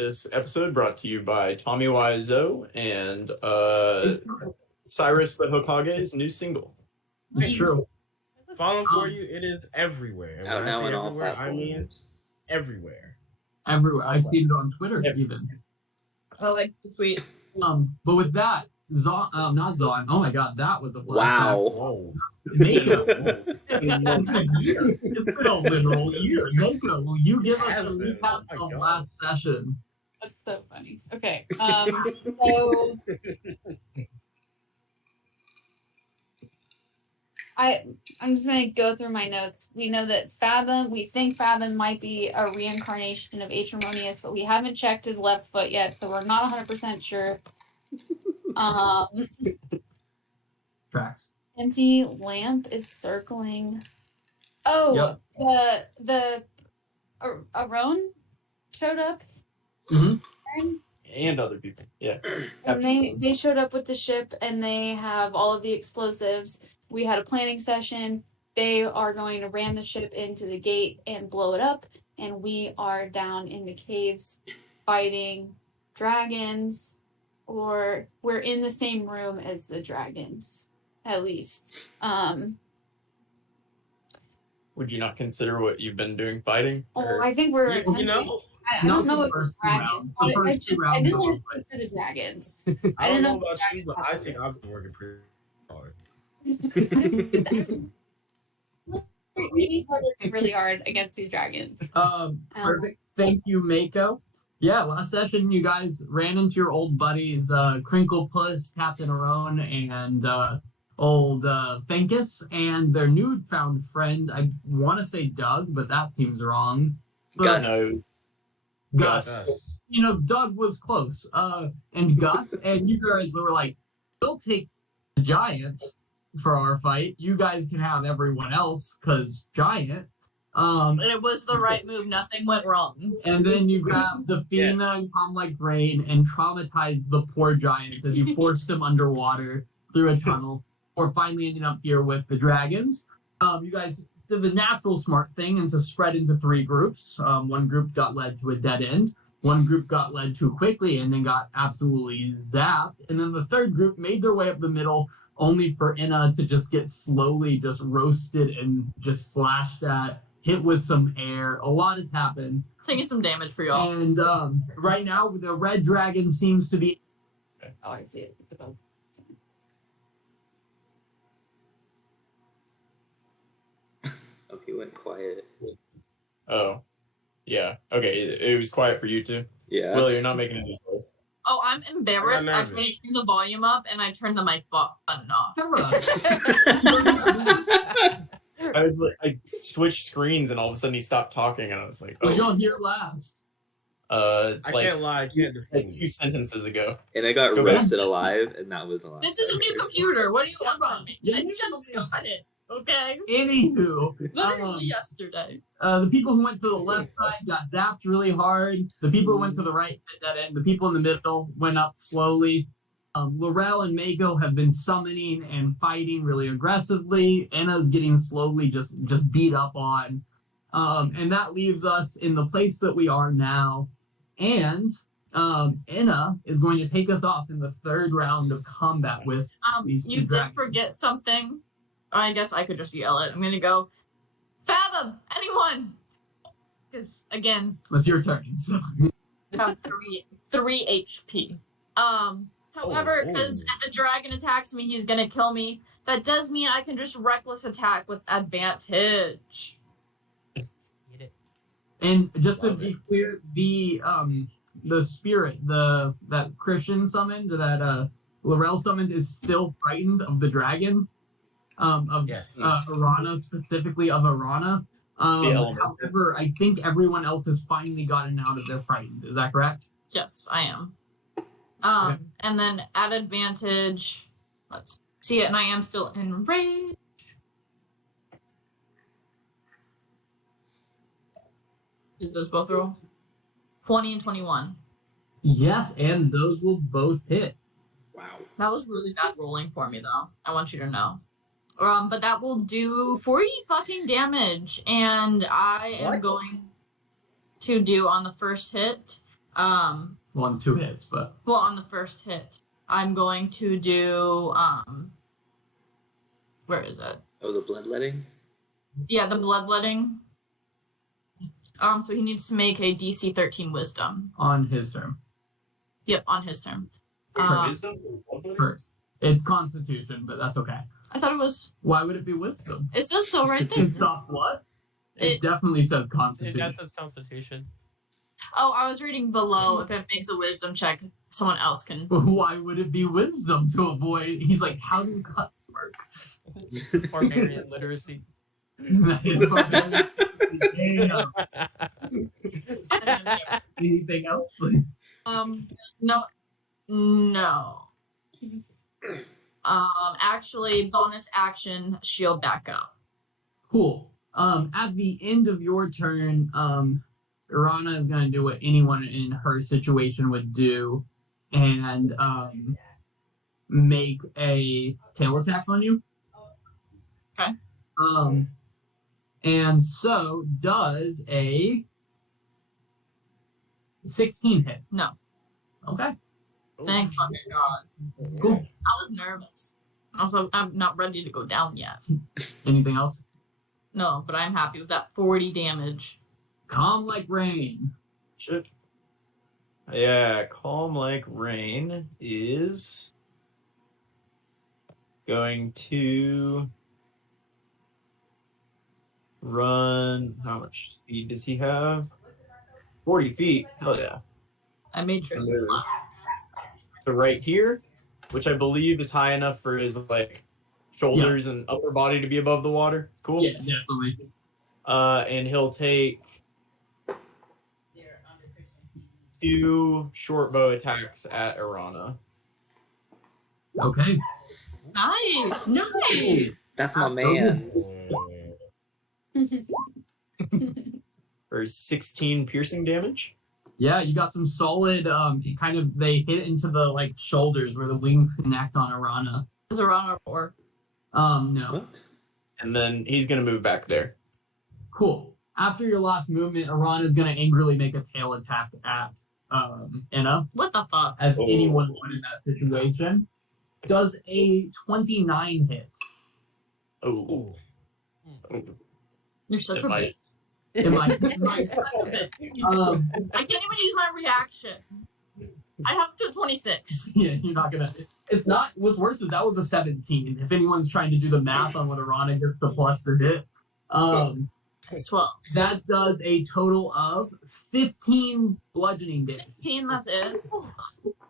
This episode brought to you by Tommy Wiseau and Cyrus the Hokage's new single. It's true. Falling for you, it is everywhere. And when I say everywhere, I mean everywhere. Everywhere. I've seen it on Twitter even. I like the tweet. But with that, not Zon. Oh my God, that was a wow. Mako. It's been a literal year. Mako, will you give us a recap of last session? That's so funny. Okay. So I'm just gonna go through my notes. We know that we think Fathom might be a reincarnation of Aetros, but we haven't checked his left foot yet, so we're not 100% sure. Tracks. Empty lamp is circling. Oh, yep. the Aron showed up. Mm-hmm. And other people, yeah. And they showed up with the ship, and they have all of the explosives. We had a planning session. They are going to ram the ship into the gate and blow it up, and we are down in the caves fighting dragons, or we're in the same room as the dragons, at least. Would you not consider what you've been doing fighting? Oh, I think we're... I don't know what first dragons. I didn't want to speak for the dragons. I don't know about you, but I think I've been working pretty hard. We worked really hard against these dragons. Perfect. Thank you, Mako. Yeah, last session you guys ran into your old buddies, Crinklepuss, Captain Aron, and old Fenkus, and their newfound friend. I want to say Doug, but that seems wrong. Gus. You know, Doug was close. And Gus, and you guys were like, we'll take the giant for our fight. You guys can have everyone else, because giant. And it was the right move. Nothing went wrong. And then you grabbed the Fina and Calm Like Rain and traumatized the poor giant because you forced him underwater through a tunnel, or finally ending up here with the dragons. You guys did the natural smart thing and to spread into 3 groups. One group got led to a dead end. One group got led too quickly and then got absolutely zapped. And then the third group made their way up the middle, only for Inna to just get slowly just roasted and just slashed at, hit with some air. A lot has happened. Taking some damage for y'all. And right now, the red dragon seems to be... Oh, I see it. It's above. Oh, he went quiet. Oh. Yeah. Okay, it was quiet for you too? Yeah. Willie, you're not making any noise. Oh, I'm embarrassed. I tried to turn the volume up, and I turned the mic button off. I was like, I switched screens, and all of a sudden he stopped talking, and I was like, "Oh, y'all hear last?" I can't lie. I can't defend like 2 sentences ago. And I got roasted alive, and that was a lot. This is a new computer. What do you want from me? I just got it. Okay. Anywho, literally yesterday. The people who went to the left side got zapped really hard. The people who went to the right hit that end. The people in the middle went up slowly. Laurel and Mako have been summoning and fighting really aggressively. Anna's getting slowly just beat up on. And that leaves us in the place that we are now. And Anna is going to take us off in the 3rd round of combat with these 2 you dragons. did forget something. I guess I could just yell it. I'm gonna go, Fathom, anyone? Because again, it's your turn. So. have 3 HP. However, because if the dragon attacks me, he's gonna kill me. That does mean I can just reckless attack with advantage. And just to be clear, the spirit that Christian summoned, that Laurel summoned, is still frightened of the dragon. Arana, specifically of Arana. However, I think everyone else has finally gotten out of their frightened. Is that correct? Yes, I am. Okay. And then at advantage, let's see it, and I am still in rage. Did those both roll? 20 and 21. Yes, and those will both hit. Wow. That was really bad rolling for me, though. I want you to know. But that will do 40 fucking damage, and I am going to do on the first hit Well, on 2 hits, but Well, on the first hit, I'm going to do where is it? Oh, the bloodletting? Yeah, the bloodletting. So he needs to make a DC 13 Wisdom. on his turn. Yep, on his turn. Wisdom? First. It's Constitution, but that's okay. I thought it was. Why would it be Wisdom? It says so right there. It stop what? It definitely says Constitution. That says Constitution. Oh, I was reading below. If it makes a Wisdom check, someone else can. Why would it be Wisdom to avoid? He's like, how do cuts work? Barbarian literacy. That is anything else? No. Actually, bonus action, shield back up. Cool. At the end of your turn, Irana is going to do what anyone in her situation would do and make a tail attack on you. Okay. And so does a 16 hit. No. Okay. Thank fucking God. Cool. I was nervous. Also, I'm not ready to go down yet. Anything else? No, but I'm happy with that 40 damage. Calm like rain. Shit. Yeah, calm like rain is going to run. How much speed does he have? 40 feet. Hell yeah. I made sure. So right here, which I believe is high enough for his like shoulders and upper body to be above the water. Cool. Yeah, definitely. And he'll take 2 short bow attacks at Irana. Okay. Nice, nice. That's my man. For 16 piercing damage. Yeah, you got some solid. Kind of they hit into the like shoulders where the wings connect on Irana. Is a wrong or No. And then he's gonna move back there. Cool. After your last movement, Irana is gonna angrily make a tail attack at Enna, what the fuck? as anyone would in that situation. Does a 29 hit? Oh. You're such It a might. bitch. Am I? You're such a bitch. I can't even use my reaction. I have to 26. Yeah, you're not gonna. It's not. What's worse is that was a 17. If anyone's trying to do the math on what Irana gets the plus to hit, It's 12. that does a total of 15 bludgeoning damage. 15, that's it.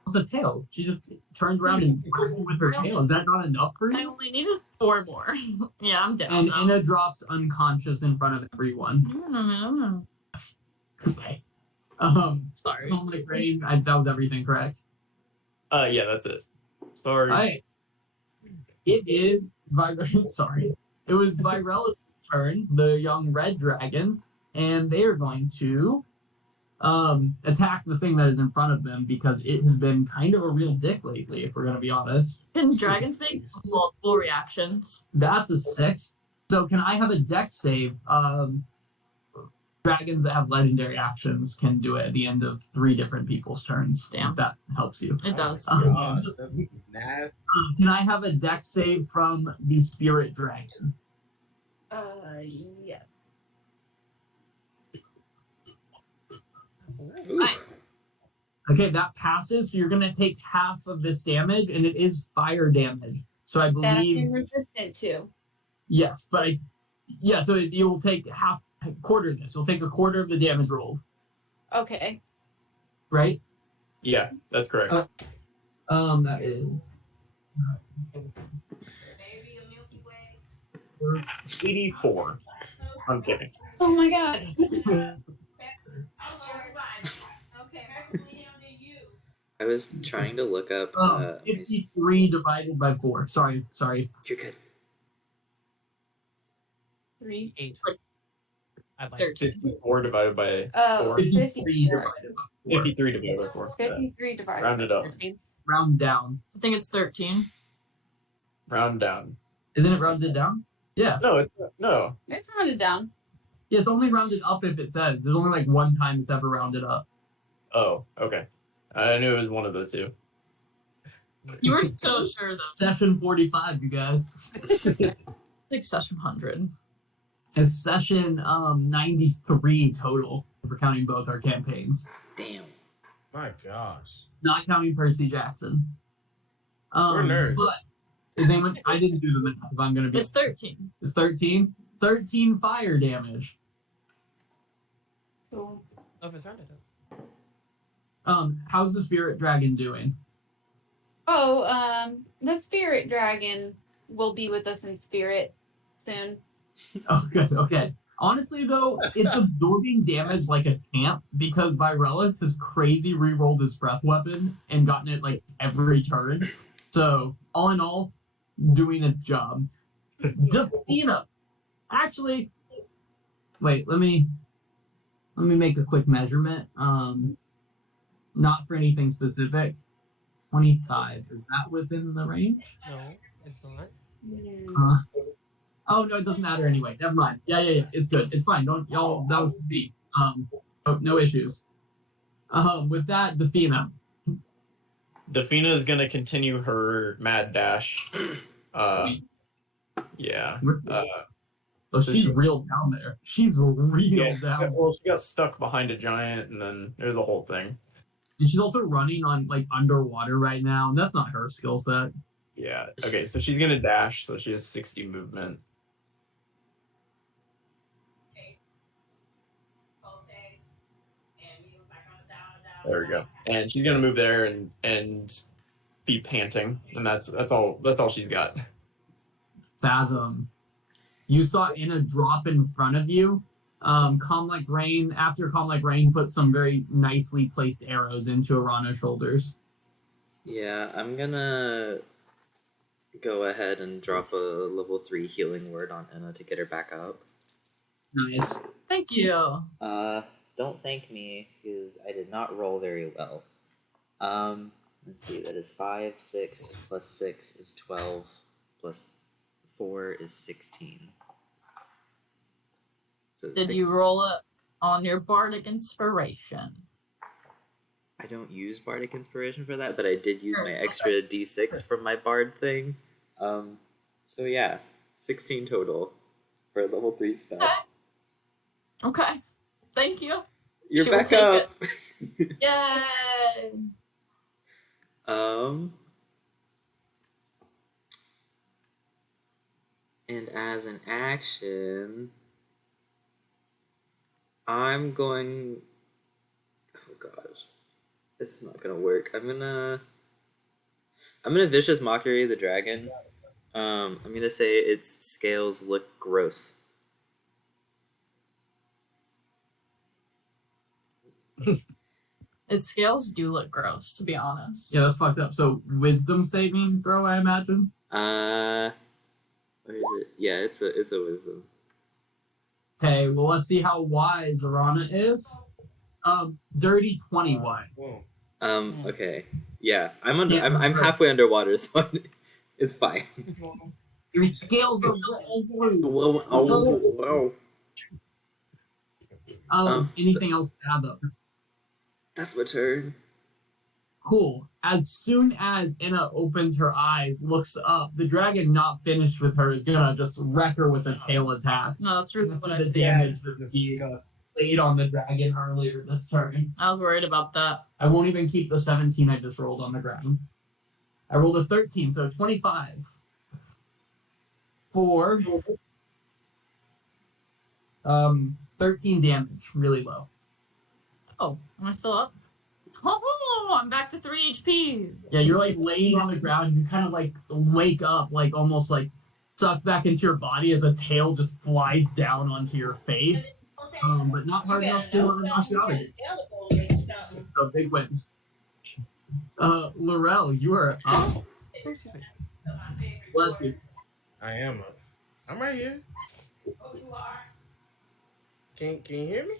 It's a tail. She just turns around and with her tail. Is that not enough for I you? only needed 4 more. Yeah, I'm down. And now. Enna drops unconscious in front of everyone. No. Okay. Sorry. Calm like rain. That was everything, correct? Yeah, that's it. Sorry. All right. It is sorry. It was Virella's turn, the young red dragon, and they are going to attack the thing that is in front of them because it has been kind of a real dick lately, if we're gonna be honest. Can dragons make multiple reactions? That's a 6. So can I have a dex save? Dragons that have legendary actions can do it at the end of 3 different people's turns. Damn. If that helps you. It does. Gosh, that's nasty. Can I have a dex save from the spirit dragon? Yes. Nice. Okay, that passes. So you're gonna take half of this damage, and it is fire damage. So I That believe I'm resistant to. yes, but so you'll take quarter of this. You'll take a quarter of the damage rolled, Okay. right? Yeah, that's correct. That is 84. I'm kidding. Oh my god. I was trying to look up. 53 divided by 4. Sorry. You're good. 3. 8. I like 13. 54 divided by Oh, 4. 53 54. divided by 4. 53 divided by 4. Yeah. 53 divided Round it by up. 13. Round down. I think it's 13. Round down. Isn't it rounded down? Yeah. No, no. It's rounded down. Yeah, it's only rounded up if it says. There's only like one time it's ever rounded up. Oh, okay. I knew it was one of the two. You were so sure, though. Session 45, you guys. It's like session 100. It's session 93 total, if we're counting both our campaigns. Damn. My gosh. Not counting Percy Jackson. We're nerds. But is anyone, I didn't do the math, if I'm going to be... It's 13. It's 13? 13 fire damage. Cool. Oh, if it's rounded up. How's the spirit dragon doing? Oh, the spirit dragon will be with us in spirit soon. Oh, good. Okay. Honestly, though, it's absorbing damage like a champ because Virellus has crazy re-rolled his breath weapon and gotten it like every turn. So, all in all, doing its job. Defina. Actually, wait. Let me make a quick measurement. Not for anything specific. 25. Is that within the range? No, it's not. Oh no, it doesn't matter anyway. Never mind. Yeah. It's good. It's fine. Don't y'all. That was the no issues. With that, Defina. Defina is gonna continue her mad dash. Yeah. Oh, she's real down there. She's real down. Well, she got stuck behind a giant, and then there's a whole thing. And she's also running on like underwater right now, and that's not her skill set. Yeah. Okay, so she's gonna dash, so she has 60 movement. There we go. And she's gonna move there and be panting, and that's all she's got. Fathom. You saw Anna drop in front of you. Calm Like Rain, after Calm Like Rain, put some very nicely placed arrows into Arana's shoulders. Yeah, I'm gonna go ahead and drop a level 3 healing word on Anna to get her back up. Nice. Thank you. Don't thank me, because I did not roll very well. Let's see, that is 5, 6, plus 6 is 12, plus 4 is 16. So Did you roll it on your bardic inspiration? I don't use bardic inspiration for that, but I did use my extra d6 from my bard thing. So yeah, 16 total for a level 3 spell. Okay. Thank you. You're She will back take up. Yay! And as an action, I'm going. Oh gosh, it's not gonna work. I'm gonna vicious mockery the dragon. I'm gonna say its scales look gross. Its scales do look gross, to be honest. Yeah, that's fucked up. So, wisdom saving throw, I imagine? Where is it? Yeah, it's a wisdom. Okay, well, let's see how wise Arana is. Dirty 20 wise. Okay. Yeah, I'm halfway underwater, so it's fine. Your scales are Whoa. anything else to add up? That's my turn. Cool. As soon as Inna opens her eyes, looks up, the dragon not finished with her is gonna just wreck her with a tail attack. No, that's really what I The think. damage that he played on the dragon earlier this turn. I was worried about that. I won't even keep the 17 I just rolled on the ground. I rolled a 13, so 25. For 13 damage, really low. Oh, am I still up? Oh, I'm back to 3 HP. Yeah, you're like laying on the ground. You kind of like wake up, like almost like sucked back into your body as a tail just flies down onto your face. But not hard enough to knock you out of it. So big wins. Laurel, you are up. Bless you. I am up. I'm right here. Can you hear me?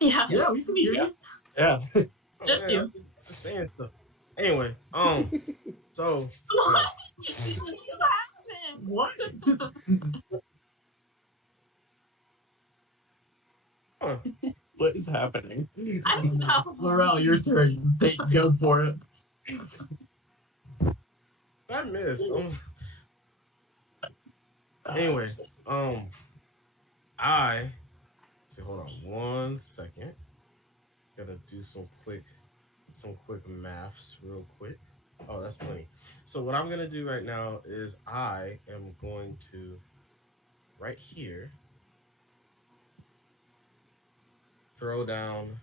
Yeah. Yeah, we can hear you. Yeah. Just man, you. I'm just saying stuff. Anyway, so What? What? huh. What is happening? I don't know. Laurel, your turn. Go for it. I miss. Anyway, I see. Hold on 1 second. Gotta do some quick maths real quick. Oh, that's funny. So what I'm gonna do right now is I am going to right here throw down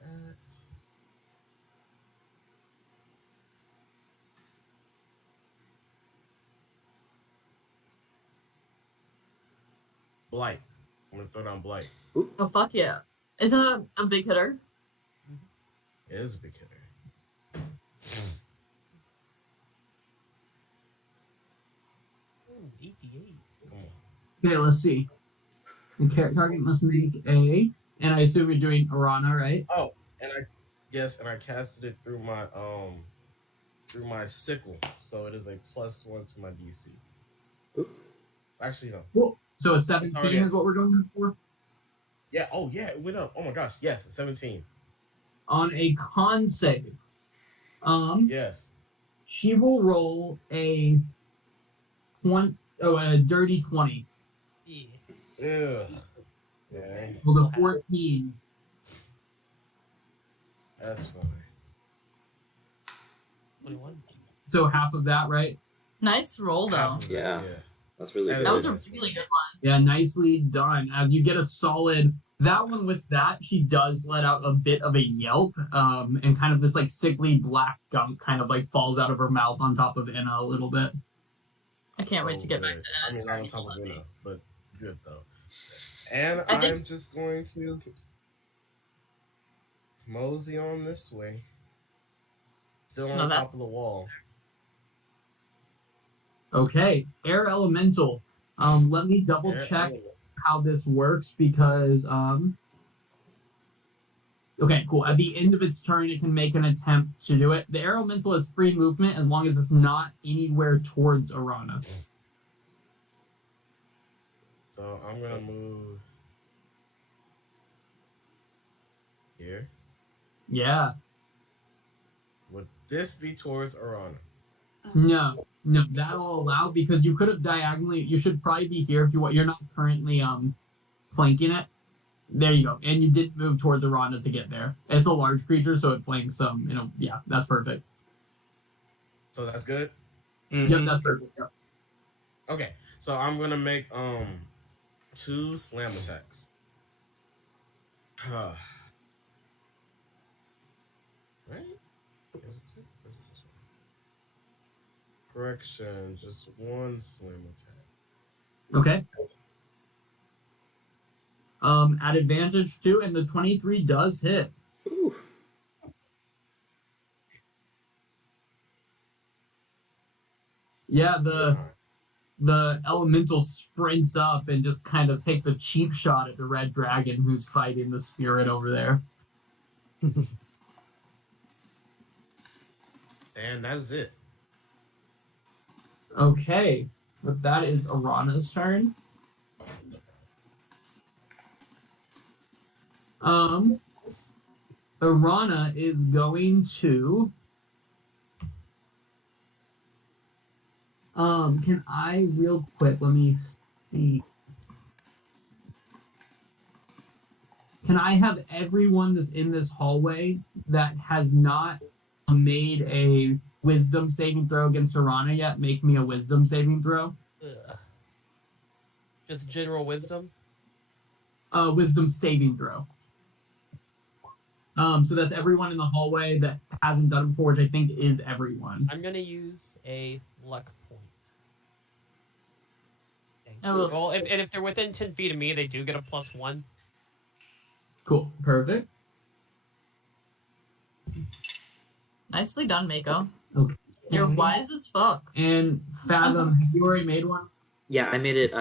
that. Blight. I'm gonna throw down Blight. Oh fuck yeah! Isn't it a big hitter? It is a big hitter. Ooh, 88. Come on. Okay, let's see. The target must make a, and I assume you're doing Arana, right? Oh, and I casted it through my sickle, so it is a +1 to my DC. Actually, no. Cool. So a 17 is what we're going for? Yeah. Oh, yeah. It went up. Oh my gosh. Yes, 17. On a con save. Yes. She will roll a dirty 20. Yeah. Ugh. Yeah. Well, the 14. That's fine. 21. So half of that, right? Nice roll though. Yeah. That's really good. That was a really good one. Yeah, nicely done. As you get a solid, that one with that, she does let out a bit of a yelp, and kind of this like sickly black gunk kind of like falls out of her mouth on top of Anna a little bit. I can't wait to get back to I Ennis. mean, not on top of enough, but good though. And I think- I'm just going to mosey on this way. Still on top of the wall. Okay, air elemental. Let me double check how this works because okay, cool. At the end of its turn, it can make an attempt to do it. The air elemental has free movement as long as it's not anywhere towards Arana. So I'm gonna move here. Yeah. Would this be towards Arana? No, that'll allow because you could have diagonally. You should probably be here if you want. You're not currently flanking it. There you go, and you didn't move towards Arana to get there. It's a large creature, so it flanks yeah, that's perfect. So that's good. Mm-hmm. Yep, that's perfect. Yep. Okay, so I'm gonna make 2 slam attacks. Right? Correction, just 1 slam attack. Okay. At advantage too, and the 23 does hit. Ooh. Yeah, the elemental sprints up and just kind of takes a cheap shot at the red dragon who's fighting the spirit over there. And that's it. Okay, but that is Arana's turn. Arana is going to can I real quick, let me see. Can I have everyone that's in this hallway that has not made a wisdom saving throw against Arana yet make me a wisdom saving throw? Ugh. Just general wisdom? Wisdom saving throw. So that's everyone in the hallway that hasn't done it before, which I think is everyone. I'm gonna use a luck point. Oh. Well, if they're within 10 feet of me, they do get a +1. Cool. Perfect. Nicely done, Mako. Okay. You're wise as fuck. And Fathom, have you already made one? Yeah, I made it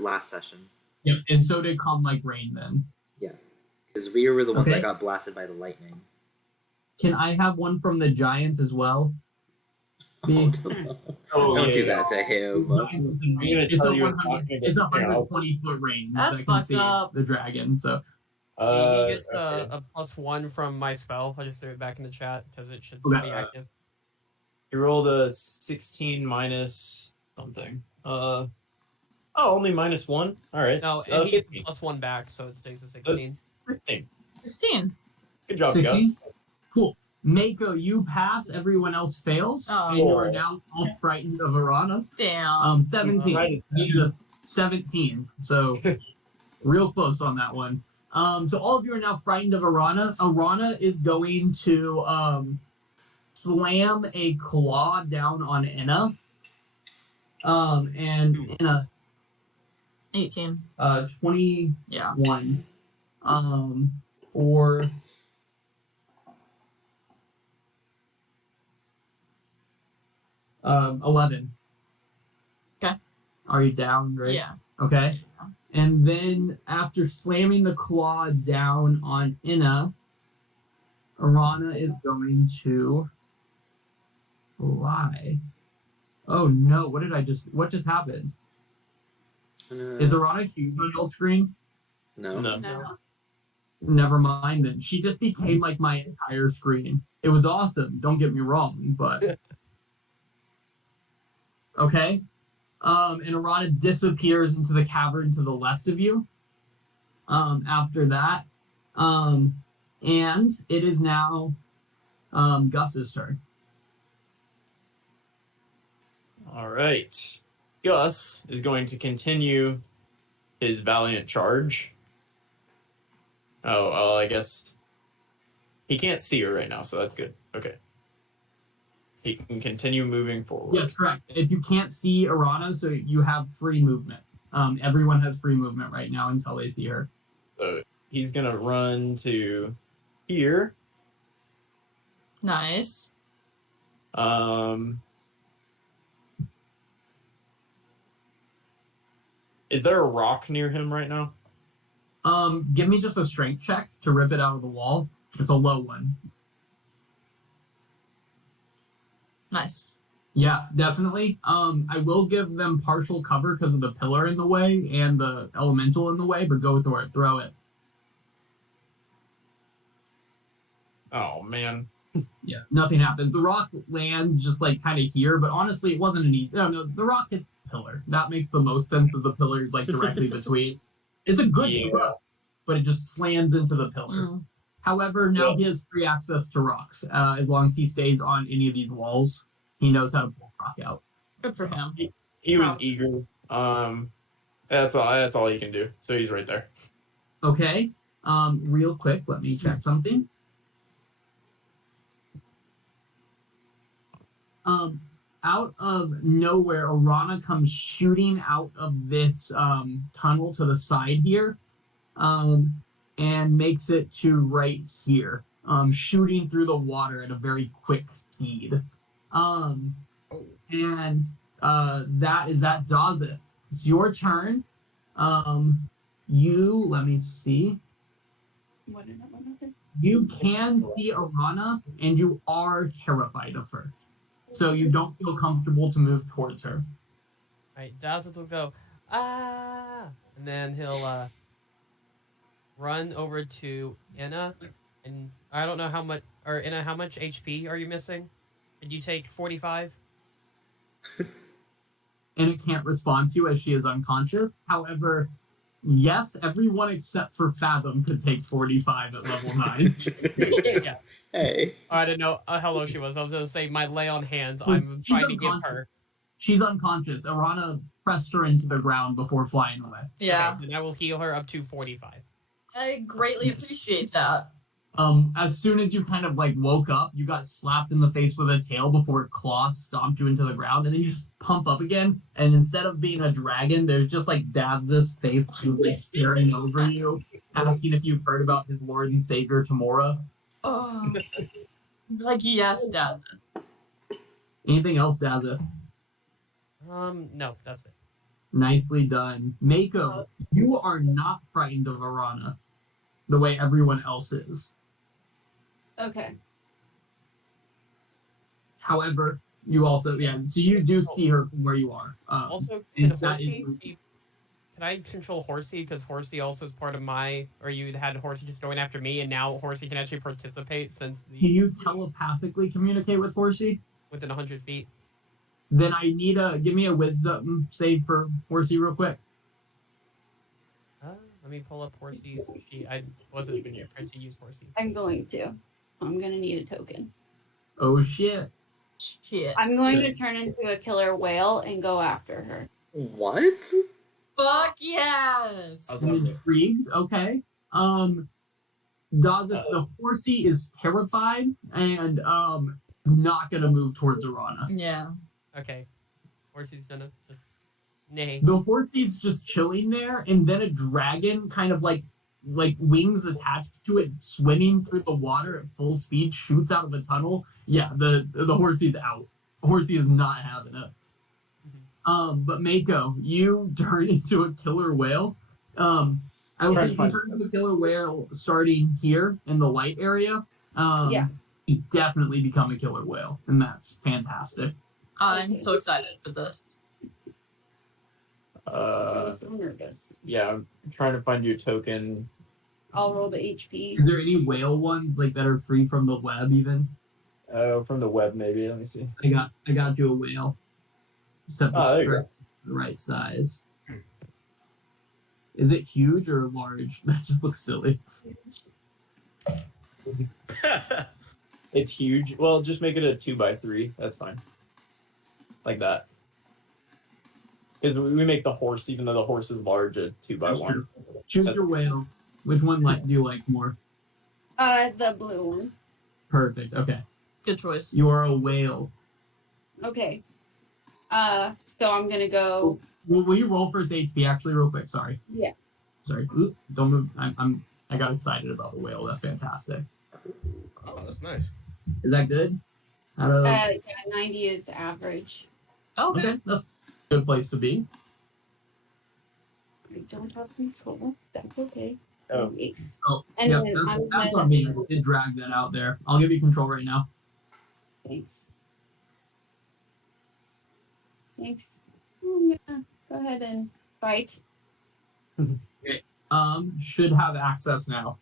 last session. Yep. And so did Calm Like Rain then. Yeah. Because we were the ones Okay. that got blasted by the lightning. Can I have one from the giant as well? Me. Oh, Don't yeah, do yeah. that to him. I'm gonna It's tell a you it's not 100. gonna It's a get 120-foot range That's that can fucked see up. the dragon. So He gets okay. a +1 from my spell. I just threw it back in the chat because it should Okay. be active. You rolled a 16 minus something. Only -1. All right. No, and he gets the 15. +1 back, so it stays at That's 16. 16. 16. Good job, 16. Gus. Cool. Mako, you pass. Everyone else fails, Oh. and you are now all frightened of Arana. Damn. 17. Right is You did a 17. So real close on that one. So all of you are now frightened of Arana. Arana is going to slam a claw down on Inna. And Inna 18. 21. Yeah. For 11. Okay. Are you down, right? Yeah. Okay. And then after slamming the claw down on Inna, Arana is going to fly. Oh no, what just happened? Is Arana huge on your screen? No. No. Never mind then. She just became like my entire screen. It was awesome, don't get me wrong, but okay. And Arana disappears into the cavern to the left of you. After that. And it is now Gus's turn. All right. Gus is going to continue his valiant charge. Oh, I guess he can't see her right now, so that's good. Okay. He can continue moving forward. Yes, correct. If you can't see Arana, so you have free movement. Everyone has free movement right now until they see her. So he's gonna run to here. Nice. Is there a rock near him right now? Give me just a strength check to rip it out of the wall. It's a low one. Nice. Yeah, definitely. I will give them partial cover because of the pillar in the way and the elemental in the way, but go for it. Throw it. Oh man. Yeah, nothing happens. The rock lands just like kind of here, but honestly, it wasn't an easy. No, the rock hits the pillar. That makes the most sense of the pillars like directly between. It's a good throw, but it just slams into the pillar. Mm. However, now he has free access to rocks. As long as he stays on any of these walls, he knows how to pull rock out. Good for him. He was Wow. eager. That's all he can do. So he's right there. Okay. Real quick, let me check something. Out of nowhere, Arana comes shooting out of this tunnel to the side here, and makes it to right here, shooting through the water at a very quick speed. And that is that Dazith. It's your turn. Let me see. You can see Arana, and you are terrified of her. So you don't feel comfortable to move towards her. Right, Dazith will go, ah! And then he'll run over to Inna. And I don't know how much, or Inna, how much HP are you missing? Did you take 45? And it can't respond to you as she is unconscious. However, yes, everyone except for Fathom could take 45 at level 9. Yeah. Hey. Oh, I didn't know how low she was. I was going to say my lay on hands. I'm trying to give her. She's unconscious. Arana pressed her into the ground before flying away. Yeah. Okay, then I will heal her up to 45. I greatly appreciate that. As soon as you kind of like woke up, you got slapped in the face with a tail before Claw stomped you into the ground, and then you just pump up again, and instead of being a dragon, there's just like Davz's face like staring over you, asking if you've heard about his Lord and Savior Tamora. Oh. Like, yes, Dad. Anything else, Davza? No, that's it. Nicely done. Mako, you are not frightened of Arana the way everyone else is. Okay. However, You also, yeah. So you do see her from where you are. Also, and can that is- Horsey can I control Horsey? Because Horsey also is part of my, or you had Horsey just going after me, and now Horsey can actually participate since Can the you telepathically communicate with Horsey? within 100 feet. Then I need give me a wisdom save for Horsey real quick. Let me pull up Horsey's sheet. I wasn't prepared to use Horsey. I'm going to. I'm gonna need a token. Oh shit. Shit. I'm going to turn into a killer whale and go after her. What? Fuck yes. How's I'm that look? intrigued. Okay. The Horsey is terrified and not gonna move towards Arana. Yeah. Okay, Horsey's gonna just nay. The Horsey's just chilling there, and then a dragon kind of like wings attached to it, swimming through the water at full speed, shoots out of a tunnel. Yeah, the Horsey's out. Horsey is not having it. But Mako, you turn into a killer whale. I will say if you turn into a killer whale starting here in the light area, Yeah. you definitely become a killer whale, and that's fantastic. I'm Okay. so excited for this. I'm so nervous. Yeah, I'm trying to find your token. I'll roll the HP. Is there any whale ones like that are free from the web even? From the web, maybe. Let me see. I got you a whale. Just have to Oh, there you strike the right size. Is it huge or large? That just looks silly. It's huge. Well, just make it a 2x3. That's fine. Like that. Because we make the horse, even though the horse is large, a 2x1. Choose your whale. Which one do you like more? The blue one. Perfect. Okay. Good choice. You are a whale. Okay. So I'm gonna go. Will you roll first HP actually real quick? Sorry. Yeah. Sorry. Oop, don't move. I got excited about the whale. That's fantastic. Oh, that's nice. Is that good? Out of Yeah, 90 is average. Okay. okay, that's a good place to be. I don't have control. That's okay. Oh. Wait. Oh, And yeah, then I'm that's gonna- on me. I did drag that out there. I'll give you control right now. Thanks. Thanks. I'm gonna go ahead and fight. Should have access now.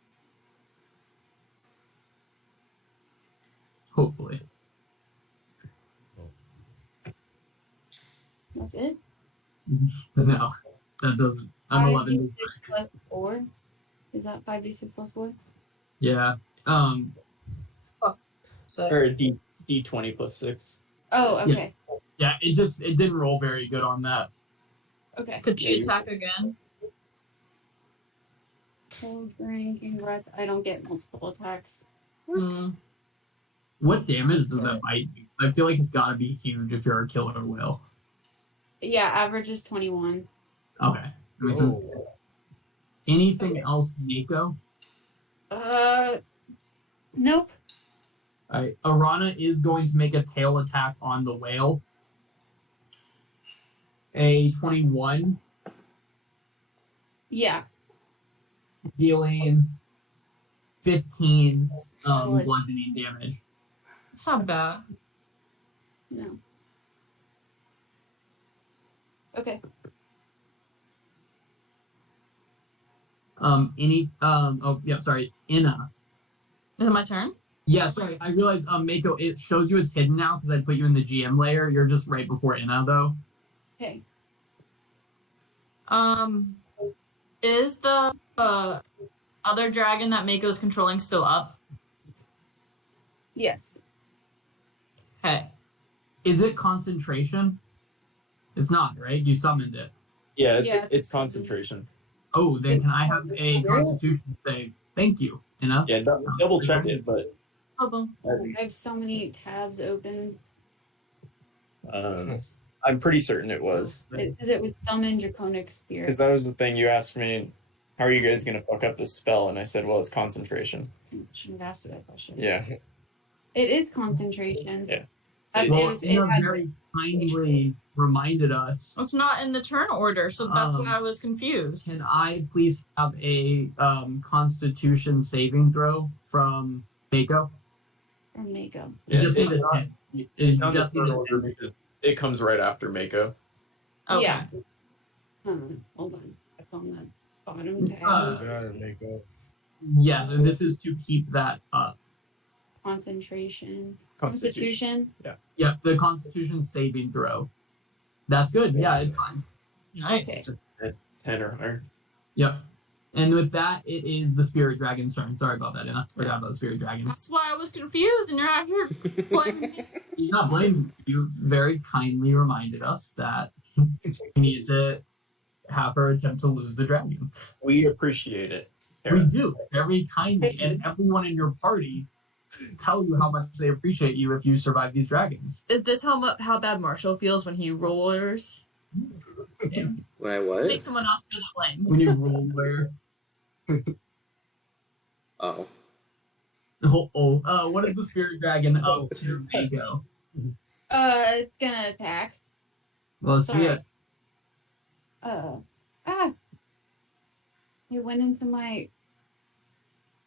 Hopefully. That's it. No, that doesn't. I'm 11. 5d6 plus 4. Is that 5d6 plus 4? Yeah. Plus Or a 6. D20 plus 6. Oh, okay. Yeah. It didn't roll very good on that. Okay. Could she attack again? Cold drinking breath. I don't get multiple attacks. Hmm. What damage does that bite do? I feel like it's got to be huge if you're a killer whale. Yeah, average is 21. Okay. That makes sense. Anything else, Nico? Nope. All right. Arana is going to make a tail attack on the whale. A 21, Yeah. dealing 15 bludgeoning damage. It's not bad. No. Okay. Inna. Is it my turn? Yeah, sorry, I realized Mako, it shows you it's hidden now because I put you in the GM layer. You're just right before Inna though. Okay. Is the other dragon that Mako's controlling still up? Yes. Hey. Is it concentration? It's not, right? You summoned it. Yeah, Yeah. it's concentration. Oh, then can I have a constitution save? Thank you, Inna. Yeah, double check it, but Oh, I have so many tabs open. I'm pretty certain it was. Because it was summon draconic spirit. Because that was the thing you asked me, how are you guys going to fuck up this spell? And I said, well, it's concentration. Shouldn't have asked that question. Yeah. It is concentration. Yeah. Well, Inna very kindly reminded us. it's not in the turn order, so that's why I was confused. Can I please have a constitution saving throw from Mako? Or Mako. You just need it's a not, 10. You not just the need third a order 10. because it comes right after Mako. Okay. Yeah. Hold on. That's on the bottom tab. Got it, Mako. Yes, and this is to keep that up. Concentration. Constitution. Constitution. Yep, the Constitution saving throw. That's good. Yeah, it's fine. Nice. 10 or higher. Yep. And with that, it is the Spirit Dragon's turn. Sorry about that, Anna. Forgot about the Spirit Dragon. That's why I was confused, and you're out here blaming me. You're not blaming you. Very kindly reminded us that we needed to have her attempt to lose the dragon. We appreciate it. We Kara. do, very kindly. And everyone in your party tell you how much they appreciate you if you survive these dragons. Is this how bad Marshall feels when he rollers? When I To what? make someone else feel the blame. When you roll where. Oh. What is the Spirit Dragon up to Mako? It's gonna attack. Well, let's see Sorry. it. It went into my.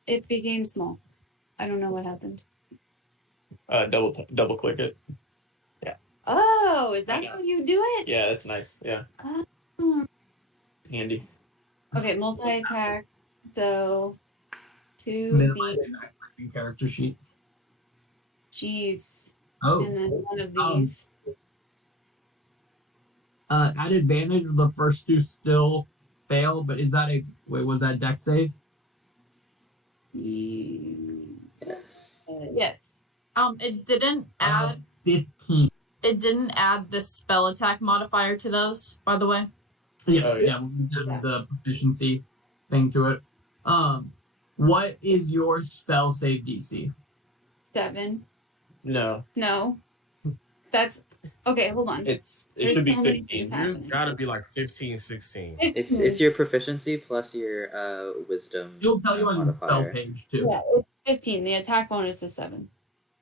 It became small. I don't know what happened. Double click it. Oh, is that know. how you do it? Yeah, that's nice. Yeah, Oh. it's handy. Okay, multi attack. So 2d. Minimizing activating character sheets. Jeez. Oh. And then one of Um, these. At advantage, the first two still fail, but is that was that dex save? Yes. Yes. It didn't add 15. it didn't add the spell attack modifier to those, by the way. Yeah, Oh, yeah. we did the proficiency thing to it. What is your spell save DC? 7. No, No. That's okay. Hold on. it There's should be so many 15. things Yours happening. gotta be like 15, 16. It's your proficiency plus your wisdom. It'll tell you on your spell modifier. page too. Yeah, it's 15. The attack bonus is 7.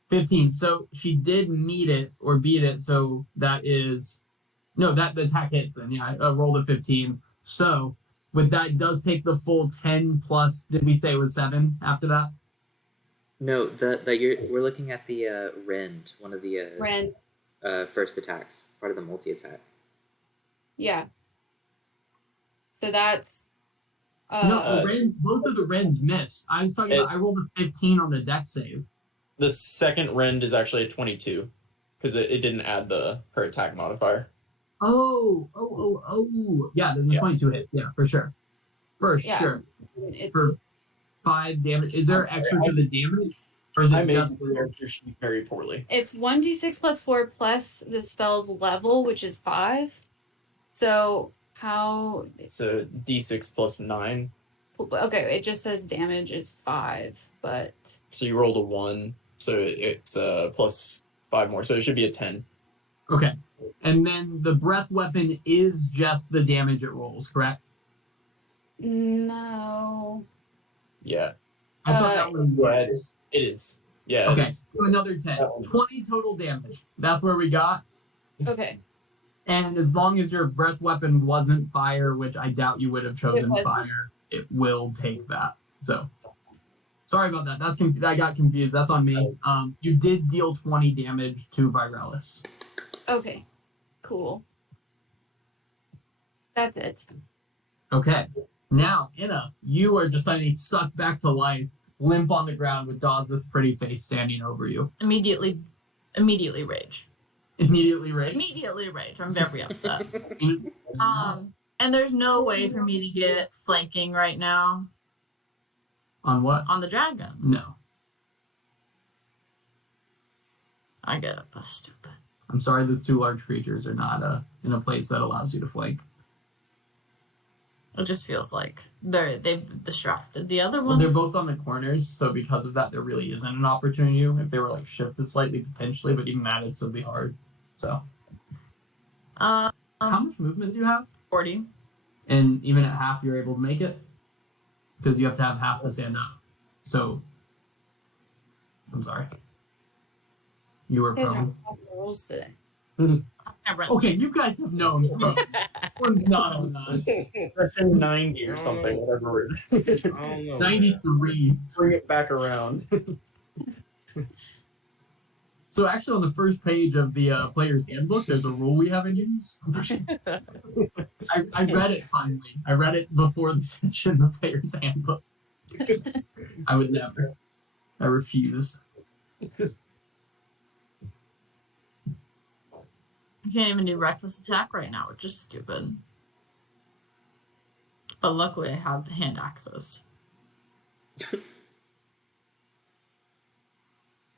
15. So she did meet it or beat it. So that is that the attack hits then. Yeah, I rolled a 15. So with that, it does take the full 10 plus. Did we say it was 7 after that? No, we're looking at the rend, one of the Rend. first attacks, part of the multi attack. Yeah. So that's. No, both of the rends missed. I was talking about. I rolled a 15 on the dex save. The second rend is actually a 22 because it didn't add her attack modifier. Oh. Yeah, then the 22 hits. Yeah, for sure. Yeah. Sure. It's For 5 damage. Is there extra to the damage? Or is I it made just the character sheet very poorly. it's 1d6 plus 4 plus the spell's level, which is 5. So how? So D6 plus 9. Okay, it just says damage is 5, but So you rolled a 1, so it's plus 5 more. So it should be a 10. Okay. And then the breath weapon is just the damage it rolls, correct? no. Yeah, I thought that was yeah, it is. Yeah. Okay, It is. so another 10. 20 total damage. That's where we got. Okay. And as long as your breath weapon wasn't fire, which I doubt you would have chosen wasn't. fire, it will take that. So sorry about that. I got confused. That's on me. You did deal 20 damage to Virelis. Okay. Cool. That's it. Okay. Now, Inna, you are just suddenly sucked back to life, limp on the ground with Dodds' pretty face standing over you. Immediately rage. Immediately rage. Immediately rage. I'm very upset. And there's no way for me to get flanking right now On what? on the dragon. No. I get stupid. I'm sorry, those two large creatures are not in a place that allows you to flank. It just feels like they've distracted the other Well, one. they're both on the corners, so because of that, there really isn't an opportunity. If they were like shifted slightly, potentially, but even that, it'd still be hard. So, how much movement do you have? 40. And even at half, you're able to make it because you have to have half to stand up. So, I'm sorry. You were You guys are prone. on rolls today. Okay, you guys have known. One's not on us. Section 90 or something, whatever. I don't know. 93. Bring it back around. So actually, on the first page of the player's handbook, there's a rule we haven't used. I read it finally. I read it before the session, the player's handbook. I would never. I refuse. You can't even do reckless attack right now, which is stupid. But luckily, I have hand access.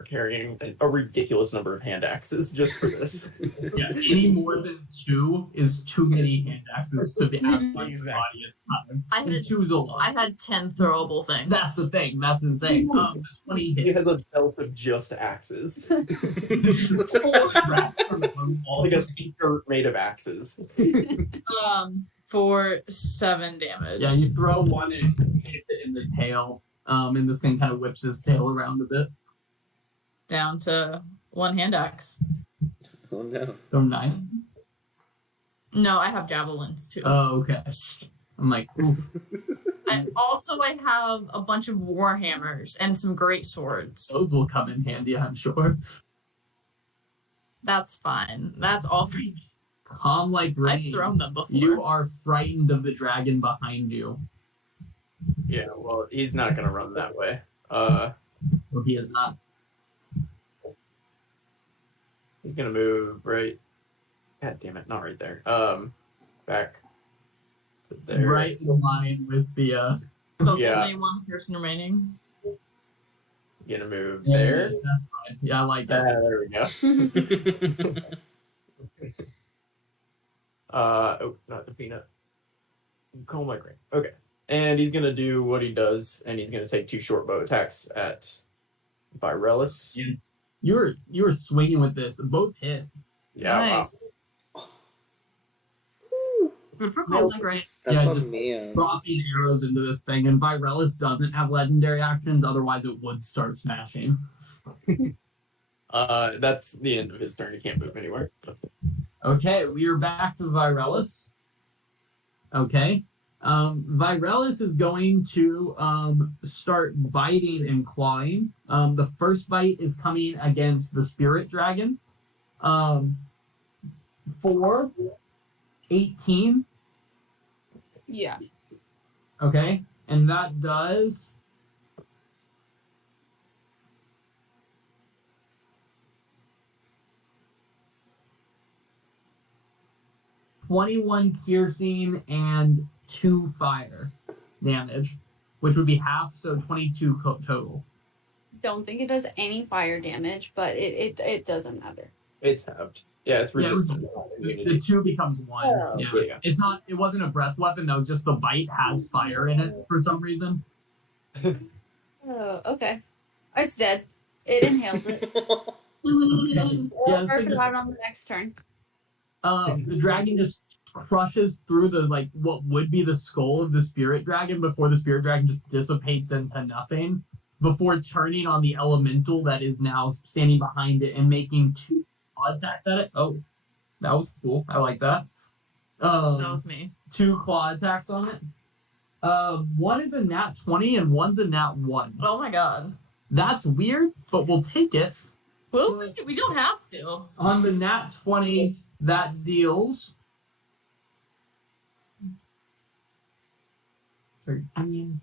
Carrying a ridiculous number of hand axes just for this. Yeah, any more than 2 is too many hand axes to be out of my Exactly. body at a time. I had- And 2 is a lot. I had 10 throwable things. That's the thing. That's insane. The 20 He hits. has a belt of just axes. Full strap from all Like a the- skirt made of axes. For 7 damage. Yeah, you throw one and hit it in the tail. And this thing kind of whips his tail around a bit. Down to 1 hand axe. Oh no. So 9. No, I have javelins too. Oh, okay. I'm like, oof. And also, I have a bunch of war hammers and some great swords. Those will come in handy, I'm sure. That's fine. That's all for me. Calm like rain. I've thrown them before. You are frightened of the dragon behind you. Yeah, well, he's not gonna run that way. Or he is not. He's gonna move right. God damn it, not right there. Back to there. Right in line with the So Yeah. only 1 person remaining. Gonna move Yeah, there. that's fine. Yeah, I like that. There we go. Oh, not the peanut. Call my grain. Okay. And he's gonna do what he does, and he's gonna take 2 short bow attacks at Virelis. You were swinging with this. Both hit. Yeah, Nice. Good for calling my grain. That's Yeah, what just me. Dropping arrows into this thing, and Virelis doesn't have legendary actions, otherwise it would start smashing. wow. That's the end of his turn. He can't move anywhere. Okay, we are back to Virelis. Okay. Virelis is going to start biting and clawing. The first bite is coming against the spirit dragon. For 18. Yeah. Okay. And that does 21 piercing and 2 fire damage, which would be half, so 22 total. Don't think it does any fire damage, but it doesn't matter. It's halved. Yeah, it's Yeah, it was- resistant. The 2 becomes 1. Oh, yeah. yeah. It's not. It wasn't a breath weapon. That was just the bite has fire in it for some reason. Oh, okay. It's dead. It inhales it. Yeah, We'll this work thing it just- out on the next turn. The dragon just crushes through the what would be the skull of the spirit dragon before the spirit dragon just dissipates into nothing. Before turning on the elemental that is now standing behind it and making 2 claw attacks at it. Oh, that was cool. I like that. That was me. 2 claw attacks on it. One is a nat 20 and one's a nat 1. Oh my god. That's weird, but we'll take it. Well, we don't have to. On the nat 20, that deals 13,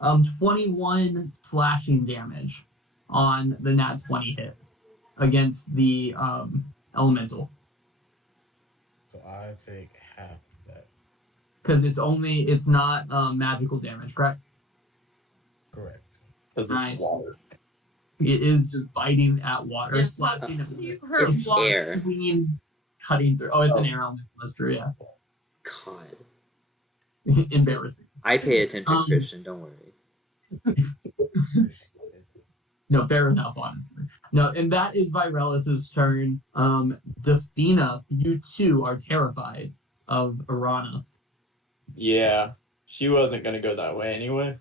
21 slashing damage on the nat 20 hit against the elemental. So I take half of that. Because it's not magical damage, correct? Correct. Because Nice. it's water. It is just biting at water, Yeah, slashing at You water. hurt It's once. air. Swinging, cutting through. Oh, it's an Oh. air element. That's true, yeah. God. Embarrassing. I pay attention, Um, Christian. Don't worry. No, fair enough, honestly. No, and that is Virelis' turn. Defina, you too are terrified of Arana. Yeah, she wasn't gonna go that way anyway.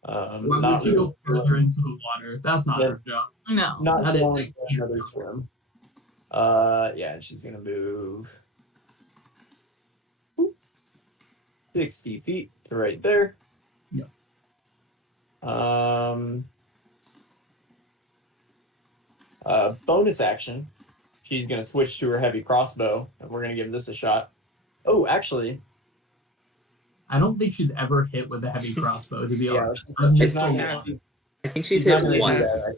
Why Not would she go really. further into the water? That's not Yeah. her job. No. Not That is going like- for another swim. Yeah, and she's gonna move 60 feet to right there. Yep. Bonus action, she's gonna switch to her heavy crossbow, and we're gonna give this a shot. Oh, actually, I don't think she's ever hit with a heavy crossbow, to be yeah, honest. she's not She gonna. has to. I think she's not hit gonna do once. that.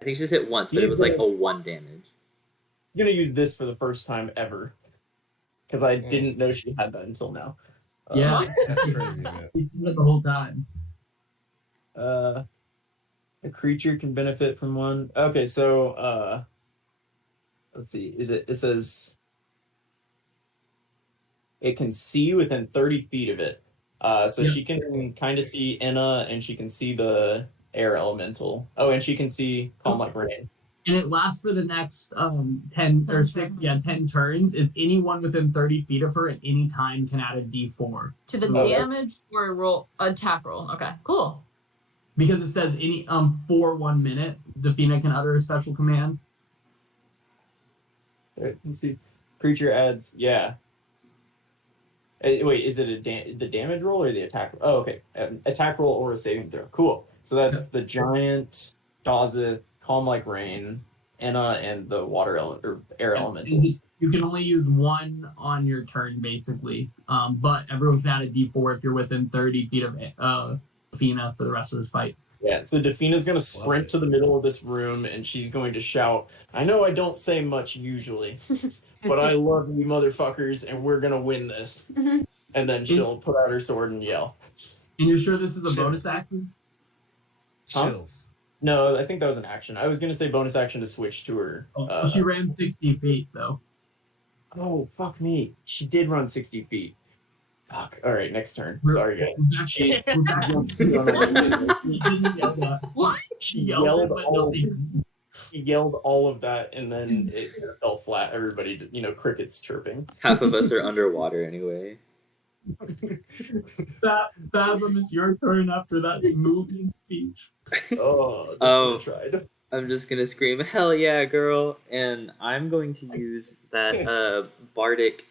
I think she's hit once, but it was like a 1 damage. She's gonna use this for the first time ever, because I didn't know she had that until now. Yeah, That's crazy, man. she's done it the whole time. A creature can benefit from one. Okay, so let's see. It says it can see within 30 feet of it. So Yep. she can kind of see Enna, and she can see the air elemental. Oh, and she can see Calm Like Rain. And it lasts for the next 10 or 10 turns. Is anyone within 30 feet of her at any time can add a D4 To the Okay. damage or attack roll. Okay, cool. because it says any for 1 minute, Defina can utter a special command. Let's see. Creature adds, yeah. Wait, is it the damage roll or the attack? Oh, okay. Attack roll or a saving throw. Cool. So that's the giant, Dazeth, Calm Like Rain, Enna, and the water element or air elemental. You can only use one on your turn, basically. But everyone can add a D4 if you're within 30 feet of Defina for the rest of this fight. Yeah, so Defina's going to sprint to the middle of this room, and she's going to shout, I know I don't say much usually, but I love you motherfuckers, and we're going to win this. And then she'll put out her sword and yell. And you're sure this is a Chills. bonus action? Huh? Chills. No, I think that was an action. I was going to say bonus action to switch to her. She ran 60 feet, though. Oh, fuck me. She did run 60 feet. Fuck. All right, next turn. Sorry, guys. She What? yelled all of that, and then it fell flat. Everybody, crickets chirping. Half of us are underwater anyway. Fathom, it's your turn after that moving speech. Oh, Oh. I tried. I'm just gonna scream, "Hell yeah, girl!" And I'm going to use that bardic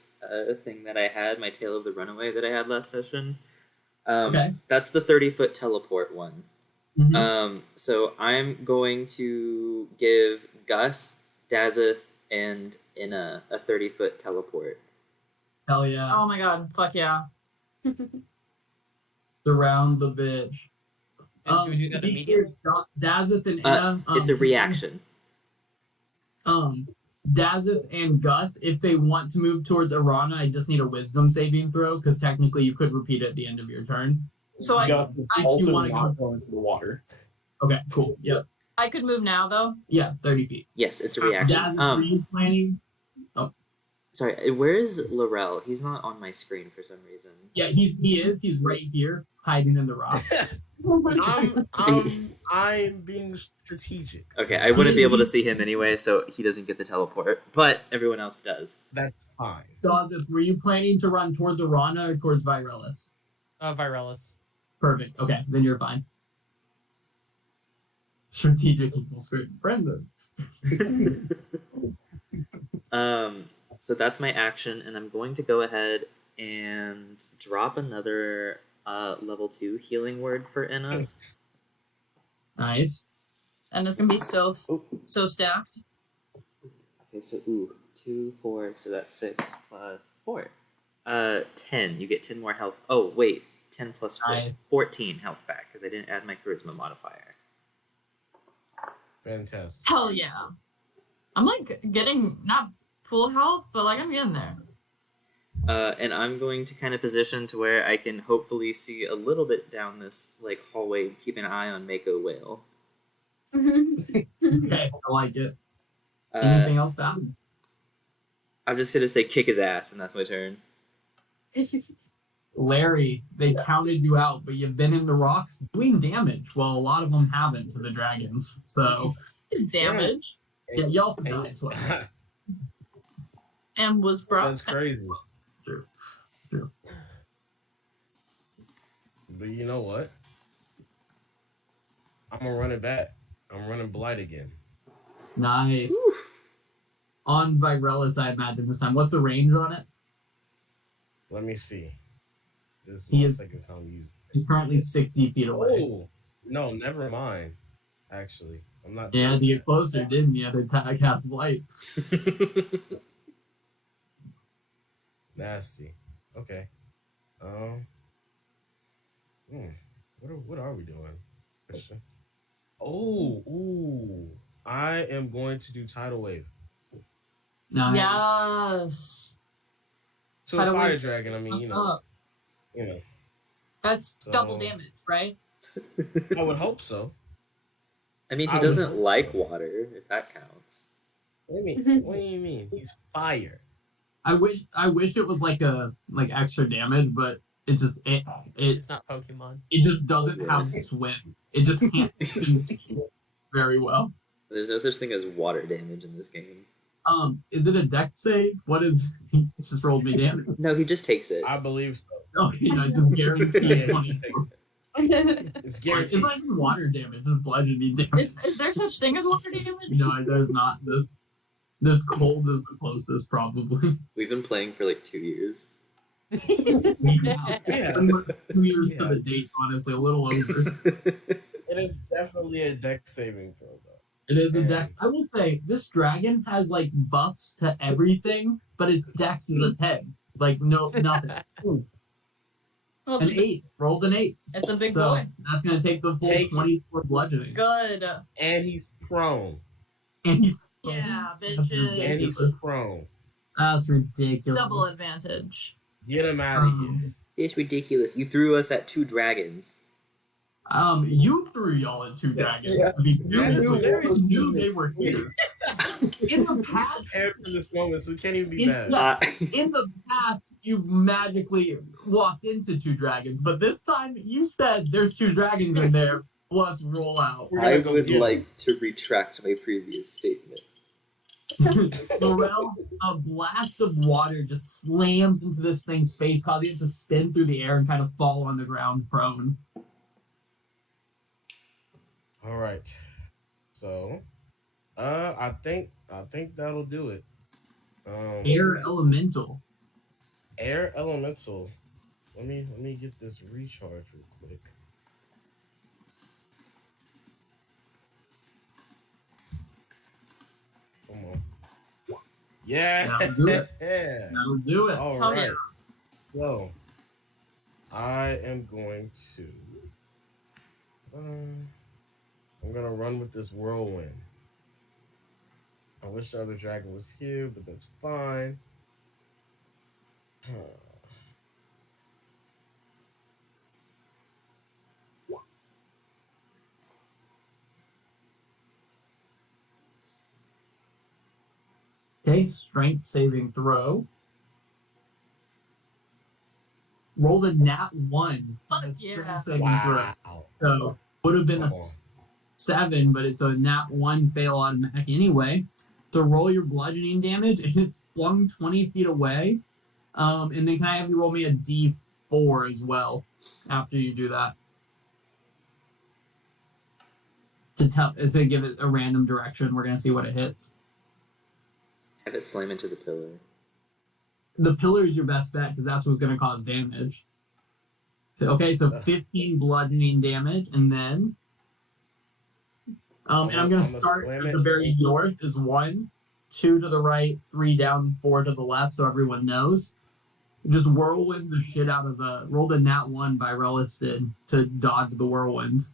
thing that I had, my Tale of the Runaway that I had last session. Okay. That's the 30-foot teleport one. Mhm. So I'm going to give Gus, Dazeth, and Inna a 30-foot teleport. Hell yeah. Oh my god, fuck yeah. Surround the bitch. And do we do that to be immediately? clear, Dazeth and Inna. It's a reaction. Dazeth and Gus, if they want to move towards Arana, I just need a wisdom saving throw, because technically you could repeat it at the end of your turn. So Gus is I also do wanna not going into the water. Okay, cool. Yep. I could move now though. Yeah, 30 feet. Yes, it's a reaction. Dazeth, were you planning? Sorry, where is Laurel? He's not on my screen for some reason. Yeah, he is. He's right here, hiding in the rock. I'm being strategic. Okay, I wouldn't be able to see him anyway, so he doesn't get the teleport, but everyone else does. That's fine. Dazeth, were you planning to run towards Arana or towards Virelis? Virelis. Perfect. Okay, then you're fine. Strategic equals Brendan. So that's my action, and I'm going to go ahead and drop another level 2 healing word for Inna. Nice. And it's gonna be so stacked. Okay, so 2, 4, so that's 6 plus 4. 10. You get 10 more health. Oh, wait. 10 plus 4. Nice. 14 health back, because I didn't add my charisma modifier. Fantastic. Hell yeah. I'm like getting not full health, but like I'm getting there. And I'm going to kind of position to where I can hopefully see a little bit down this like hallway, keep an eye on Mako Whale. Okay, I like it. Uh, Anything else found? I'm just gonna say kick his ass, and that's my turn. Larry, they counted you out, but you've been in the rocks doing damage. Well, a lot of them haven't to the dragons. So, Damage. yeah, you also died twice. And was brought. That's crazy. True. True. But you know what? I'm gonna run it back. I'm running Blight again. Nice. Oof. On Virelis, I imagine this time. What's the range on it? Let me see. This is He my is- second time using it. He's currently 60 feet away. Oh no, never mind. Actually, I'm not. You had to doing get closer, didn't you? To cast light. that. Nasty. Okay. What are we doing, Christian? Oh, ooh. I am going to do tidal wave. Nice. Yes. To a Tidal fire wave. dragon, I mean, you know. That's So- double damage, right? I would hope so. I mean, he I would doesn't hope like so. water, if that counts. What do you mean? He's fire. I wish it was like extra damage, but it It's not Pokemon. just doesn't Yeah. have swim. It just can't swim very well. There's no such thing as water damage in this game. Is it a dex save? What is he just rolled me damage? No, he just takes it. I believe so. Okay, no, it's just guaranteed Yeah, 24. it's guaranteed. It's not even water damage, it's bludgeoning damage. Is there such thing as water damage? No, there's not. This cold is the closest, probably. We've been playing for like 2 years. Yeah. 2 years to Yeah. the date, honestly, a little over. It is definitely a deck saving throw, though. It is a Man. dex. I will say, this dragon has like buffs to everything, but its dex is a 10. Like, no, nothing. Ooh, Well, an 8. Rolled an 8. it's a big So boy. that's going to take the full Take it. 24 bludgeoning. Good. And he's prone. And he- Yeah, That's And bitches. he's prone. That's ridiculous. Double advantage. Get him out of here. It's ridiculous. You threw us at 2 dragons. You threw y'all at 2 dragons. Yeah. To be fair, That's so very you knew true. they were here. In the past, Prepared for this moment, so it can't even be In- bad. yeah. in the past, you've magically walked into 2 dragons, but this time you said there's 2 dragons in there. Plus, roll out. We're gonna I go would get him. like to retract my previous statement. Morel, a blast of water just slams into this thing's face, causing it to spin through the air and kind of fall on the ground prone. All right. So, I think that'll do it. Air elemental. Air elemental. Let me get this recharge real quick. Come on. Yeah. That'll do it. That'll do it. All Hell right. yeah. So, I am going to. I'm gonna run with this whirlwind. I wish the other dragon was here, but that's fine. Okay, strength saving throw. Roll the nat 1. Fuck as yeah. strength saving throw. Wow. So would have been a Come on. 7, but it's a nat 1 fail automatic anyway. To roll your bludgeoning damage, and it's flung 20 feet away. And then can I have you roll me a d4 as well after you do that? To give it a random direction. We're gonna see what it hits. Have it slam into the pillar. The pillar is your best bet because that's what's gonna cause damage. Okay, so 15 bludgeoning damage, and then and I'm gonna I'ma start slam at it. the very north is 1, 2 to the right, 3 down, 4 to the left, so everyone knows. Just whirlwind the shit out of the rolled a nat 1 by Relis did to dodge the whirlwind.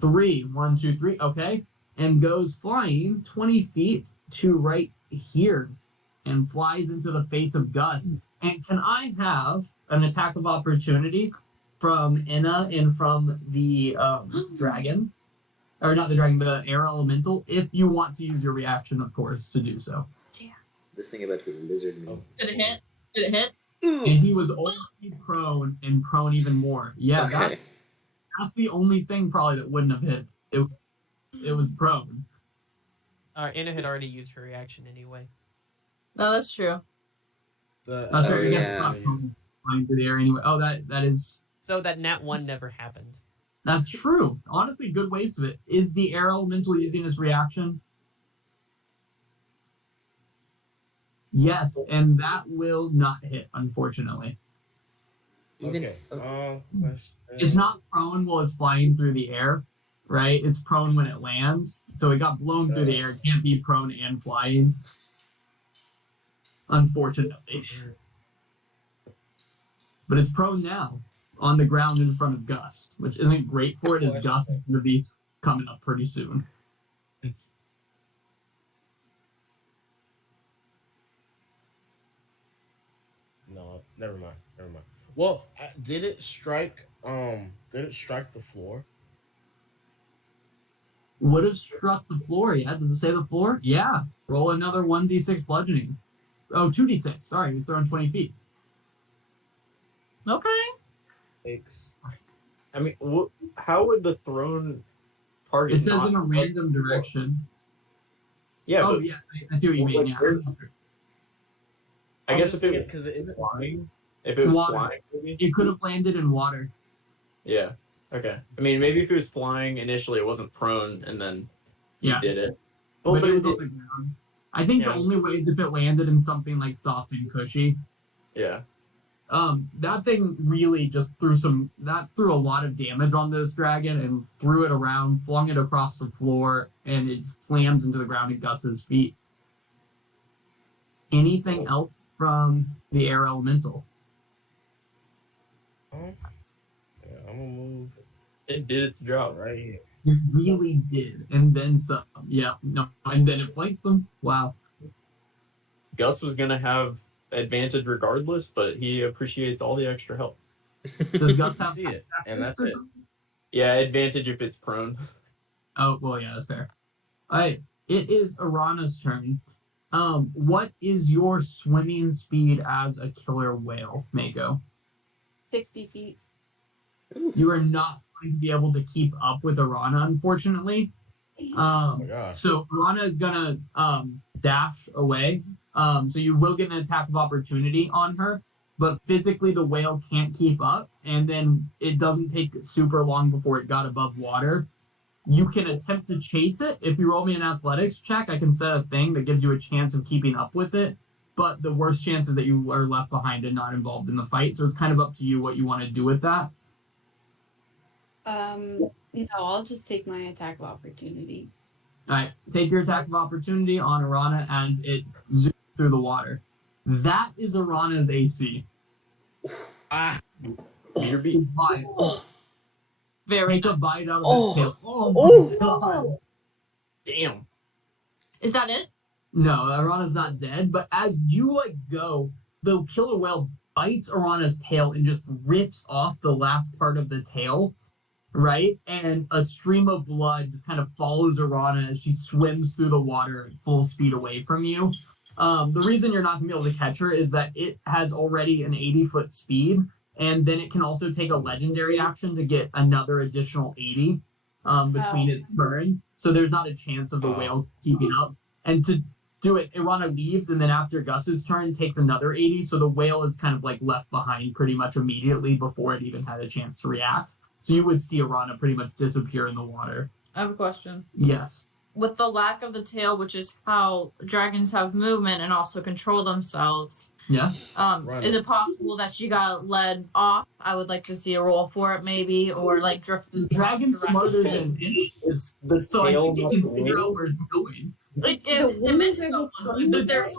3, 1, 2, 3, okay, and goes flying 20 feet to right here, and flies into the face of Gus. And can I have an attack of opportunity from Inna and from the dragon? Or not the dragon, the air elemental, if you want to use your reaction, of course, to do so. This thing about to be a lizard man. Did it hit? Did it hit? And he was only prone and prone even more. Yeah, Okay. that's the only thing probably that wouldn't have hit. It was prone. Anna had already used her reaction anyway. No, that's true. That's Oh, right, I guess yeah. not flying through the air anyway. Oh, that is So that nat 1 never happened. that's true. Honestly, good waste of it. Is the air elemental using his reaction? Yes, and that will not hit, unfortunately. Even Okay. Question. It's not prone while it's flying through the air, right? It's prone when it lands, so it got blown through the air. It can't be prone and flying, unfortunately. But it's prone now on the ground in front of Gus, which isn't great for it, as Gus is going to be coming up pretty soon. No, never mind. Well, did it strike the floor? Would have struck the floor, yeah. Does it say the floor? Yeah. Roll another 1d6 bludgeoning. Oh, 2d6. Sorry, he was throwing 20 feet. Okay. I mean, how would the thrown target? It says in a random direction. Yeah. Oh, but, yeah. I see what you mean. Yeah. I guess if it was because it isn't flying, if it was Water. flying, maybe? It could have landed in water. Yeah. Okay. I mean, maybe if it was flying initially, it wasn't prone, and then you did it. Well, but it was on the ground. I think the only way is if it landed in something like soft and cushy. Yeah. That thing really just threw a lot of damage on this dragon and threw it around, flung it across the floor, and it slams into the ground at Gus's feet. Anything else from the air elemental? Yeah, I'm gonna move. It did its job. Right here. It really did, and then some. Yeah, no, and then it flanks them. Wow. Gus was gonna have advantage regardless, but he appreciates all the extra help. Does Gus have see it? And that's it. Yeah, advantage if it's prone. Oh, well, yeah, that's fair. All right, it is Arana's turn. What is your swimming speed as a killer whale, Mako? 60 feet. You are not going to be able to keep up with Arana, unfortunately. So Arana is gonna dash away. So you will get an attack of opportunity on her, but physically the whale can't keep up, and then it doesn't take super long before it got above water. You can attempt to chase it. If you roll me an athletics check, I can set a thing that gives you a chance of keeping up with it. But the worst chance is that you are left behind and not involved in the fight. So it's kind of up to you what you want to do with that. No, I'll just take my attack of opportunity. All right, take your attack of opportunity on Arana as it zooms through the water. That is Arana's AC. You're being Very Take a nice. bite out of his tail. Oh my god. Damn. Is that it? No, Arana's not dead, but as you go, the killer whale bites Arana's tail and just rips off the last part of the tail, right? And a stream of blood just kind of follows Arana as she swims through the water at full speed away from you. The reason you're not going to be able to catch her is that it has already an 80-foot speed, and then it can also take a legendary action to get another additional 80 between its turns. So there's not a chance of the whale keeping up. And to do it, Arana leaves, and then after Gus's turn, takes another 80. So the whale is kind of left behind pretty much immediately before it even had a chance to react. So you would see Arana pretty much disappear in the water. I have a question. Yes. With the lack of the tail, which is how dragons have movement and also control themselves. Yeah. Is it possible that she got led off? I would like to see a roll for it, maybe, or drifted. The dragon's smarter than it is, so I think it can figure out where it's going. It meant to go one way, but there's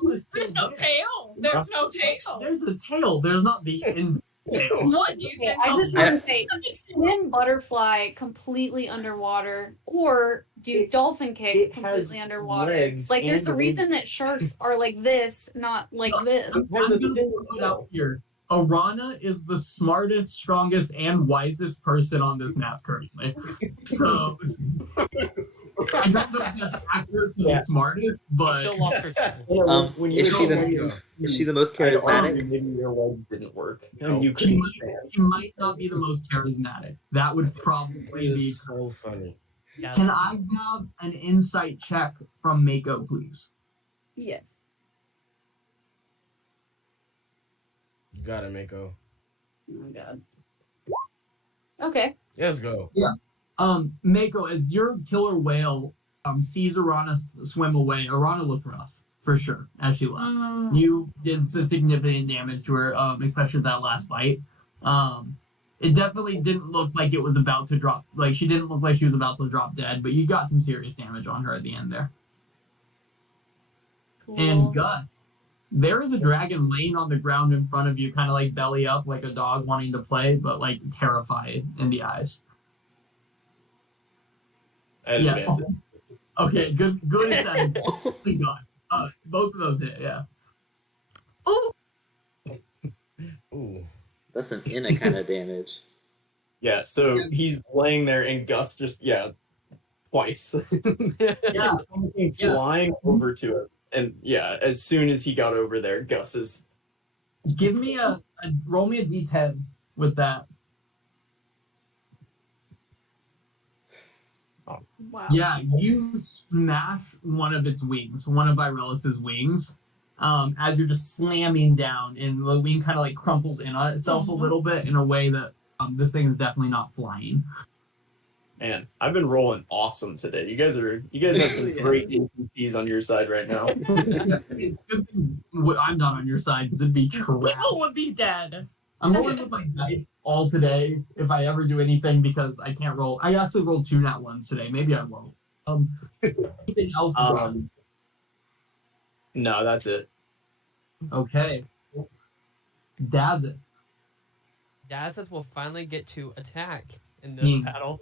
no tail. There's no tail. There's a tail. There's not the end tail. What do you think? I just want to say, swim butterfly completely underwater, or do dolphin kick completely underwater. There's a reason that sharks are like this, not like this. I'm going to put it out here. Arana is the smartest, strongest, and wisest person on this map currently. So I don't know if that's accurate to the smartest, but Still lost her When you is she the most charismatic? Maybe your leg didn't work. she might not be the most charismatic. That would probably be so funny. Yeah. Can I have an insight check from Mako, please? Yes. You got it, Mako. Oh my god. Okay. Let's go. Yeah. Mako, as your killer whale sees Arana swim away, Arana looked rough for sure as she left. You did some significant damage to her, especially that last bite. It definitely didn't look like it was about to drop. Like she didn't look like she was about to drop dead, but you got some serious damage on her at the end there. Cool. And Gus, there is a dragon laying on the ground in front of you, kind of like belly up, like a dog wanting to play, but like terrified in the eyes. At Yeah. advantage. Okay. Good. Good. Excited. Oh my God. Both of those hit. Yeah. Ooh, Ooh. That's some inna kind of damage. Yeah, so he's laying there and Gus just twice. Yeah. Came Yeah. flying over to him. And yeah, as soon as he got over there, Gus is Give me a roll me a d10 with that. Wow. Yeah, you smash one of its wings, one of Irelis's wings, as you're just slamming down, and the wing kind of like crumples in on itself a little bit in a way that this thing is definitely not flying. man, I've been rolling awesome today. You guys have some Yeah. great NPCs on your side right now. It's good thing I'm not on your side because it'd be trash. people would be dead. I'm rolling with my dice all today if I ever do anything because I can't roll. I actually rolled 2 nat ones today. Maybe I won't. Anything else, Gus? No, that's it. Okay. Dazeth. Dazeth will finally get to attack in this Hmm. battle.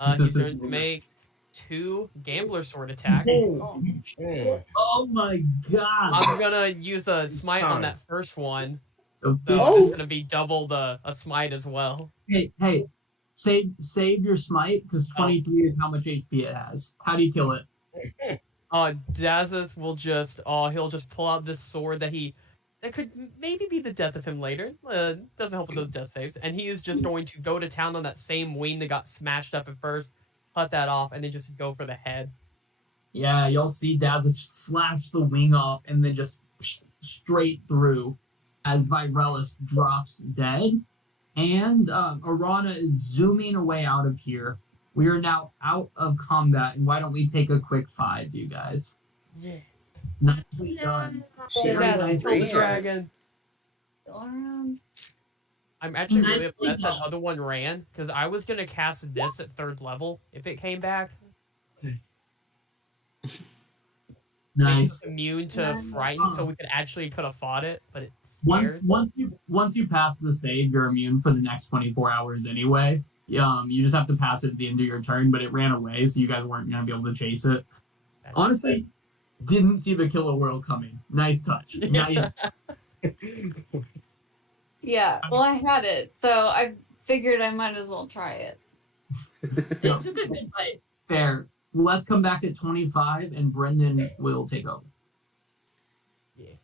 This He's is going a- to make 2 Gambler Sword attacks. Oh, Mm. Oh my God. I'm gonna use a It's smite on time. that first one, So so Oh. it's gonna be double a smite as well. hey, save your smite because 23 is how much HP it has. How do you kill it? Dazeth will just he'll just pull out this sword that could maybe be the death of him later. Doesn't help with those death saves, and he is just going to go to town on that same wing that got smashed up at first, cut that off, and then just go for the head. Yeah, you'll see Dazeth slash the wing off and then just straight through as Virelis drops dead. And Arana is zooming away out of here. We are now out of combat, and why don't we take a quick 5, you guys? Yeah. Nicely done. She Very Dazeth nice. killed the ran. dragon. All around. I'm actually really Nicely upset that done. other one ran because I was gonna cast this at 3rd level if it came back. Nice. It's immune to frighten, so we could have fought it, but it's scared. Once you pass the save, you're immune for the next 24 hours anyway. You just have to pass it at the end of your turn, but it ran away, so you guys weren't gonna be able to chase it. Honestly, didn't see the killer world coming. Nice touch. Nice. Yeah. Well, I had it, so I figured I might as well try it. It took a good bite. Fair. Let's come back at 25, and Brendan will take over. Yeah.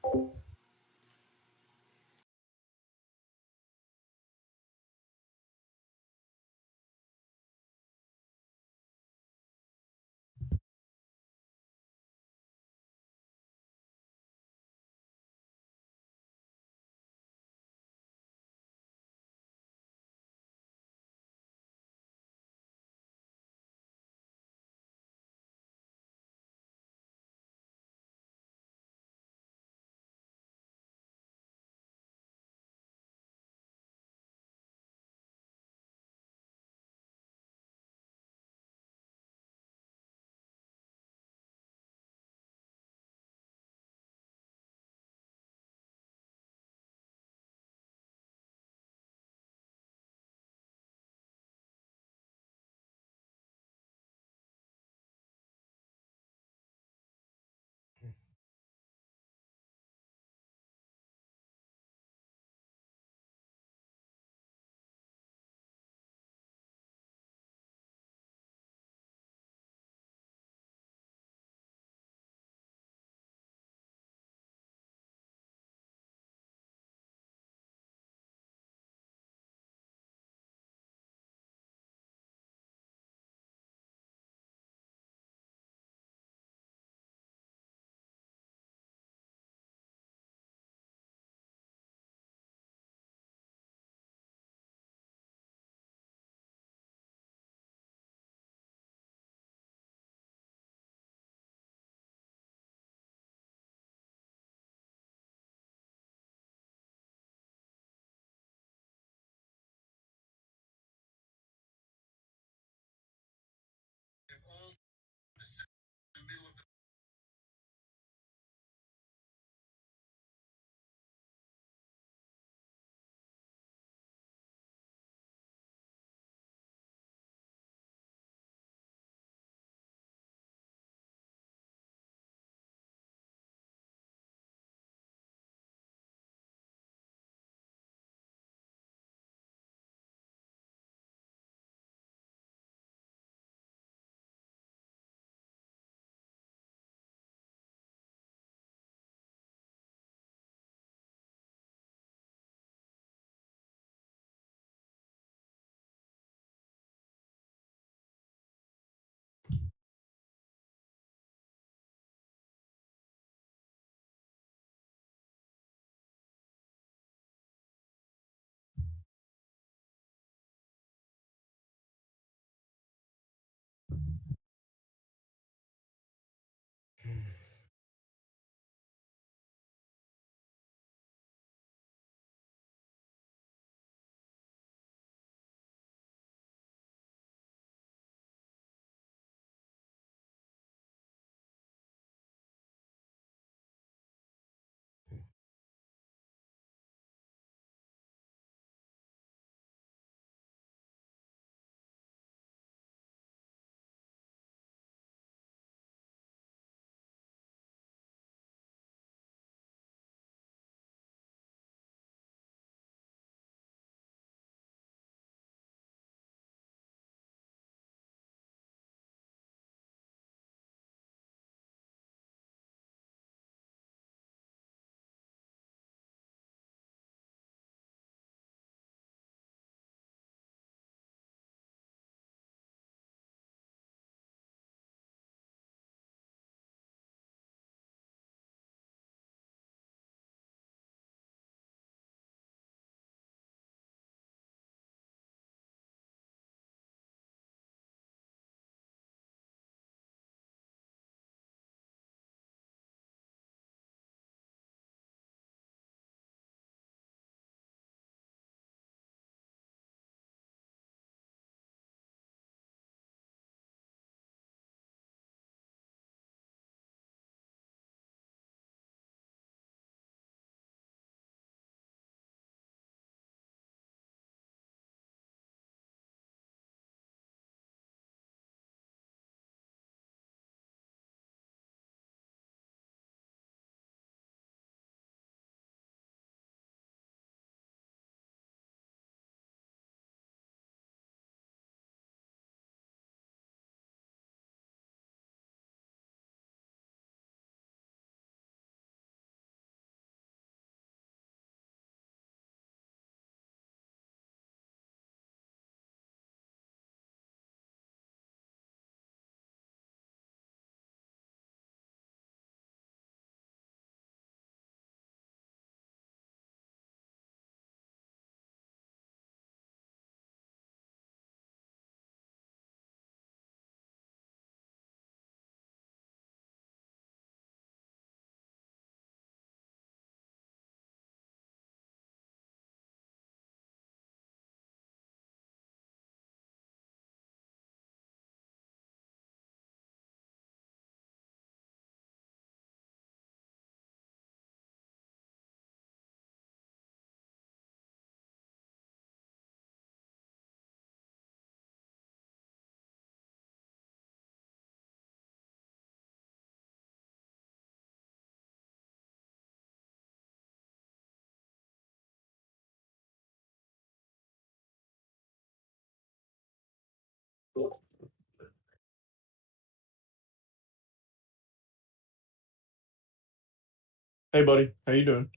Hey, buddy. How you doing?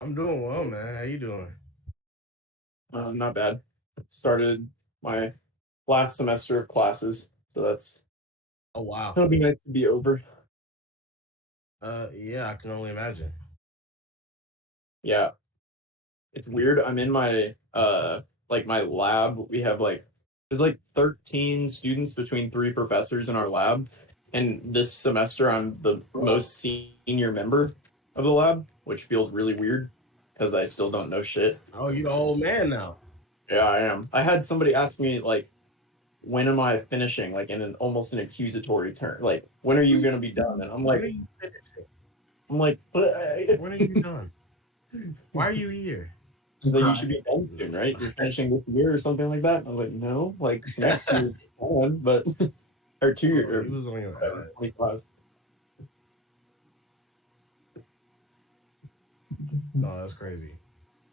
I'm doing well, man. How you doing? Not bad. Started my last semester of classes, so that's Oh wow. that'll be nice to be over. Yeah, I can only imagine. Yeah, it's weird. I'm in my like my lab. We have like there's like 13 students between 3 professors in our lab, and this semester I'm the most senior member of the lab, which feels really weird because I still don't know shit. Oh, you the old man now. Yeah, I am. I had somebody ask me like, when am I finishing? Like in an almost an accusatory turn. Like, when are you gonna be done? And When are you finished? I'm like, but When are you done? Why are you here? that you should be done soon, right? You're finishing this year or something like that. I'm like, no, like next year, on, but or 2 years, Oh, he was on your or head. 25. Oh, that's crazy.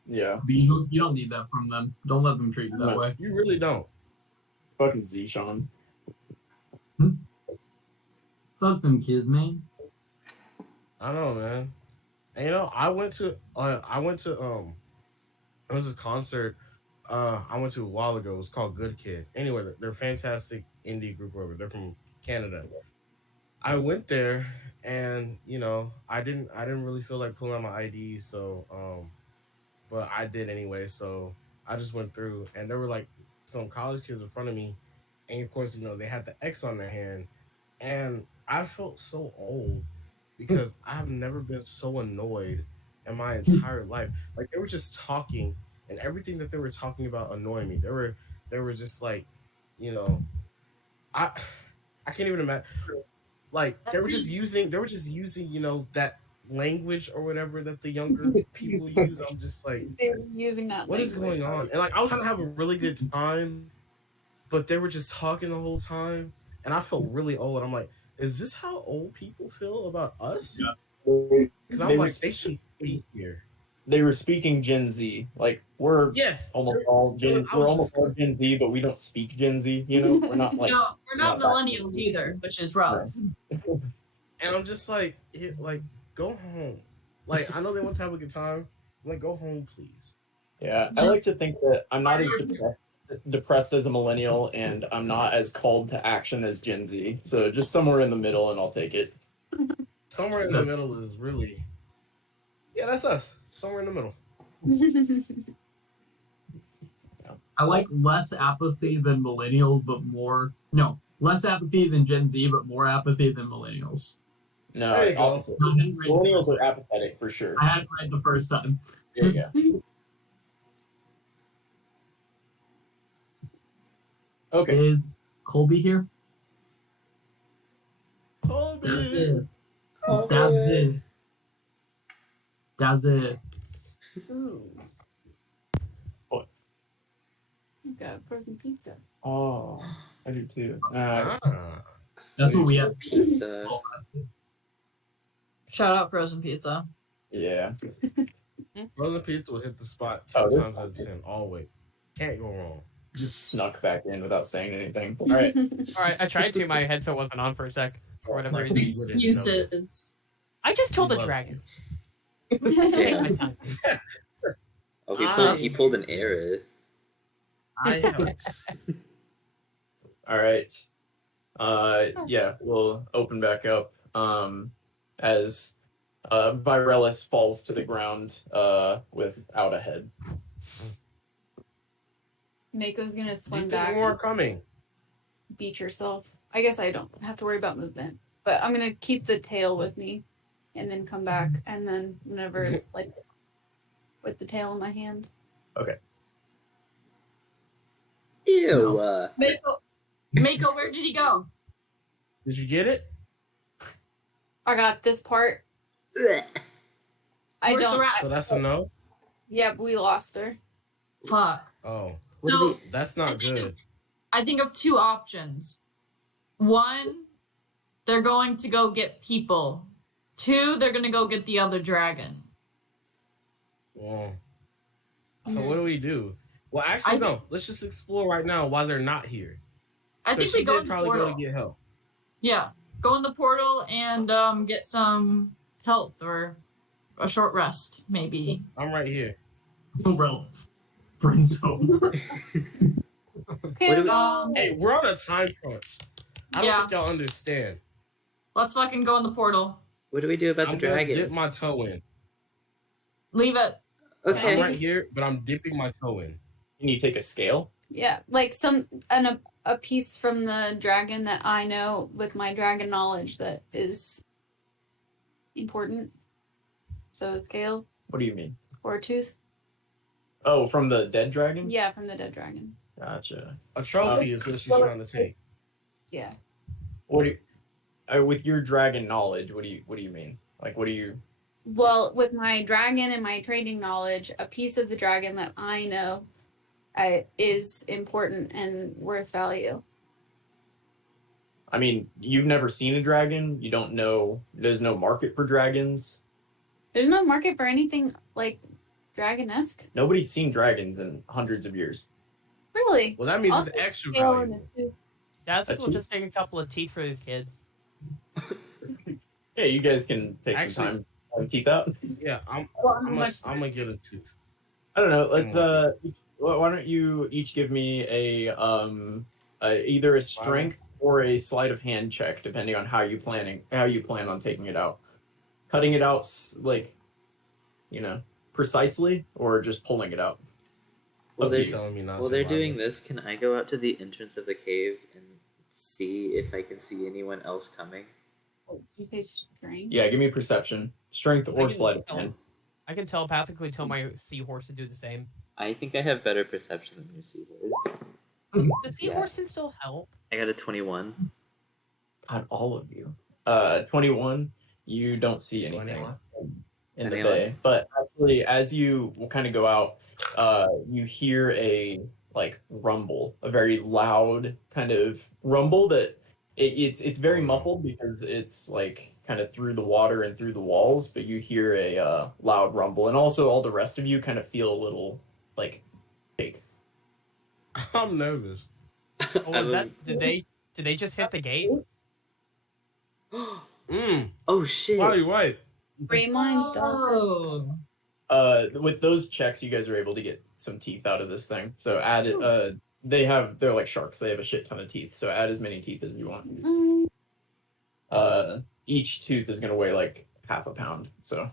Yeah, But you don't need that from them. Don't let them treat you that No. way. You really don't. fucking Zishan. Fuck them kids, man. I know, man. And you know, I went to it was this concert I went to a while ago. It was called Good Kid. Anyway, they're a fantastic indie group over. They're from Canada. I went there and you know, I didn't really feel like pulling out my ID, so but I did anyway, so I just went through and there were like some college kids in front of me, and of course, you know, they had the X on their hand, and I felt so old because I've never been so annoyed in my entire life. Like they were just talking, and everything that they were talking about annoyed me. They were just like, you know, I I can't even imagine. Like they were just using, you know, that language or whatever that the younger people use. I'm just like, They were using that what is language. going on? And like I was trying to have a really good time, but they were just talking the whole time, and I felt really old. I'm like, is this how old people feel about us? Because I'm They were like, they should be here. they were speaking Gen Z. Like we're Yes, almost all I we're was almost all disgusted. Gen Z, but we don't speak Gen Z. You know, we're not like No, we're not that millennials either, which is rough. And I'm just like, like, go home. Like, I know they want to have a good time. I'm like, go home, please. Yeah, I like to think that I'm not as depressed as a millennial, and I'm not as called to action as Gen Z. So just somewhere in the middle, and I'll take it. Somewhere in the middle is really, yeah, that's us. Somewhere in the middle. I like less apathy than millennials, but more less apathy than Gen Z, but more apathy than millennials. No, There you go. opposite. I hadn't read the Millennials first are time. apathetic for sure. I hadn't read the first time. There you go. Okay. Is Colby here? Colby. That's it. That's it. Ooh. I've got frozen pizza. Oh, I do too. Ah. That's what we have. Pizza. Shout out frozen pizza. Yeah. Frozen pizza will hit the spot Oh, 10 times out of 10. Always. Can't go wrong. Just snuck back in without saying anything. All right. All right, I tried to. My headset wasn't on for a sec for whatever Like, reason. Excuses. I just killed a Love dragon. Damn. Take my time. Oh, he pulled an Aerith. I helped. All right. Yeah, we'll open back up. As Virelis falls to the ground without a head. Mako's gonna Do you swim think back, more are coming? beat yourself. I guess I don't have to worry about movement, but I'm gonna keep the tail with me, and then come back, and then whenever like with the tail in my hand. Ew. Mako, where did he go? Did you get it? I got this part. I Where's the don't. rat? So that's a no? Yep, we lost her. Fuck. Oh, So that's not good. I think of two options. One, they're going to go get people. Two, they're gonna go get the other dragon. Well, so what do we do? Well, actually, no. Let's just explore right now while they're not here. I think She we go did in the probably portal. go to get help. Yeah, go in the portal and get some health or a short rest, maybe. I'm right here. Well, friend zone. What do we- Hey, we're on a time crunch. I don't Yeah. think y'all understand. Let's fucking go in the portal. What do we do about I'm the gonna dip dragon? my toe in. Leave it. I'm Okay. right here, but I'm dipping my toe in. Can you take a scale? Yeah, like a piece from the dragon that I know with my dragon knowledge that is important. So a scale What do you mean? or a tooth. Oh, from the dead dragon? Yeah, from the dead dragon. Gotcha. A trophy is what she's trying to take. Yeah. What do you, with your dragon knowledge, what do you mean? Like, what do you? Well, with my dragon and my trading knowledge, a piece of the dragon that I know is important and worth value. I mean, you've never seen a dragon. You don't know. There's no market for dragons. There's no market for anything like dragon-esque. Nobody's seen dragons in hundreds of years. Really? Well, that means Also, it's extra scale and valuable. a tooth. Dazzle will just take a couple of teeth for his kids. Yeah, you guys can take some Actually- time to teeth out. Yeah, I'm Well, how I'm much? gonna get a tooth. I don't know. Let's why don't you each give me either a strength or a sleight of hand check, depending on how you plan on taking it out. Cutting it out like, precisely, or just pulling it out. Well, Up to they're you. Telling me not While to they're lie. doing this, can I go out to the entrance of the cave and see if I can see anyone else coming? Oh, did you say strength? Yeah, give me perception, strength, I or can sleight of tell- hand. I can telepathically tell my seahorse to do the same. I think I have better perception than your seahorse. The Yeah. seahorse can still help. I got a 21. On all of you. 21. You don't see anything 21. in the 21. bay, but actually, as you kind of go out, you hear a rumble, a very loud kind of rumble that it's very muffled because it's kind of through the water and through the walls, but you hear a loud rumble, and also all the rest of you kind of feel a little shake. I'm nervous. Oh, was that? Did they just hit the gate? Oh shit! Wow, you're right. Free mind stuff. Oh. With those checks, you guys are able to get some teeth out of this thing. So add it. They're like sharks. They have a shit ton of teeth. So add as many teeth as you want. Each tooth is gonna weigh like half a pound. So.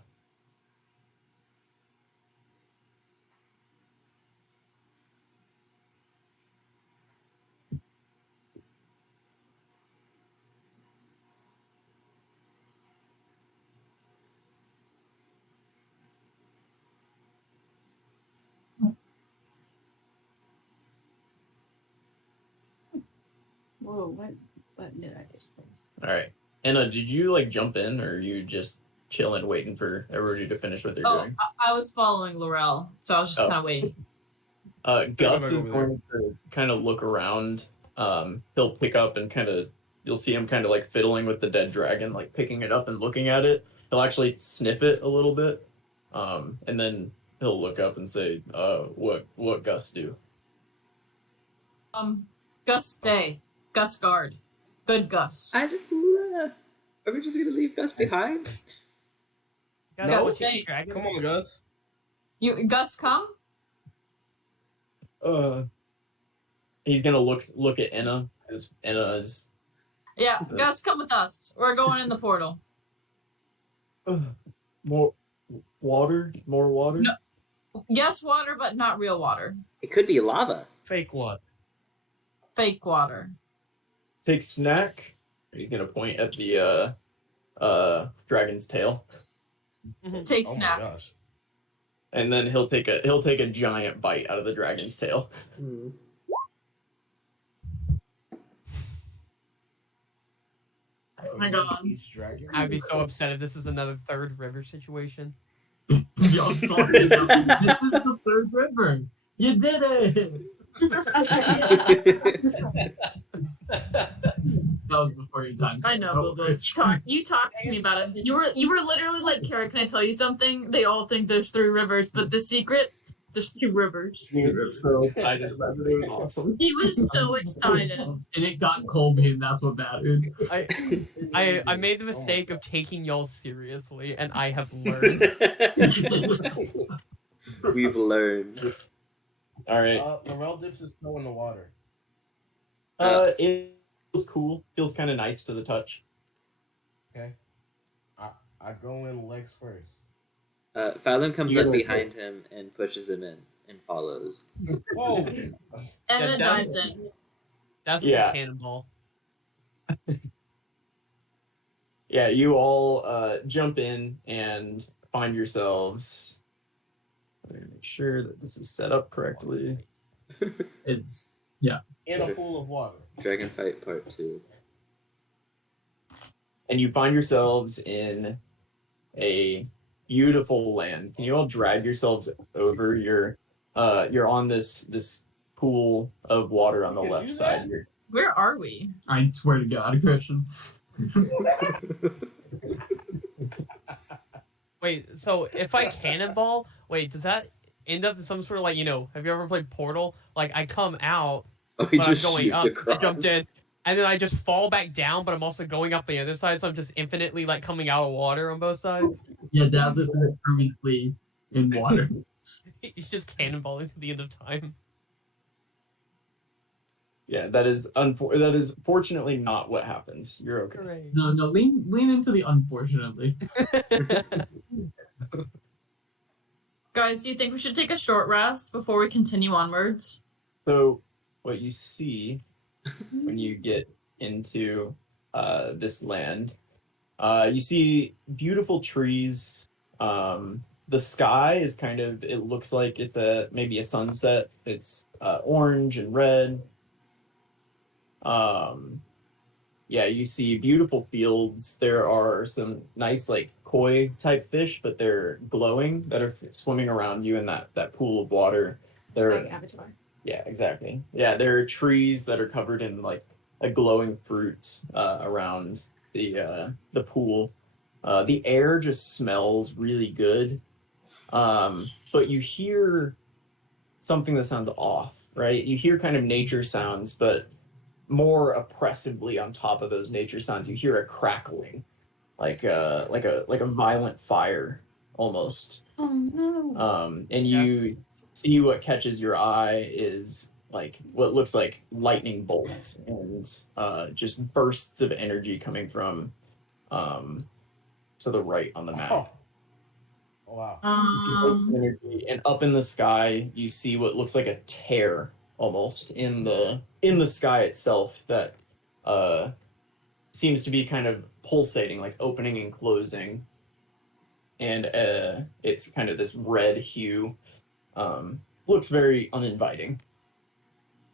Whoa, what button did I just press? All right. Anna, did you jump in, or are you just chilling, waiting for everybody to finish what they're doing? I was following Laurel, so I was just Oh. kind of waiting. Gus back is over there. going to kind of look around. He'll pick up and you'll see him kind of fiddling with the dead dragon, picking it up and looking at it. He'll actually sniff it a little bit, and then he'll look up and say, "What Gus do?" Gus stay. Gus guard. Good Gus. Are we just gonna leave Gus behind? Guys, No. what's the dragon? Come on, Gus. Gus come? He's gonna look at Enna, because Enna is Yeah, Gus, come with us. We're going in the portal. more water. No. Yes, water, but not real water. It could be lava. Fake what? Fake water. Take snack. He's gonna point at the dragon's tail, Take Oh my snap. gosh. and then he'll take a giant bite out of the dragon's tail. Hmm. Oh my god. Each dragon. I'd be so upset if this is another third river situation. Yo, sorry, no. This is the third river. You did it. That was before your time. I know, Oh, Boo Boo. You talked to me about it. You were literally like, Kara, can I tell you something? They all think there's 3 rivers, but the secret There's 2 rivers. He was so excited about it. It was awesome. He was so excited. And it got Colby, and that's what mattered. I made the mistake of taking y'all seriously, and I have learned. We've learned. All right. Morel dips his toe in the water. It feels cool. Feels kind of nice to the touch. Okay. I go in legs first. Fathom comes You up go behind him and pushes him in and follows. Whoa! And Yeah, then dives in. That's Yeah. a cannonball. Yeah, you all jump in and find yourselves. Let me make sure that this is set up correctly. It's In a pool of water. Dragon Fight Part 2. And you find yourselves in a beautiful land. Can you all drag yourselves over? You're on this pool of water on the You can left do side that? here. Where are we? I swear to God, Christian. Wait, so if I cannonball, does that end up in some sort of like, have you ever played Portal? Like I come out, Oh, he but just I'm going shoots up. across. I jumped in, and then I just fall back down, but I'm also going up the other side, so I'm just infinitely like coming out of water on both sides. Yeah, Dazzle is permanently in water. He's just cannonballing to the end of time. Yeah, that is fortunately not what happens. You're okay. Hooray. No, lean into the unfortunately. Guys, do you think we should take a short rest before we continue onwards? So what you see when you get into this land, you see beautiful trees. The sky is it looks like it's maybe a sunset. It's orange and red. Yeah, you see beautiful fields. There are some nice like koi type fish, but they're glowing that are swimming around you in that pool of water. They're Like Avatar. Yeah, exactly. Yeah, there are trees that are covered in like a glowing fruit around the pool. The air just smells really good. But you hear something that sounds off, right? You hear kind of nature sounds, but more oppressively on top of those nature sounds, you hear a crackling, like a violent fire almost. Oh no. And you see what catches your eye is like what looks like lightning bolts and just bursts of energy coming from to the right on the map. Oh wow. Energy, and up in the sky you see what looks like a tear almost in the sky itself that seems to be kind of pulsating, like opening and closing, and it's kind of this red hue. Looks very uninviting.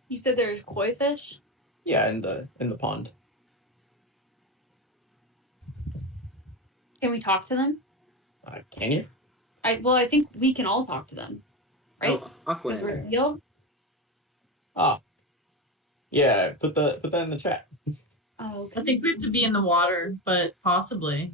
You said there's koi fish? Yeah, in the pond. Can we talk to them? Can you? I think we can all talk to them, right? Oh, Because we're Aquaman. healed. Yeah, put that in the chat. Oh, okay. I think we have to be in the water, but possibly.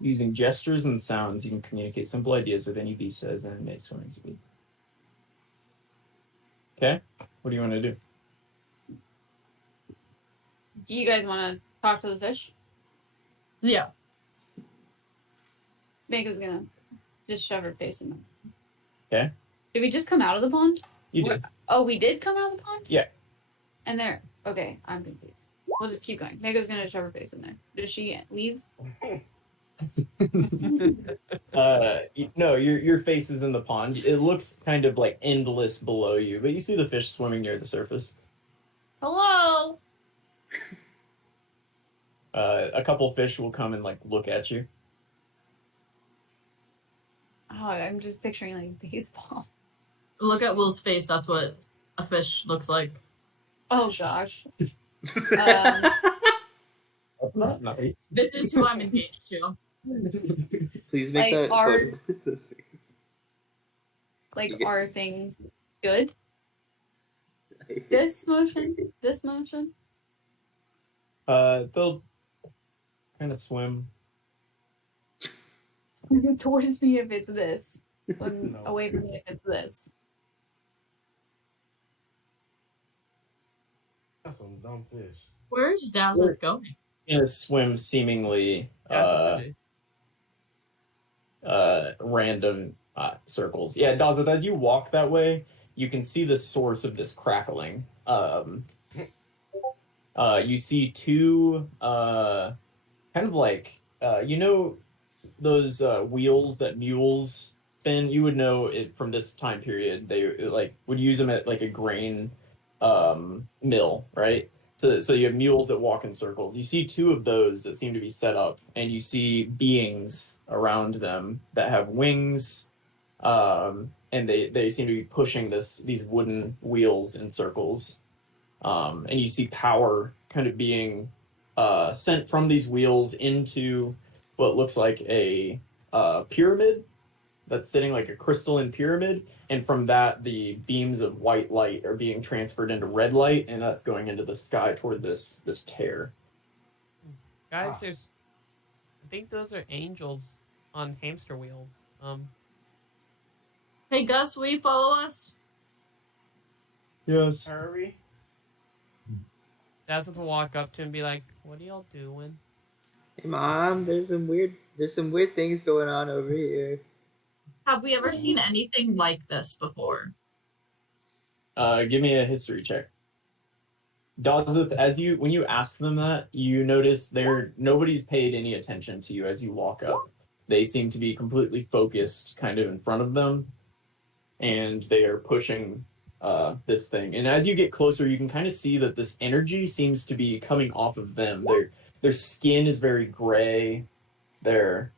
Using gestures and sounds, you can communicate simple ideas with any beast that has animate swimming speed. Okay, what do you want to do? Do you guys want to talk to the fish? Yeah. Mega's gonna just shove her face in them. Okay. Did we just come out of the pond? You did. Oh, we did come out of the pond? Yeah. And there. Okay, I'm confused. We'll just keep going. Mega's gonna shove her face in there. Does she leave? No, your face is in the pond. It looks kind of like endless below you, but you see the fish swimming near the surface. Hello? A couple fish will come and like look at you. Oh, I'm just picturing like baseball. Look at Will's face. That's what a fish looks like. Oh gosh. That's not nice. This is who I'm engaged to. Please make Like, that are- photo. Like, You get- are things good? This motion? They'll kind of swim. Towards me if it's this. Swim No. away from me if it's this. That's some dumb fish. Where's Dazeth going? Gonna swim seemingly random circles. Yeah, Dazeth, as you walk that way, you can see the source of this crackling. You see two kind of like those wheels that mules spin. You would know it from this time period. They like would use them at like a grain mill, right? So you have mules that walk in circles. You see two of those that seem to be set up, and you see beings around them that have wings, and they seem to be pushing these wooden wheels in circles. And you see power kind of being sent from these wheels into what looks like a pyramid that's sitting like a crystalline pyramid, and from that the beams of white light are being transferred into red light, and that's going into the sky toward this tear. Guys, I think those are angels on hamster wheels. Hey Gus, will you follow us? Yes. Hurry. Dazeth will walk up to him and be like, "What are y'all doing?" Hey mom, there's some weird things going on over here. Have we ever seen anything like this before? Give me a history check. Dazeth, when you ask them that, you notice nobody's paid any attention to you as you walk up. They seem to be completely focused kind of in front of them, and they are pushing this thing. And as you get closer, you can kind of see that this energy seems to be coming off of them. Their skin is very gray. Their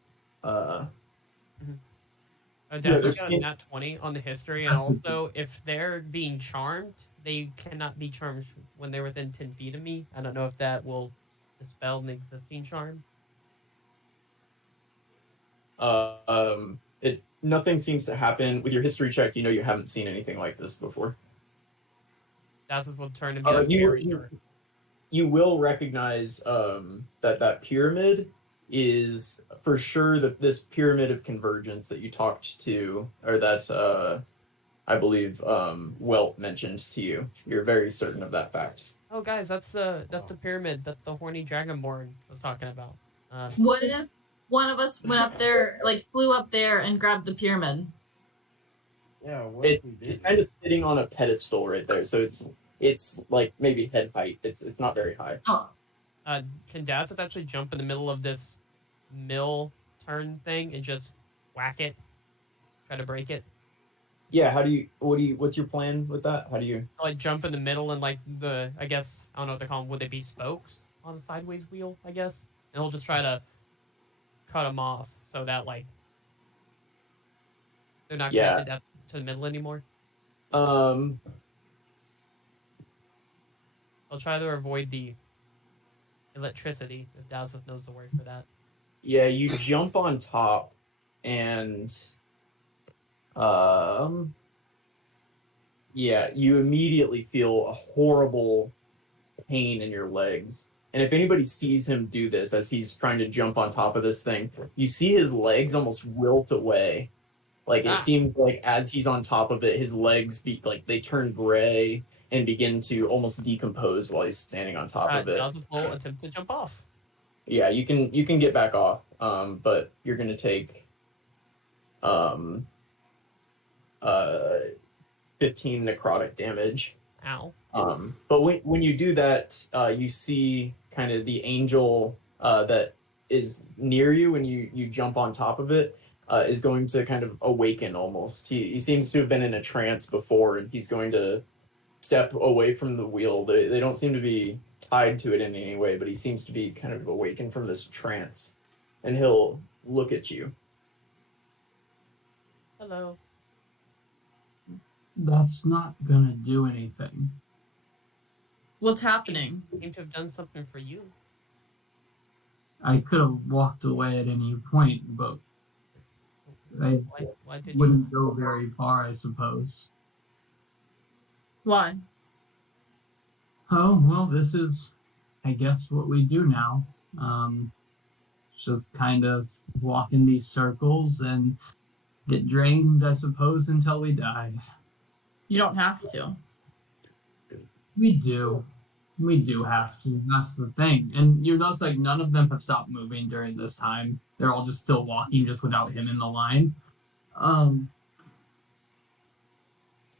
Dazeth got a nat 20 on the history, and also if they're being charmed, they cannot be charmed when they're within 10 feet of me. I don't know if that will dispel an existing charm. Nothing seems to happen with your history check. You know you haven't seen anything like this before. Dazeth will turn and be like, you will recognize that pyramid is for sure this pyramid of convergence that you talked to, or that I believe Welt mentioned to you. You're very certain of that fact. Oh, guys, that's the pyramid that the horny dragonborn was talking about. What if one of us went up there, like flew up there and grabbed the pyramid? Yeah, what if we did? It's kind of sitting on a pedestal right there, so it's like maybe head height. It's not very high. Oh, Can Dazeth actually jump in the middle of this mill turn thing and just whack it? Try to break it? Yeah, what's your plan with that? How do you like jump in the middle and like I guess I don't know what they call them. Would they be spokes on the sideways wheel? I guess, and he'll just try to cut them off so that like they're not connected to the middle anymore. I'll try to avoid the electricity, if Dazeth knows the word for that. Yeah, you jump on top, and yeah, you immediately feel a horrible pain in your legs. And if anybody sees him do this as he's trying to jump on top of this thing, you see his legs almost wilt away. Like it seems like as he's on top of it, his legs they turn gray and begin to almost decompose while he's standing on top of it. Dazeth will attempt to jump off. Yeah, you can get back off, but you're gonna take 15 necrotic damage. Ow. But when you do that, you see kind of the angel that is near you when you jump on top of it is going to kind of awaken almost. He seems to have been in a trance before, and he's going to step away from the wheel. They don't seem to be tied to it in any way, but he seems to be kind of awakened from this trance, and he'll look at you. Hello. That's not gonna do anything. what's happening? I seem to have done something for you. I could have walked away at any point, but I Why did you? wouldn't go very far, I suppose. Why? Oh, well, this is, I guess, what we do now. Just kind of walk in these circles and get drained, I suppose, until we die. You don't have to. We do. We do have to. That's the thing. And you notice, like, none of them have stopped moving during this time. They're all just still walking, just without him in the line.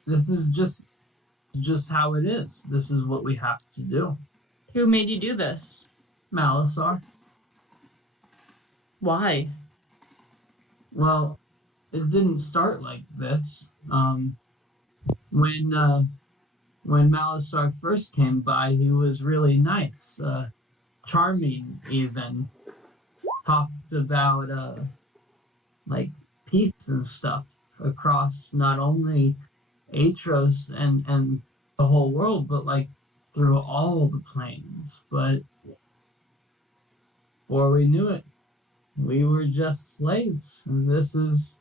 This is just how it is. This is what we have to do. Who made you do this? Malasar. Why? Well, it didn't start like this. When Malasar first came by, he was really nice, charming even. Talked about like peace and stuff across not only Aetros and the whole world, but like through all the planes. But before we knew it, we were just slaves, and this is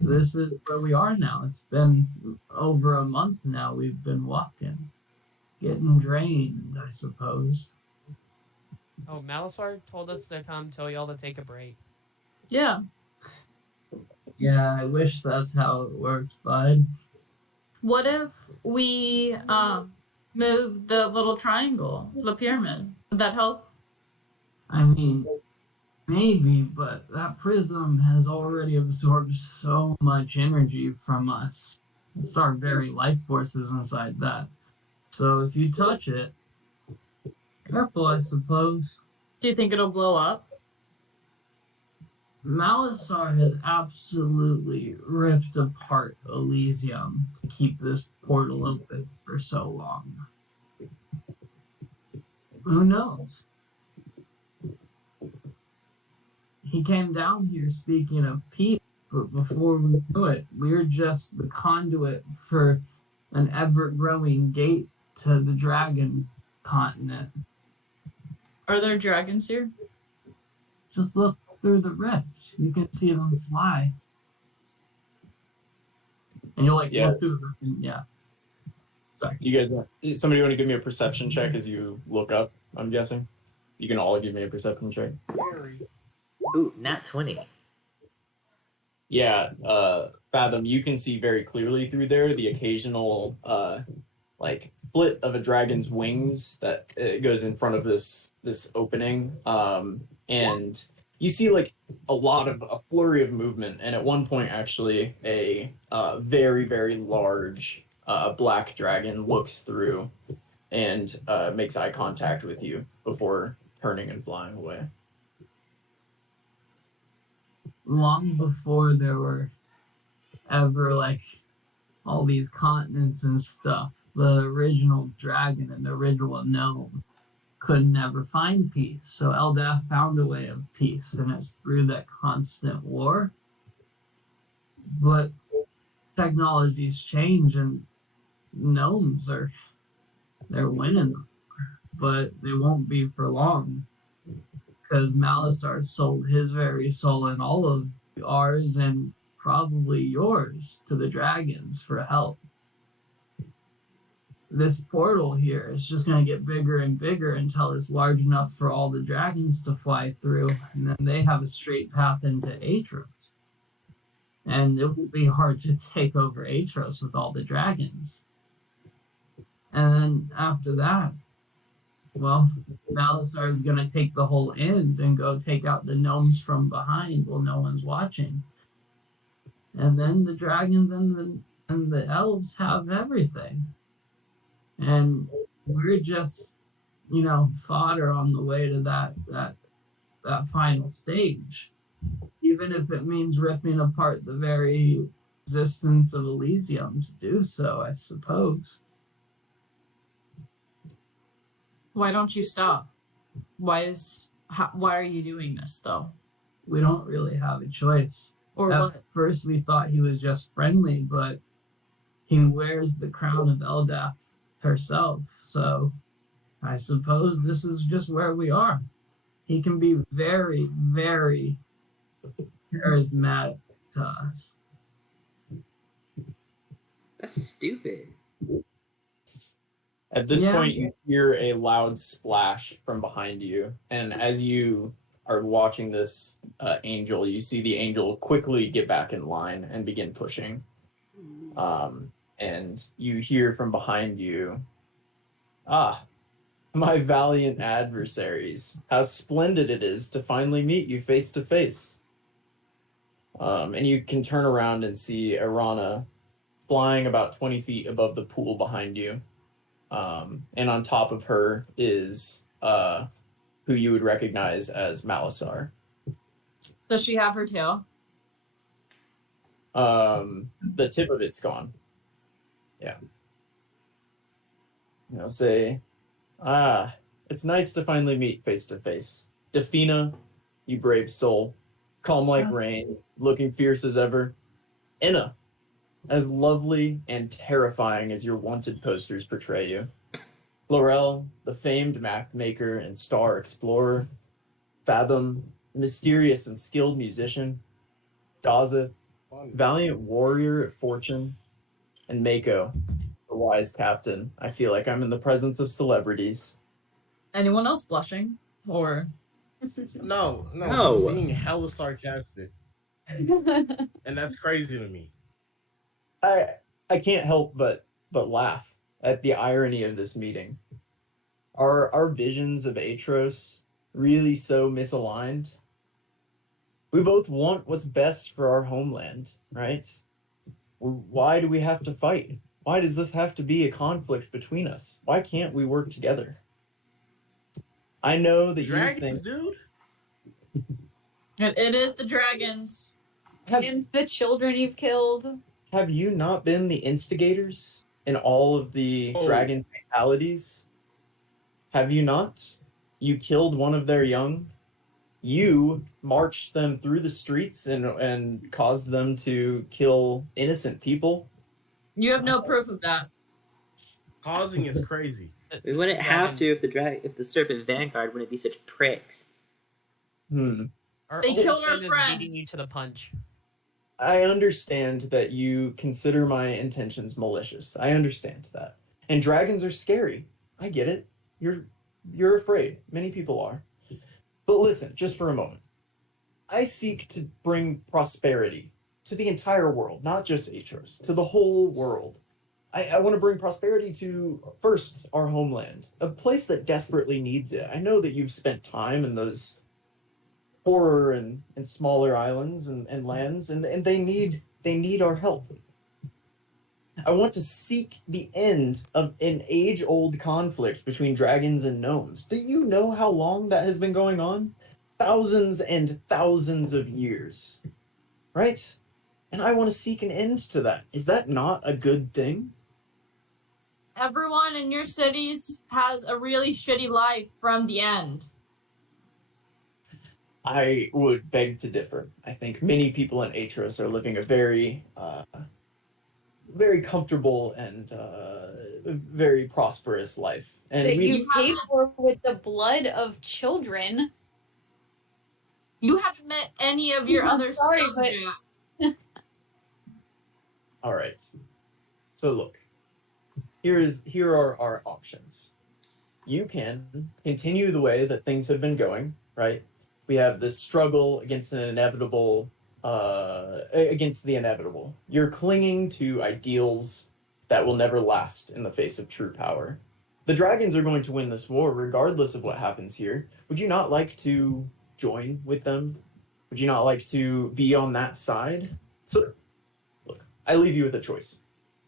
where we are now. It's been over a month now. We've been walking, getting drained, I suppose. Oh, Malasar told us to come tell y'all to take a break. Yeah. Yeah, I wish that's how it worked, bud. What if we move the little triangle, the pyramid? Would that help? I mean, maybe, but that prism has already absorbed so much energy from us. It's our very life forces inside that. So if you touch it, careful, I suppose. Do you think it'll blow up? Malasar has absolutely ripped apart Elysium to keep this portal open for so long. Who knows? He came down here speaking of peace, but before we knew it, we were just the conduit for an ever-growing gate to the dragon continent. Are there dragons here? Just look through the rift. You can see them fly. And you'll like Yeah. look through the rift and, yeah. Sorry. You guys, somebody want to give me a perception check as you look up? I'm guessing. You can all give me a perception check. Ooh, nat 20. Yeah, Fathom, you can see very clearly through there the occasional like flit of a dragon's wings that goes in front of this opening, and you see like a flurry of movement, and at one point actually a very very large black dragon looks through and makes eye contact with you before turning and flying away. Long before there were ever like all these continents and stuff, the original dragon and the original gnome could never find peace. So Eldath found a way of peace, and it's through that constant war. But technologies change, and gnomes they're winning, but they won't be for long, because Malasar sold his very soul and all of ours and probably yours to the dragons for help. This portal here is just going to get bigger and bigger until it's large enough for all the dragons to fly through, and then they have a straight path into Aetros. And it will be hard to take over Aetros with all the dragons. And then after that, well, Malasar is going to take the whole end and go take out the gnomes from behind while no one's watching. And then the dragons and the elves have everything. And we're just, fodder on the way to that final stage. Even if it means ripping apart the very existence of Elysium to do so, I suppose. Why don't you stop? Why are you doing this though? We don't really have a choice. Or At what? first we thought he was just friendly, but he wears the crown of Eldath herself, so I suppose this is just where we are. He can be very, very charismatic, That's stupid. At this Yeah. point, you hear a loud splash from behind you, and as you are watching this angel, you see the angel quickly get back in line and begin pushing. And you hear from behind you, "Ah, my valiant adversaries! How splendid it is to finally meet you face to face!" And you can turn around and see Arana flying about 20 feet above the pool behind you. And on top of her is who you would recognize as Malasar. Does she have her tail? The tip of it's gone. Yeah. I'll say, it's nice to finally meet face to face. Defina, you brave soul, calm like rain, looking fierce as ever. Inna, as lovely and terrifying as your wanted posters portray you. Laurel, the famed map maker and star explorer. Fathom, mysterious and skilled musician. Dazeth, valiant warrior of fortune. And Mako, the wise captain. I feel like I'm in the presence of celebrities. Anyone else blushing? Or No, No. he's being hella sarcastic, and that's crazy to me. I can't help but laugh at the irony of this meeting. Are our visions of Aetros really so misaligned? We both want what's best for our homeland, right? Why do we have to fight? Why does this have to be a conflict between us? Why can't we work together? I know that Dragons, you think... dude. it is the dragons. And the children you've killed. Have you not been the instigators in all of the dragon fatalities? Have you not? You killed one of their young. You marched them through the streets and caused them to kill innocent people. You have no proof of that. Causing is crazy. We wouldn't have to if the Serpent Vanguard wouldn't be such pricks. Our They only killed our friend is friends. beating you to the punch. I understand that you consider my intentions malicious. I understand that. And dragons are scary. I get it. You're afraid. Many people are. But listen, just for a moment. I seek to bring prosperity to the entire world, not just Aetros, to the whole world. I want to bring prosperity to, first, our homeland, a place that desperately needs it. I know that you've spent time in those poorer and smaller islands and lands, and they need our help. I want to seek the end of an age-old conflict between dragons and gnomes. Do you know how long that has been going on? Thousands and thousands of years, right? And I want to seek an end to that. Is that not a good thing? Everyone in your cities has a really shitty life from the end. I would beg to differ. I think many people in Aetros are living a very, very comfortable and very prosperous life. And that we you've paid for with the blood of children. You haven't met any of your I'm other sorry, scumjacks. All right. So look, here are our options. You can continue the way that things have been going, right? We have this struggle against an inevitable, against the inevitable. You're clinging to ideals that will never last in the face of true power. The dragons are going to win this war regardless of what happens here. Would you not like to join with them? Would you not like to be on that side? So, look, I leave you with a choice.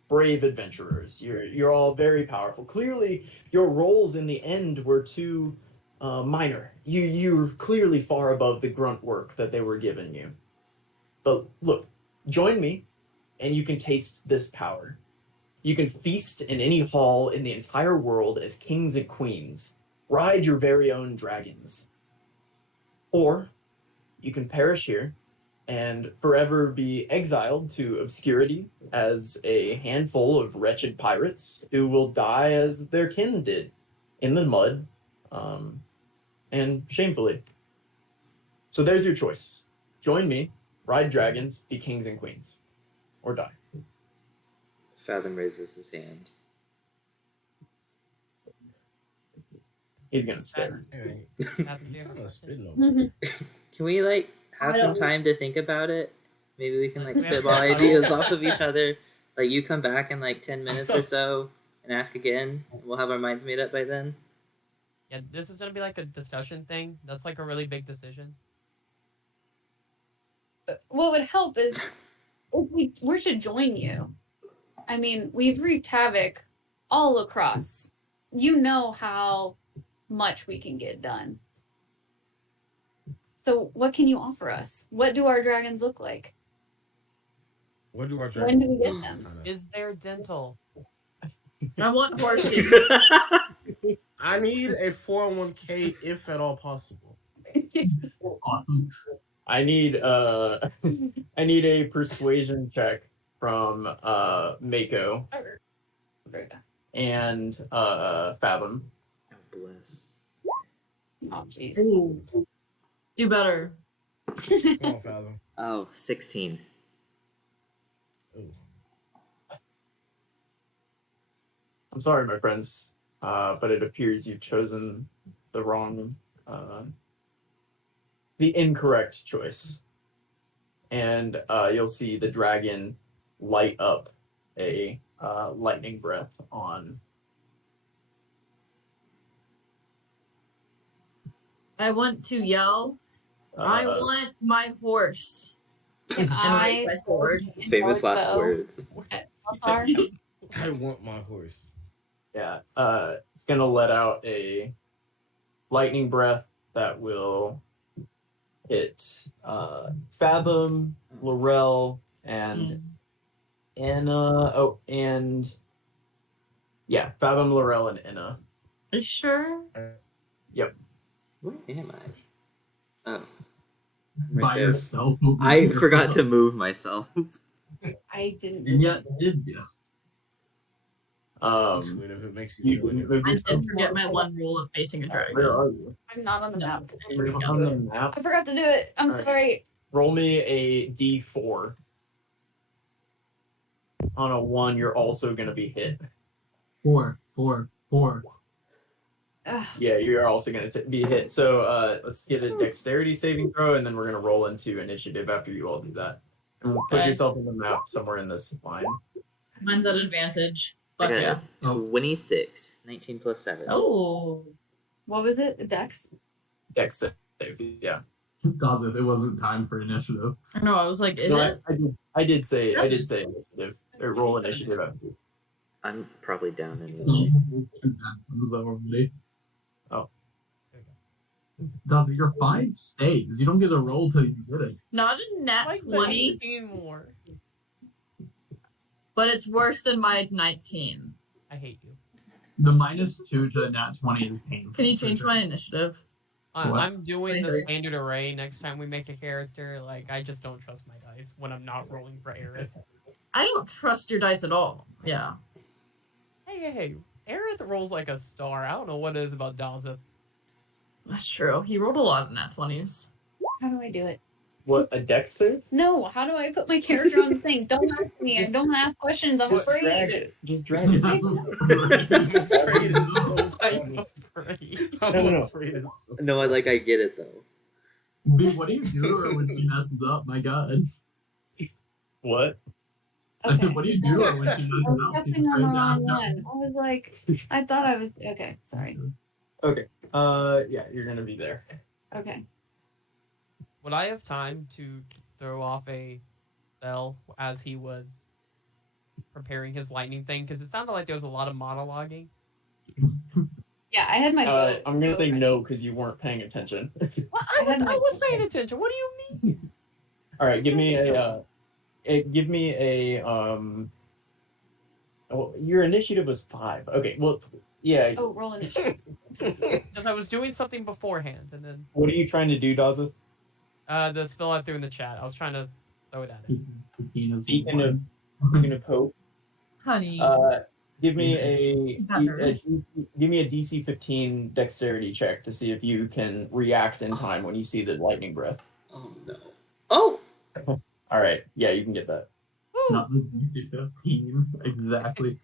Brave adventurers. You're all very powerful. Clearly, your roles in the end were too minor. You're clearly far above the grunt work that they were giving you. But look, join me, and you can taste this power. You can feast in any hall in the entire world as kings and queens. Ride your very own dragons. Or you can perish here and forever be exiled to obscurity as a handful of wretched pirates who will die as their kin did, in the mud, and shamefully. So there's your choice. Join me, ride dragons, be kings and queens, or die. Fathom raises his hand. He's gonna stare. Hey, Fathom, do you you have a kind of question? spitting over. Can we like have I some don't- time to think about it? Maybe we can like We have spitball to- ideas off of each other. Like you come back in like 10 minutes or so and ask again. We'll have our minds made up by then. Yeah, this is gonna be like a discussion thing. That's like a really big decision. What would help is if we were to join you. I mean, we've wreaked havoc all across. You know how much we can get done. So, what can you offer us? What do our dragons look like? What do our When dragons do we get look them? kinda- Is there dental? I want horseshoes. I need a 401k if at all possible. Awesome. I need I need a persuasion check from Mako and Fathom. Oh, bless. Oh, jeez. Do better. Come on, Fathom. Oh, 16. Ooh. I'm sorry, my friends, but it appears you've chosen the wrong, the incorrect choice. And you'll see the dragon light up a lightning breath on. I want to yell. I want my horse. And And raise my sword. Famous last bow words. at Altar. I want my horse. Yeah, it's gonna let out a lightning breath that will hit Fathom, Laurel, and Anna. Oh, and yeah, Fathom, Laurel, and Anna. Are you sure? Where am I? Oh. By there. yourself. I forgot to move myself. I didn't. Yeah, did you? Sweet, if it makes you You feel didn't any move I yourself. did forget my one rule of facing a Where dragon. are you? I'm not on the map. You're on the map. I forgot to do it. I'm Alright. sorry. Roll me a d4. On a 1, you're also gonna be hit. 4. Ugh. Yeah, you're also gonna be hit. So let's get a dexterity saving throw, and then we're gonna roll into initiative after you all do that. And put Okay. yourself on the map somewhere in this line. Mine's at advantage. I Fuck got yeah. a 26. 19 plus 7. Oh. What was it? Dex? Dex save, yeah. Does it? It wasn't time for initiative. I know, I was like, is No, it? I did say initiative. Or roll initiative after. I'm probably down anyway. Was that already? Oh. Does it? Your 5 stays. You don't get a roll till you get it. Not a nat Like 20, 19 more. but it's worse than my 19. I hate you. The -2 to nat 20 is painful. Can you for change sure. my initiative? What? I'm doing the 23. standard array next time we make a character. Like, I just don't trust my dice when I'm not rolling for Aerith. I don't trust your dice at all. Yeah. Hey. Aerith rolls like a star. I don't know what it is about Dalza. That's true. He rolled a lot of nat 20s. How do I do it? What, a dex save? No, how do I put my character on the thing? Don't ask me. I don't ask questions. I'm Just drag afraid. it. Just drag it. I'm afraid it's so I'm funny. afraid. I'm No. afraid it's so No, I get it though. B, what do you do to her when she messes up? My God. What? I said, what do you do to her when she I messes was up? She's guessing on the afraid to ask wrong that. one. I was like, I thought I was okay. Sorry. Okay. Yeah, you're gonna be there. Okay. Would I have time to throw off a spell as he was preparing his lightning thing? Because it sounded like there was a lot of monologuing. Yeah, I had my. bow I'm gonna say ready. no because you weren't paying attention. Well, I had my- I was paying attention. What do you mean? All right, give me a. Oh, your initiative was 5. Okay, well, yeah. Oh, roll initiative. Because I was doing something beforehand, and then What are you trying to do, Daza? the spell I threw in the chat. I was trying to throw it at him. Speaking of hope, Honey. give me a Better. give me a DC 15 dexterity check to see if you can react in time when you see the lightning breath. Oh no. Oh! All right. Yeah, you can get that. Not the DC 15. Exactly.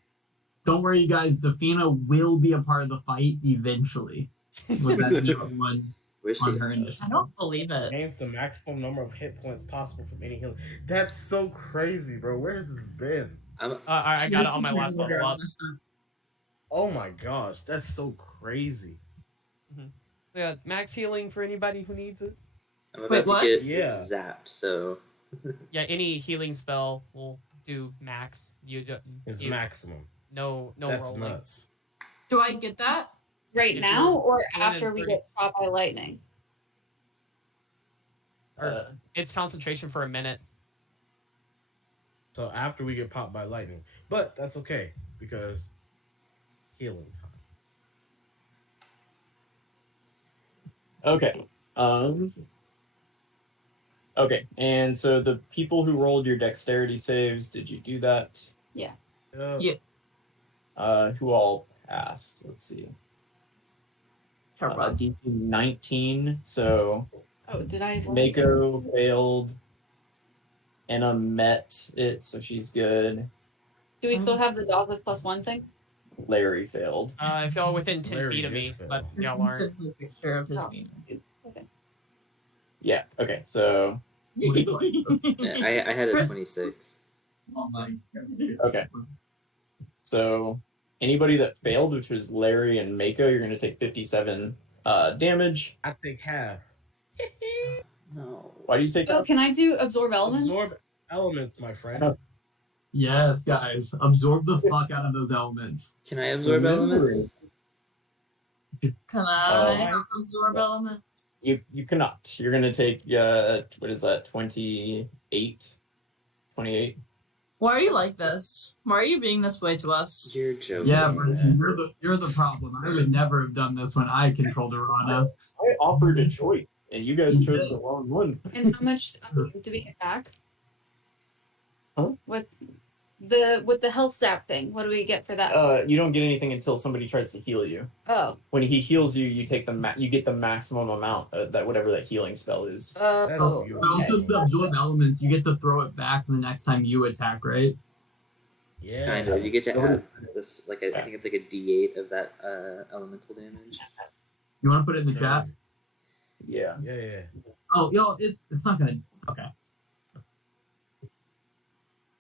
Don't worry, you guys. Defina will be a part of the fight eventually. With that one Where's on she? her initiative. I don't believe it. Gains the maximum number of hit points possible from any healing. That's so crazy, bro. Where has this been? I got it on my last level up. Oh my gosh, that's so crazy. Yeah, max healing for anybody who needs it. I'm about Wait, to what? get Yeah. zapped, so Yeah, any healing spell will do max. It's you maximum. no That's rolling. nuts. Do I get that? Right If now you're or doing it after we for- get caught by lightning? Or it's concentration for a minute. So after we get popped by lightning, but that's okay because healing time. Okay. Okay, and so the people who rolled your dexterity saves, did you do that? Yeah. Who all passed? Let's see. DC 19. So Oh, did I? Mako failed. Anna met it, so she's good. Do we still have the Dawes +1 thing? Larry failed. I fell within 10 Larry feet of did me, fail. but There's y'all aren't. a picture of his Oh. being. Okay. Yeah. Okay. So I had a 26. Oh my god. okay. So anybody that failed, which was Larry and Mako, you're going to take 57 damage. I think half. No. Why do you take Oh, that? can I do absorb elements? Absorb elements, my friend. Oh. Yes, guys. Absorb the fuck out of those elements. Can I absorb elements? Can I Oh. absorb element? You cannot. You're going to take, what is that, 28? 28? Why are you like this? Why are you being this way to us? You're joking. Yeah, Brandon, you're the problem. I would never have done this when I controlled Arana. I offered a choice, and you guys You chose did. the wrong one. And how much do we get back? Huh? What with the health zap thing? What do we get for that? You don't get anything until somebody tries to heal you. Oh. When he heals you, you take you get the maximum amount that whatever that healing spell is. That's Oh. beautiful. But also, the absorb elements, you get to throw it back the next time you attack, right? Yeah. Kind of. You get to add this, like I think it's like a D8 of that elemental damage. You want to put it in the chat? Yeah. Yeah. Oh, yo, it's not gonna. Okay.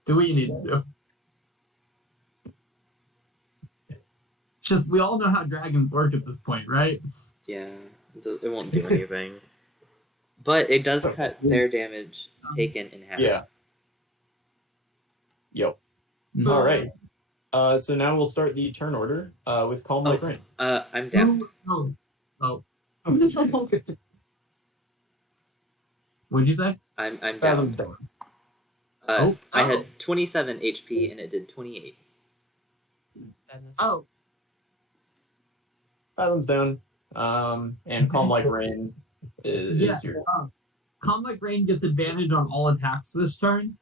Do what you need to do. It's just we all know how dragons work at this point, right? Yeah, it won't do anything. But it does cut their damage taken in half. Yeah. Yep. Mm. All right. So now we'll start the turn order with Calm Like Rain. I'm down. Who knows? Oh. What'd you say? I'm Fathom's down. down. I had 27 HP and it did 28. Oh, Fathom's down. And Calm Like Rain is Yes. your Calm Like Rain gets advantage on all attacks this turn.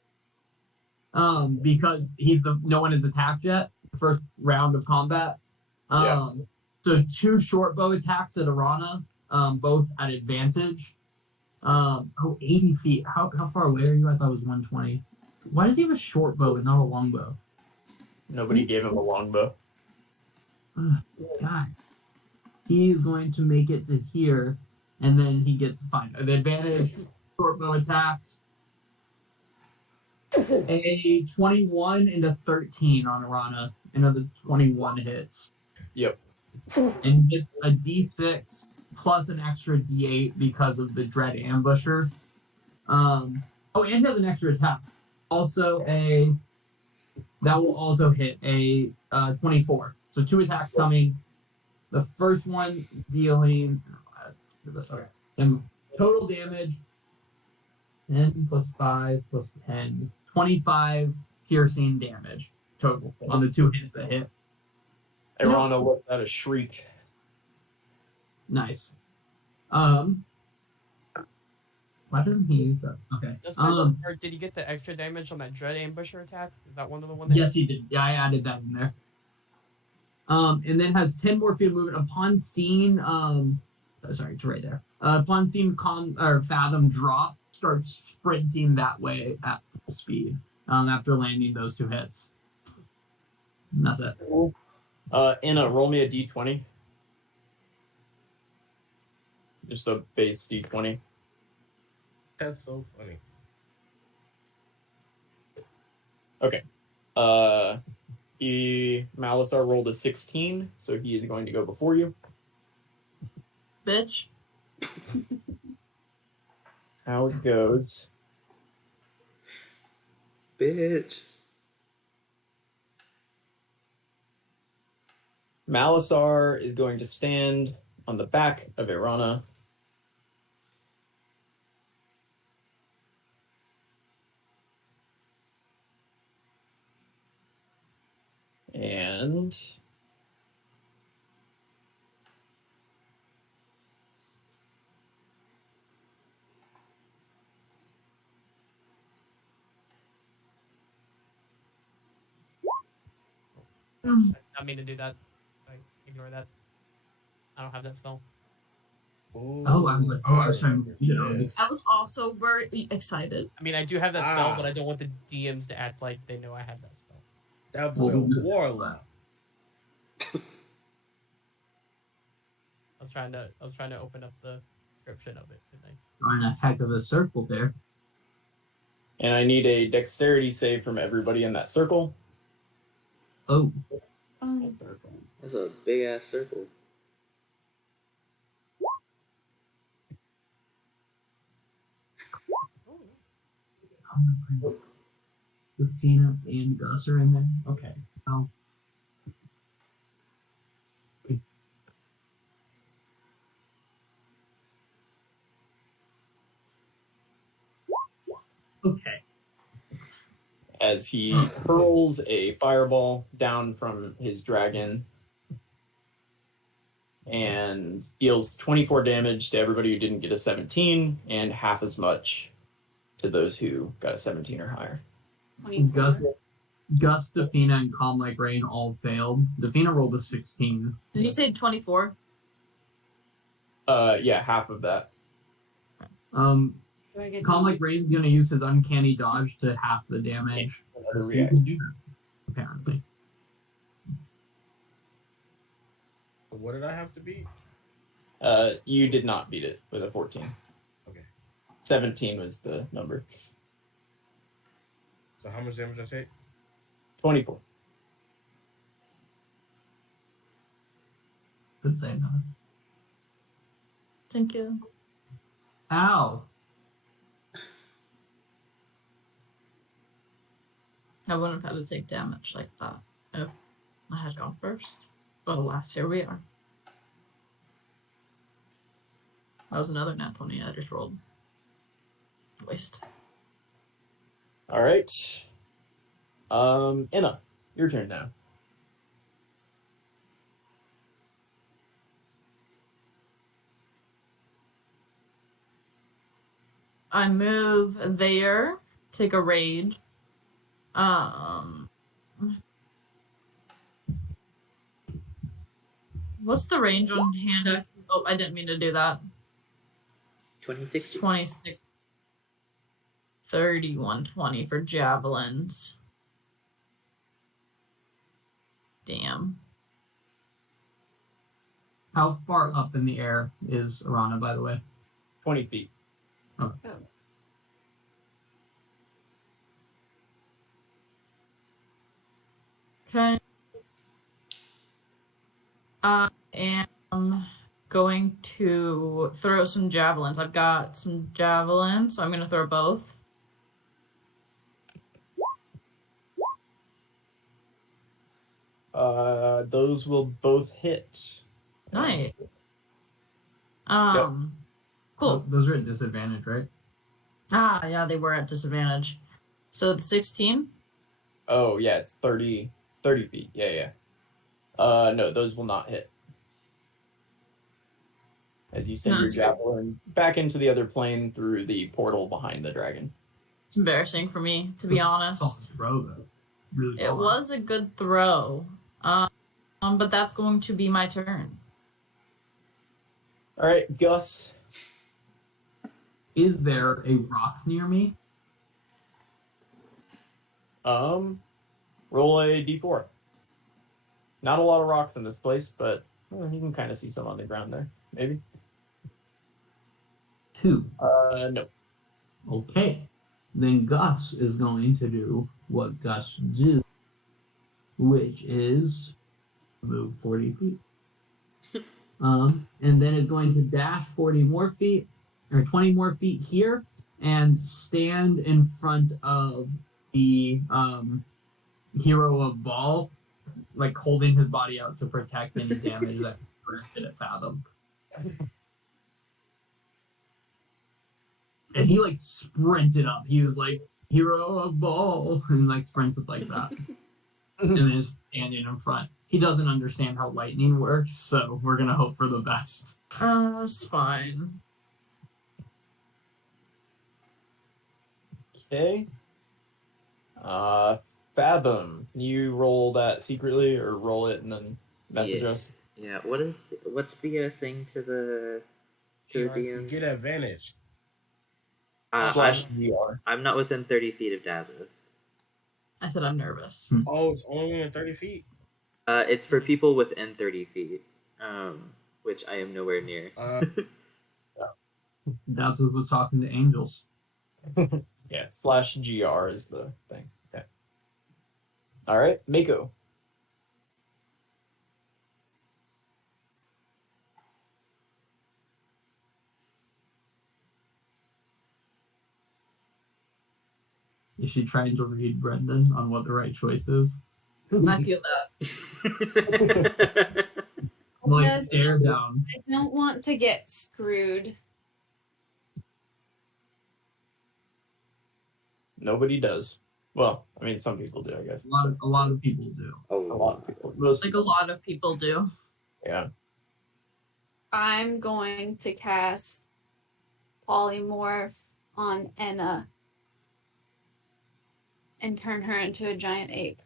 Because no one has attacked yet. First round of combat. So 2 short bow attacks at Arana, both at advantage. 80 feet. How far away are you? I thought it was 120. Why does he have a short bow and not a long bow? Nobody gave him a longbow. God. He's going to make it to here, and then he gets fine. The advantage, short bow attacks. A 21 and a 13 on Arana. Another 21 hits. Yep. And gets a D6 plus an extra D8 because of the Dread Ambusher. And he has an extra attack. Also that will also hit a 24. So 2 attacks coming. The first one dealing total damage 10 plus 5 plus 10, 25 piercing damage total on the 2 hits that hit. Arana lets out a shriek. Nice. Why didn't he use that? Okay. Or did he get the extra damage on that Dread Ambusher attack? Is that one of the ones? Yes, he did. Yeah, I added that in there. And then has 10 more feet of movement upon seeing sorry, to right there. Upon seeing Fathom drop, starts sprinting that way at full speed. After landing those 2 hits. And that's it. Anna, roll me a d20. Just a base d20. That's so funny. Okay. Malasar rolled a 16, so he is going to go before you. Bitch. How it goes. Bitch. Malasar is going to stand on the back of Irana. And I did not mean to do that. Ignore that. I don't have that spell. Ooh, Oh, I was like, I was trying to remember read it. I was this. I was also very excited. I mean, I do have that spell, Ah. but I don't want the DMs to act like they know I have that spell. That boy a warlock. I was trying to open up the description of it, didn't I? drawing a heck of a circle there. And I need a dexterity save from everybody in that circle. Oh. Circle. That's a big ass circle. Athena and Gus are in there. Okay. Oh. Okay. As he hurls a fireball down from his dragon and deals 24 damage to everybody who didn't get a 17 and half as much to those who got a 17 or higher. Gus, Defina, and Calm Like Rain all failed. Defina rolled a 16. Did you say 24? Yeah, half of that. Calm Like Rain's going to use his uncanny dodge to half the damage. So you can do that, apparently. What did I have to beat? You did not beat it with a 14. Okay. 17 was the number. So how much damage I take? 24. Good save, Nana. Thank you. Ow. I wouldn't have had to take damage like that if I had gone first. But alas, here we are. That was another nat 20 I just rolled. Waste. All right. Enna, your turn now. I move there, take a rage. What's the range on hand axe? Oh, I didn't mean to do that. 2060. 26, 30, 120 for javelins. Damn. How far up in the air is Arana, by the way? 20 feet. Okay. I am going to throw some javelins. I've got some javelins, so I'm going to throw both. Those will both hit. Nice. Yep. Cool. Those are at disadvantage, right? Ah, yeah, they were at disadvantage. So the 16? Oh, yeah, it's 30 feet. Yeah. No, those will not hit. As you send your javelin back into the other plane through the portal behind the dragon. It's embarrassing for me, to be honest. Throw, though. Really It was a good throw. But that's going to be my turn. All right, Gus. Is there a rock near me? Roll a d4. Not a lot of rocks in this place, but you can kind of see some on the ground there. Maybe. 2. No. Okay. Then Gus is going to do what Gus do, which is move 40 feet. And then is going to dash 40 more feet or 20 more feet here and stand in front of the hero of Ball, like holding his body out to protect any damage that directed at Fathom. And he like sprinted up. He was like, hero of Ball, and like sprinted like that. And then is standing in front. He doesn't understand how lightning works, so we're gonna hope for the best. It's fine. Okay. Fathom. You roll that secretly, or roll it and then message us. Yeah. What's the thing to the You DMs? get advantage. Slash GR. I'm not within 30 feet of Dazeth. I said I'm nervous. Oh, it's only within 30 feet. It's for people within 30 feet, which I am nowhere near. Dazeth was talking to angels. Yeah, slash GR is the thing. Okay. All right, Mako. Is she trying to read Brendan on what the right choice is? I feel that. Like Yes. stare down. I don't want to get screwed. Nobody does. Well, I mean, some people do, I guess. A lot of people do. A lot of people. Most Like a people. lot of people do. Yeah. I'm going to cast Polymorph on Enna and turn her into a giant ape.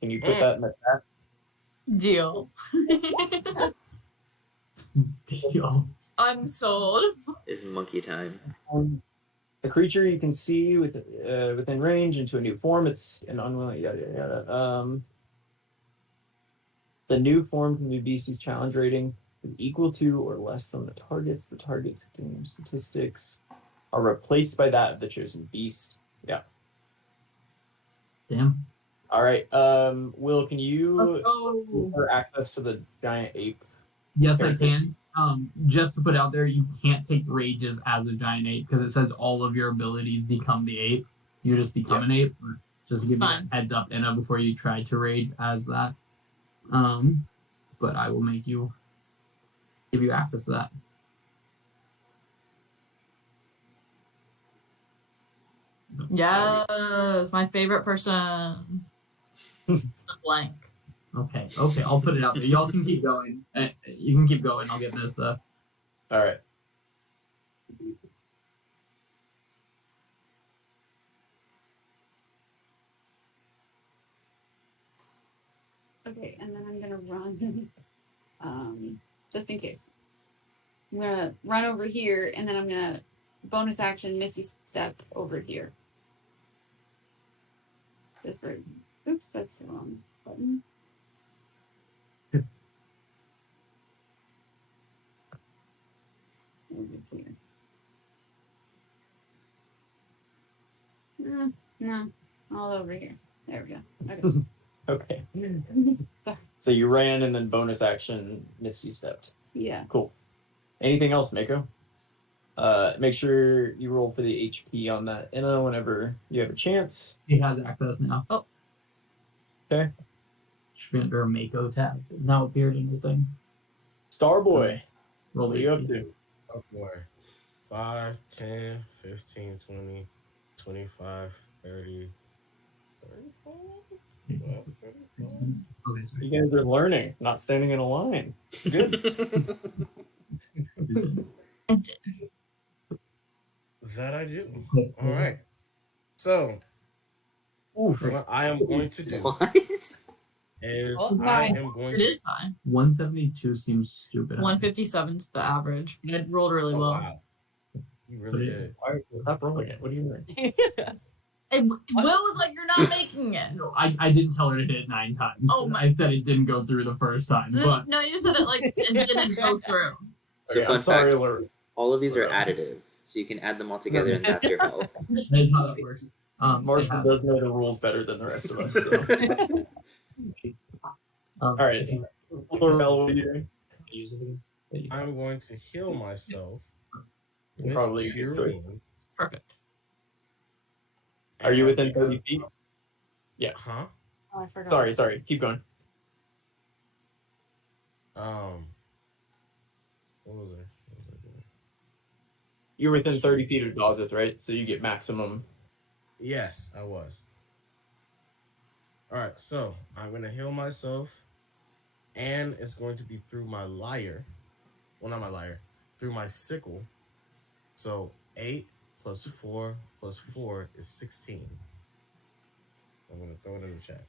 Can you put that in the chat? Deal. Deal. Unsold. Is monkey time. A creature you can see within range into a new form. It's an unwilling yada yada yada. The new form can be beast whose challenge rating is equal to or less than the target's. The target's game statistics are replaced by that of the chosen beast. Yeah. Damn. All right. Will, can you Let's go. give her access to the giant ape? Yes, I can. Just to put out there, you can't take rages as a giant ape because it says all of your abilities become the ape. You just become an ape. Just to give you a heads up, Anna, before you try to rage as that. But I will give you access to that. Yes, my favorite person. Blank. Okay, I'll put it out there. Y'all can keep going. You can keep going. I'll get this. All right. Okay, and then I'm gonna run, just in case. I'm gonna run over here, and then I'm gonna bonus action Missy Step over here. Just for, oops, that's the wrong button. Over here. No, all over here. There we go. Okay. Okay. Sorry. So you ran and then bonus action Misty stepped. Yeah. Cool. Anything else, Mako? Make sure you roll for the HP on that Inna whenever you have a chance. He has access now. Oh. Okay. Should be under a Mako tab. Now appeared in the thing. Starboy, Roll what are you up to? Oh boy. 5, 10, 15, 20, 25, 30, 34? Well, 34. Okay, so You guys are learning, not standing in a line. Good. That I do. Okay. All right. So, Oof. what I am going to do What? is Oh, I wow. am going It to. is high. 172 seems stupid. 157 is the average. I rolled really Oh low. wow, you But really it- did. Why, stop rolling it. What do you mean? And Will was like, "You're not making it." No, I didn't tell her to hit it 9 times. Oh my- I said it didn't go through the first time. But No, you said it like it didn't go through. So Okay, fun I'm sorry, fact, Laura. all of these are Laura. additive, so you can add them all together, and that's your health. that's how that works. Marshall it does know the rules better than the rest of us. So. All right, Laurel, what are you doing? I'm going to heal myself with Probably a cure good choice. wounds. Perfect. Are you and within 30 because- feet? Yeah. Huh? Oh, I forgot. Sorry. Keep going. What was I doing? You're within 30 feet of Dawseth, right? So you get maximum. Yes, I was. All right, so I'm gonna heal myself, and it's going to be through my lyre. Well, not my lyre, through my sickle. So 8 plus 4 plus 4 is 16. I'm gonna throw it in the chat.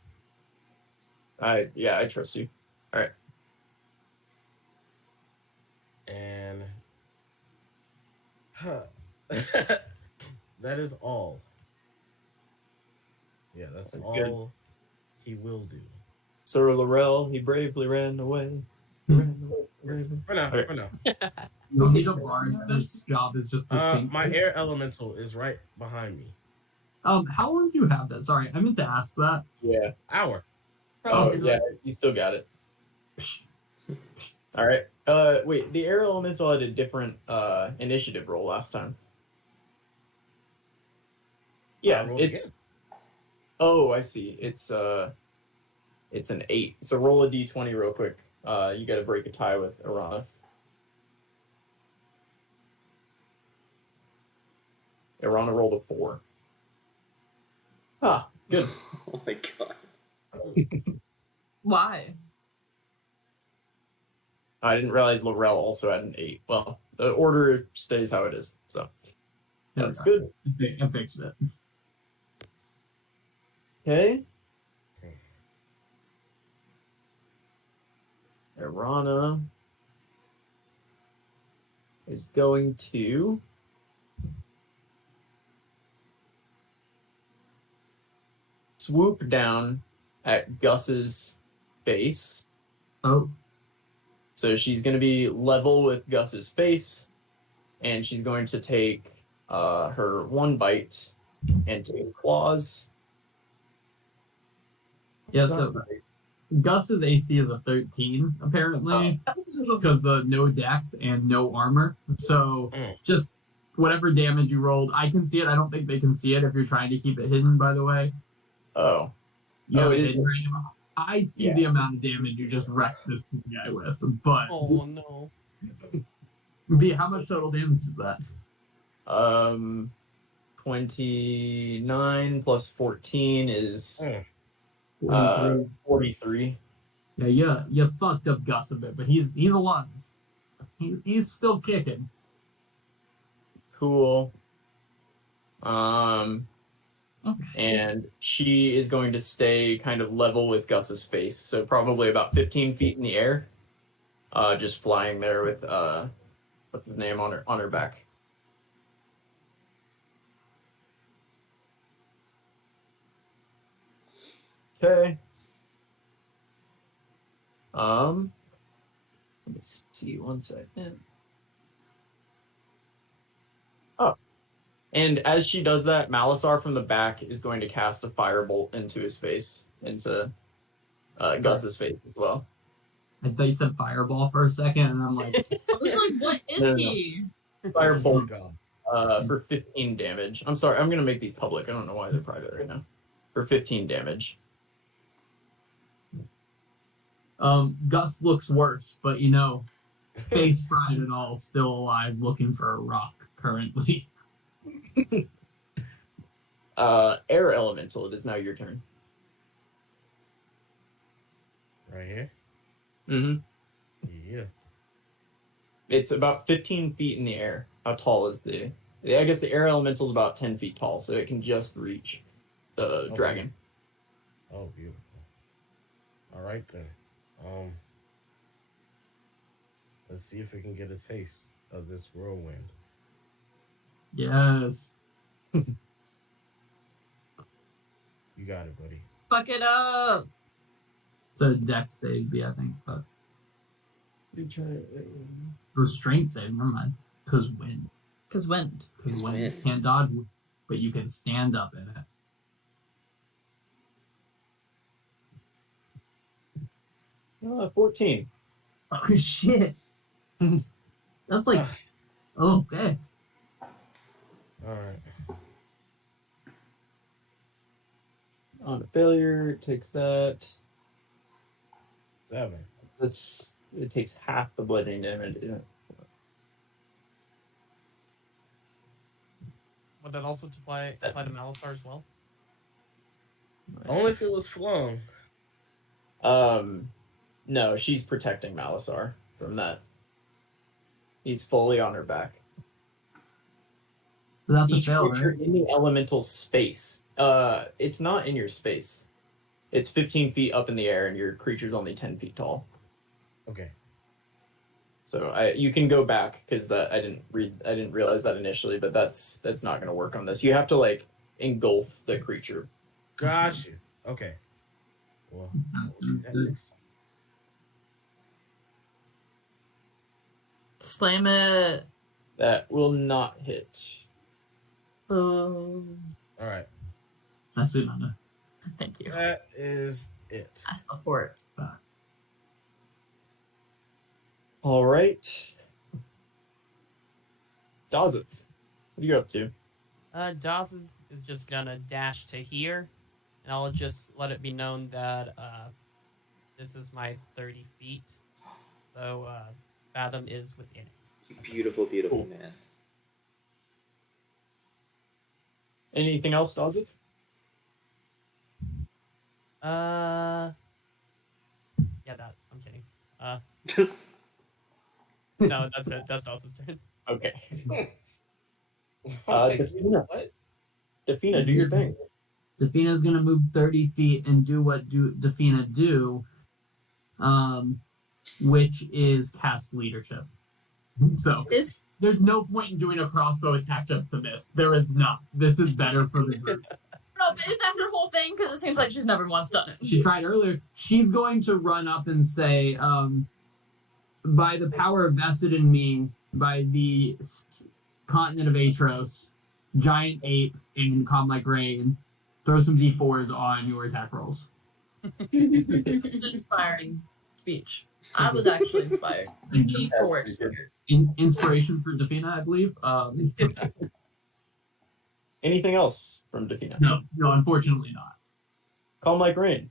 I trust you. All right. And that is all. Yeah, that's That's all he will do. Sir Laurel, he bravely ran away. Bravely. For now, Okay. for now. you don't need a bard. This job is just to sink. My air elemental is right behind me. How long do you have that? Sorry, I meant to ask that. Yeah. Hour. Oh, yeah. You still got it. All right. Wait. The air elemental had a different initiative roll last time. Yeah. I rolled again. Oh, I see. It's an 8. So roll a d20 real quick. You got to break a tie with Arana. Arana rolled a 4. Ah, good. Oh my god. Why? I didn't realize Laurel also had an 8. Well, the order stays how it is, so that's good. I fixed it. Okay. Arana is going to swoop down at Gus's face. Oh, So she's going to be level with Gus's face, and she's going to take her 1 bite and 2 claws. yeah. So Gus's AC is a 13 apparently, because the no dex and no armor. So just whatever damage you rolled, I can see it. I don't think they can see it if you're trying to keep it hidden. By the way. Oh. You have Oh, it is hidden, it? right? I see Yeah. the amount of damage you just wrecked this guy with, but Oh no. B, how much total damage is that? 29 plus 14 is 43. 43. Yeah, you fucked up Gus a bit, but he's alive. He's still kicking. Cool. Okay. And she is going to stay kind of level with Gus's face, so probably about 15 feet in the air, just flying there with what's his name on her back. Okay. Let me see 1 second. Oh. And as she does that, Malasar from the back is going to cast a firebolt into his face, into Gus's face as well. I thought you said fireball for a second, and I'm like, I was like, what is No. he? Firebolt God. for 15 damage. I'm sorry, I'm going to make these public. I don't know why they're private right now. For 15 damage. Gus looks worse, but face fried and all, still alive, looking for a rock currently. Air Elemental, it is now your turn. Right here? Mm-hmm. Yeah. It's about 15 feet in the air. How tall is I guess the Air Elemental is about 10 feet tall, so it can just reach the dragon. Oh, beautiful. All right then. Let's see if we can get a taste of this whirlwind. Yes. You got it, buddy. Fuck it up. So dex save, I think, but restraint save. Never mind. Because wind. Cause wind. Because wind. wind. Can't dodge, but you can stand up in it. 14. Oh shit. That's like okay. All right. On a failure, it takes that. 7. It takes half the bludgeoning damage. Would that also apply to Malasar as well? Only if it was flung. No, she's protecting Malasar from that. He's fully on her back. But that's a Each fail, creature right? in the elemental space. It's not in your space. It's 15 feet up in the air, and your creature's only 10 feet tall. Okay. So you can go back because I didn't realize that initially, but that's not going to work on this. You have to like engulf the creature. Got you. Okay. Well, we'll do that next. Slam it. That will not hit. Boom. All right. That's it, Nana. Thank you. That is it. I support. All right. Dawson, what are you up to? Dawson is just gonna dash to here, and I'll just let it be known that this is my 30 feet. So Fathom is within it. You beautiful, beautiful Cool. man. Anything else, Dawson? Yeah, that. I'm kidding. No, that's it. That's Dawson's turn. Okay. Wait, Defina. what? Defina, do your thing. Defina's gonna move 30 feet and do what Defina do, which is cast leadership. So there's no point in doing a crossbow attack just to miss. There is not. This is better for the group. No, but is that her whole thing? Because it seems like she's never once done it. She tried earlier. She's going to run up and say, by the power vested in me by the continent of Aetros, giant ape, and calm like rain, throw some d4s on your attack rolls. It's an inspiring speech. I was actually inspired. D4 expired. Inspiration for Defina, I believe. Anything else from Defina? No, unfortunately not. Calm like rain.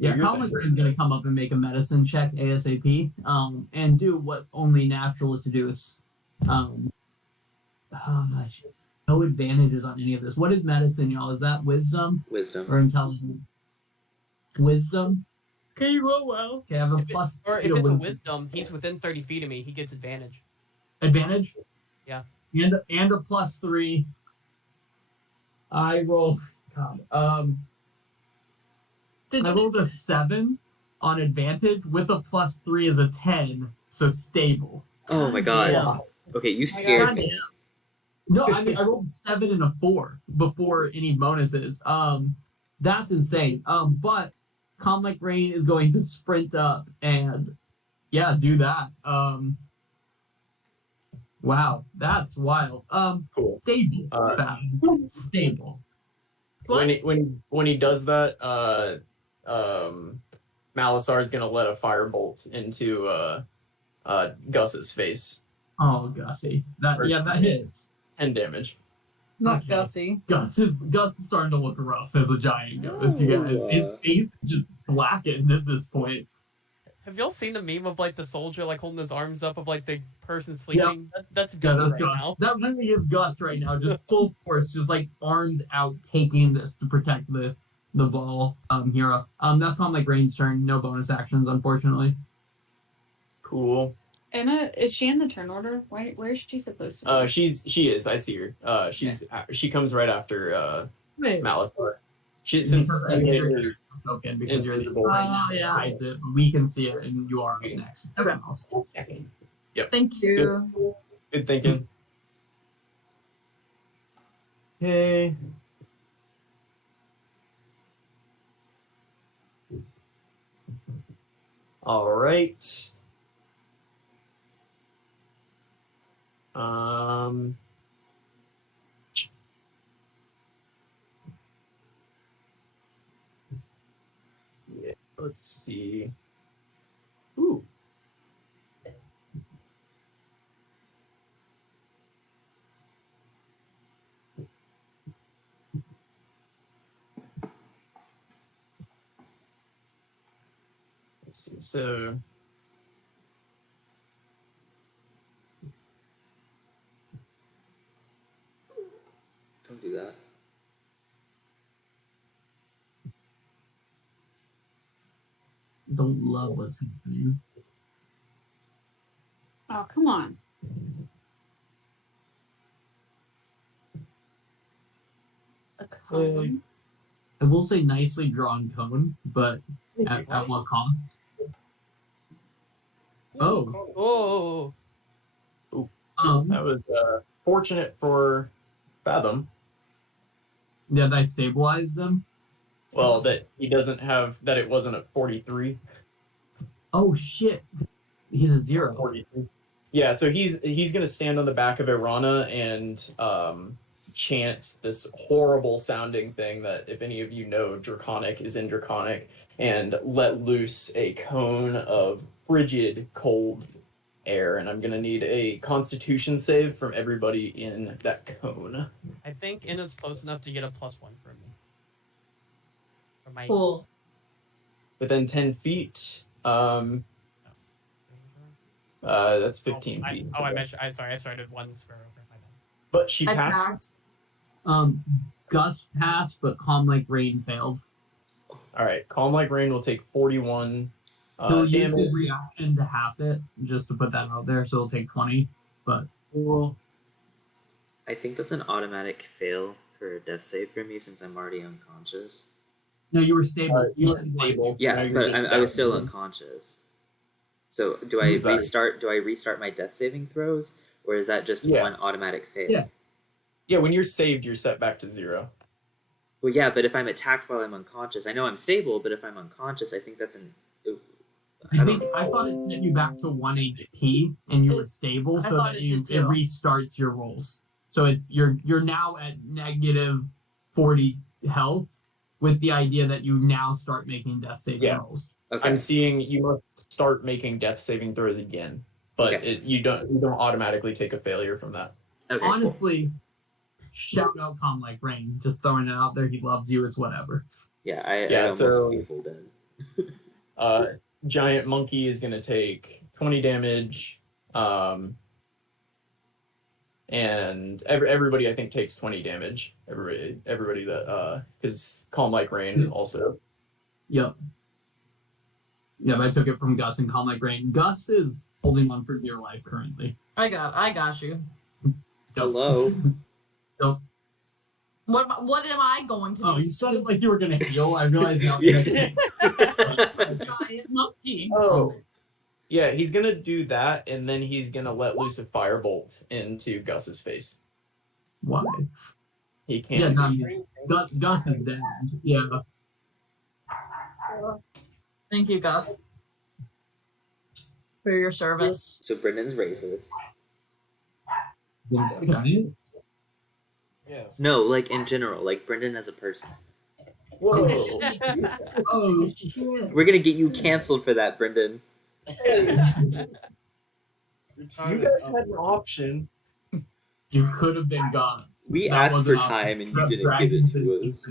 Yeah, Do your Calm thing. like Rain's gonna come up and make a medicine check ASAP, and do what only natural to do is, no advantages on any of this. What is medicine, y'all? Is that wisdom Wisdom. or intelligence? Wisdom. Okay, you roll well. Okay, I have a If plus or 3 if to it's a wisdom. wisdom, he's within 30 feet of me. He gets advantage. Advantage? Yeah. And a plus 3. I roll. God. I rolled a 7 on advantage with a plus 3 is a 10, so stable. Oh my god. Yeah. Okay, you scared me. No, I mean I rolled a 7 and a 4 before any bonuses. That's insane. But Calm Like Rain is going to sprint up and do that. Wow, that's wild. Cool. Stable. Stable. What? When he does that, Malasar is gonna let a firebolt into Gus's face. Oh, Gussie. That hits. 10 damage. Not Okay. Gussie. Gus is starting to look rough as a giant ghost, you guys. His face is just blackened at this point. Have y'all seen the meme of like the soldier like holding his arms up of like the person sleeping? That's Yeah, Gus that's right Gus. now. That really is Gus right now, just full force, just like arms out, taking this to protect the ball hero. That's Calm Like Rain's turn. No bonus actions, unfortunately. Cool. Anna, is she in the turn order? Where is she supposed to be? She is. I see her. She comes right after Wait. Malasar. Since token because you're the Invisible. right now. Yeah. Hides it. We can see it, and you are up next. Okay. Thank you. Good thinking. Okay. All right. Yeah, let's see. Ooh. Let's see. So Don't do that. Don't love what's happening. Oh, come on. A cone. I will say nicely drawn cone, but at what cost? Oh. Oh. that was fortunate for Fathom. Yeah, I stabilized them. Well, that he doesn't have that. It wasn't a 43. Oh shit! He's a 0. 42. Yeah, so he's gonna stand on the back of Irana and chant this horrible sounding thing that, if any of you know Draconic, is in Draconic, and let loose a cone of frigid cold air. And I'm gonna need a Constitution save from everybody in that cone. I think Inna's close enough to get a +1 from me. From my Cool. Within 10 feet. That's 15 feet. I measured. I started 1 square over. My bad. But she I passed. passed. Gus passed, but Calm Like Rain failed. All right, Calm Like Rain will take 41 He'll use damage. his reaction to half it, just to put that out there, so he'll take 20. But I think that's an automatic fail for a death save for me since I'm already unconscious. no, you were stable. You were stable. Yeah, Now you're but just I was still down. unconscious. So do I Exactly. restart? Do I restart my death saving throws, or is that just Yeah. one automatic fail? Yeah. Yeah, when you're saved, you're set back to 0. Well, yeah, but if I'm attacked while I'm unconscious, I know I'm stable. But if I'm unconscious, I think that's an. I thought it set you back to 1 HP and you were stable, I so thought that it it did too. restarts your rolls. So it's you're now at negative 40 health, with the idea that you now start making death saving rolls. Okay. I'm seeing you must start making death saving throws again, but Okay. you don't automatically take a failure from that. Okay, Honestly, shout out Calm Like Rain. Just throwing it out there. He loves you. It's whatever. Yeah, I'd Yeah, almost so- be full dead. Giant Monkey is going to take 20 damage, and everybody I think takes 20 damage. Everybody that because Calm Like Rain also. Yep. Yeah, I took it from Gus and Calm Like Rain. Gus is holding on for dear life currently. I got you. Hello. Nope. What am I going to do? Oh, you said it like you were gonna heal. I realized now. Yeah. Giant monkey. Oh, yeah, he's gonna do that, and then he's gonna let loose a firebolt into Gus's face. Why? He Yeah, can't. Gus is dead. Yeah. Thank you, Gus, for your service. So Brendan's racist. Giant? Yes. No, like in general, like Brendan as a person. Whoa! Oh shit! We're gonna get you canceled for that, Brendan. Your time You is guys up. had an option. You could have been gone. We That asked was for an option. time and you didn't give it to us.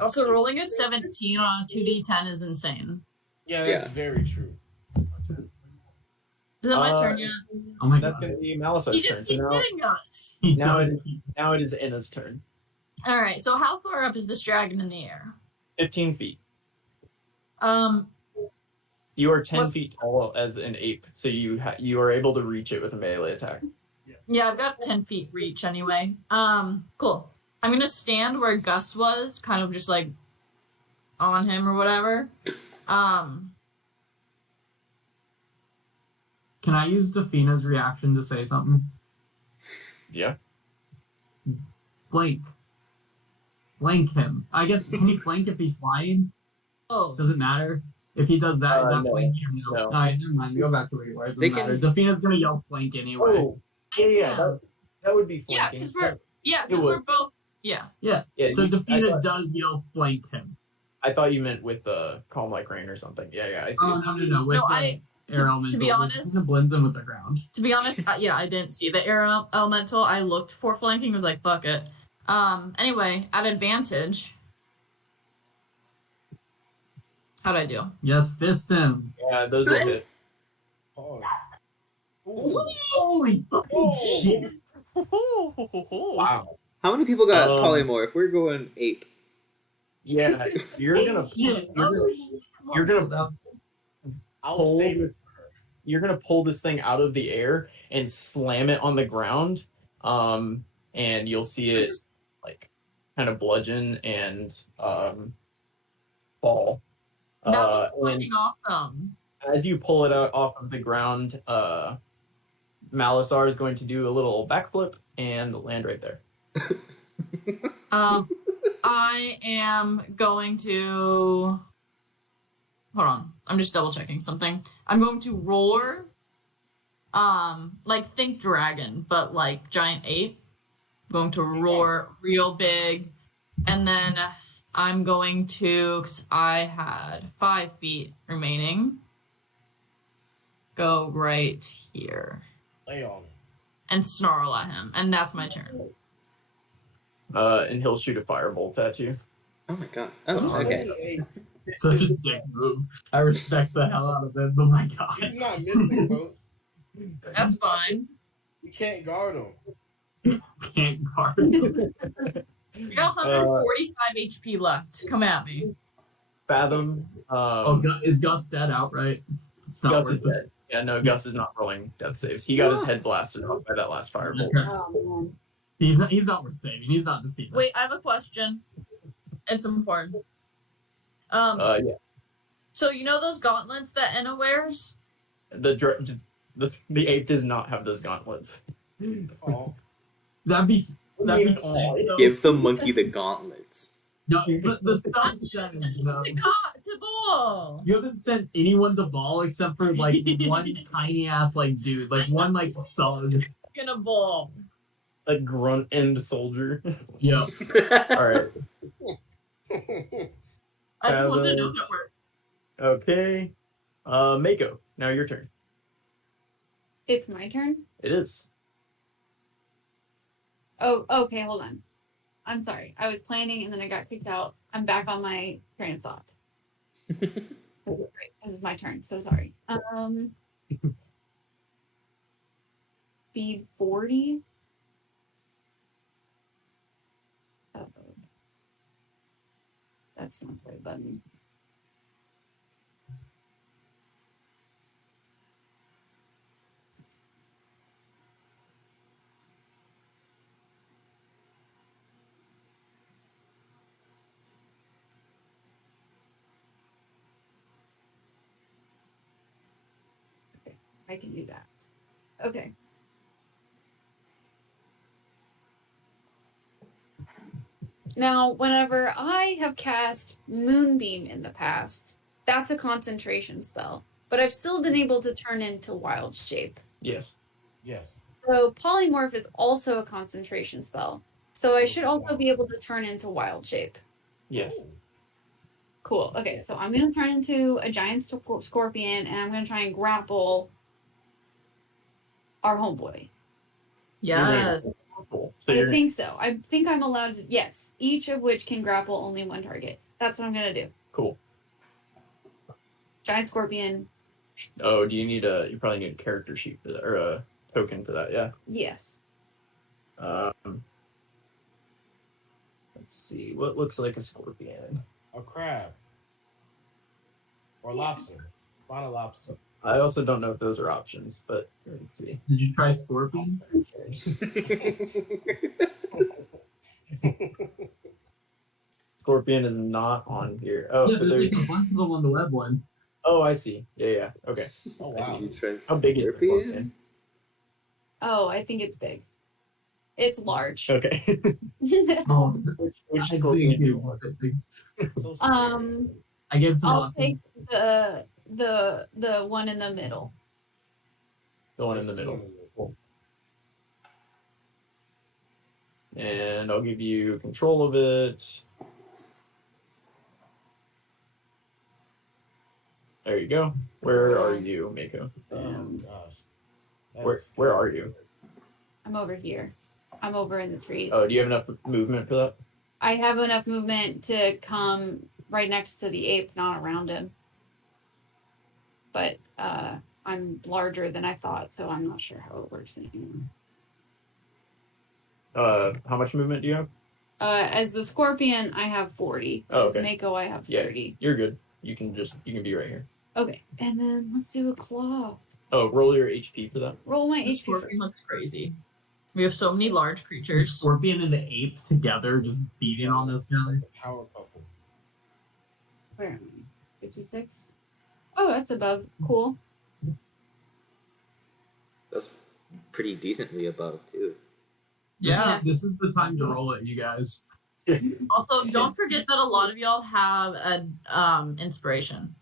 Also, rolling a 17 on a 2d10 is insane. Yeah, that's Yeah. very true. Is it my turn yet? Oh my That's god! gonna be He Maliside's just turn. So keeps now, hitting us. now it is Inna's turn. All right. So how far up is this dragon in the air? 15 feet. You are 10 What's- feet tall as an ape, so you are able to reach it with a melee attack. Yeah, I've got 10 feet reach anyway. Cool. I'm gonna stand where Gus was, kind of just like on him or whatever. Can I use Defina's reaction to say something? Yeah. Flank him. I guess, can he flank if he's flying? Oh, Does it matter? If he does that, is that No. flanking or no? No. Alright, never mind. Go back to where you are. It They doesn't matter. can- Defina's gonna yell flank anyway. Oh, yeah. That would be yeah, flanking. because we're It would. both yeah. Yeah. So I Defina does yell flank him. thought you meant with Calm Like Rain or something. Yeah. I see. Oh, no. With No, air elemental. to be honest- it blends in with the ground. To be honest, yeah, I didn't see the air elemental. I looked for flanking. Was like, fuck it. Anyway, at advantage. How'd I do? Yes, fist him. Yeah, those will hit. Oh. Ooh. Holy fucking Whoa. shit. Wow. How many people got Um, polymorph? We're going ape. Yeah, you're gonna I'll pull save it. this, you're gonna pull this thing out of the air and slam it on the ground, and you'll see it like kind of bludgeon and fall. That was And fucking awesome. as you pull it out off of the ground, Malasar is going to do a little backflip and land right there. I am going to. Hold on. I'm just double checking something. I'm going to roar. Like think dragon, but like giant ape. Going to roar real big. And then I'm going to, 'cause I had 5 feet remaining, go right here Lay on. and snarl at him. And that's my turn. And he'll shoot a firebolt at you. Oh my god. Oh, okay. Hey, Such a dick move. I respect the hell out of him. Oh my god. he's not missing, bro. That's fine. You can't guard him. Can't guard him. I got 145 HP left. Come at me. Fathom. Is Gus dead outright? It's not Gus worth is this. dead. Yeah, no, Gus is not rolling death saves. He got his head blasted off by that last firebolt. Okay. Oh man. He's not worth saving. He's not defeated. Wait, I have a question. It's important. Yeah. So you know those gauntlets that Enna wears? The ape does not have those gauntlets. Oh. That'd be sick, though. Give the monkey the gauntlets. No, the spell says no. To ball. You haven't sent anyone to Vol except for like one tiny ass like dude, like one like solid. Gonna ball. A grunt end soldier. Yeah. All right. I just want to know that we're. Okay. Mako. Now your turn. It's my turn? It is. Oh, okay, hold on. I'm sorry. I was planning and then I got kicked out. I'm back on my train of thought. Right, this is my turn, so sorry. Speed 40. Oh, that's not the right button. Okay, I can do that. Okay. Now, whenever I have cast Moonbeam in the past, that's a concentration spell, but I've still been able to turn into Wild Shape. Yes. Yes. So Polymorph is also a concentration spell, so I should also be able to turn into Wild Shape. Yes. Cool. Okay, so I'm going to turn into a giant scorpion, and I'm going to try and grapple our homeboy. Yes. Cool. I So think so. I think I'm allowed to, yes, each of which can grapple only one target. That's what I'm going to do. cool. Giant scorpion, Oh, do you need you probably need a character sheet for that, or a token for that, yeah. yes. Let's see, what looks like a scorpion? A crab. Or lobster. Find a lobster. I also don't know if those are options, but let's see. Did you try scorpion? Scorpion Scorpion is not on here. Oh, Yeah, but there's like there's. a bunch of them on the web one. Oh, I see. Yeah. Okay. Oh I see. wow. You try How big is the Scorpion? Scorpion? Oh, I think it's big. It's large. Okay. Oh, Which I Scorpion think do you it's want? big. So scary. I gave some I'll options. take the one in the middle. The one in There's the two middle. Cool. And I'll give you control of it. There you go. Where are you, Mako? Oh gosh. That is Where are scary. you? I'm over here. I'm over in the tree. Oh, do you have enough movement for that? I have enough movement to come right next to the ape, not around him. But I'm larger than I thought, so I'm not sure how it works anymore. How much movement do you have? As the scorpion, I have 40. Oh, As okay. Mako, I have 30. You're good. You can be right here. Okay, and then let's do a claw. Oh, roll your HP for that. Roll my The HP. scorpion looks crazy. We have so many large The creatures. Scorpion and the ape together just beating on this guy. That's a power couple. Where am I? 56. Oh, that's above. Cool. That's pretty decently above too. Yeah. This is the time to roll it, you guys. Also, don't forget that a lot of y'all have an inspiration.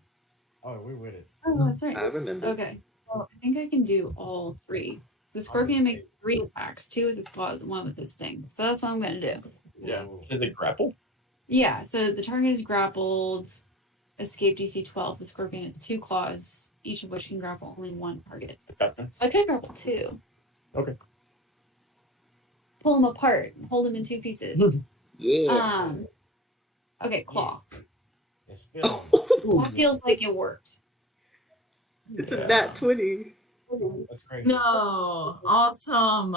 Oh, we're with it. Oh, that's right. I remember. Okay. Well, I think I can do all three. The scorpion makes 3 attacks, 2 with its claws and 1 with its sting. So that's what I'm gonna do. Yeah. Ooh. Is it grapple? Yeah, so the target is grappled, escape DC 12. The scorpion has 2 claws, each of which can grapple only 1 target. Okay. So I could grapple 2. Okay. Pull them apart and hold them in 2 pieces. Yeah. Okay, claw. And spit on it. That feels like it worked. It's a nat 20. That's crazy. No, awesome.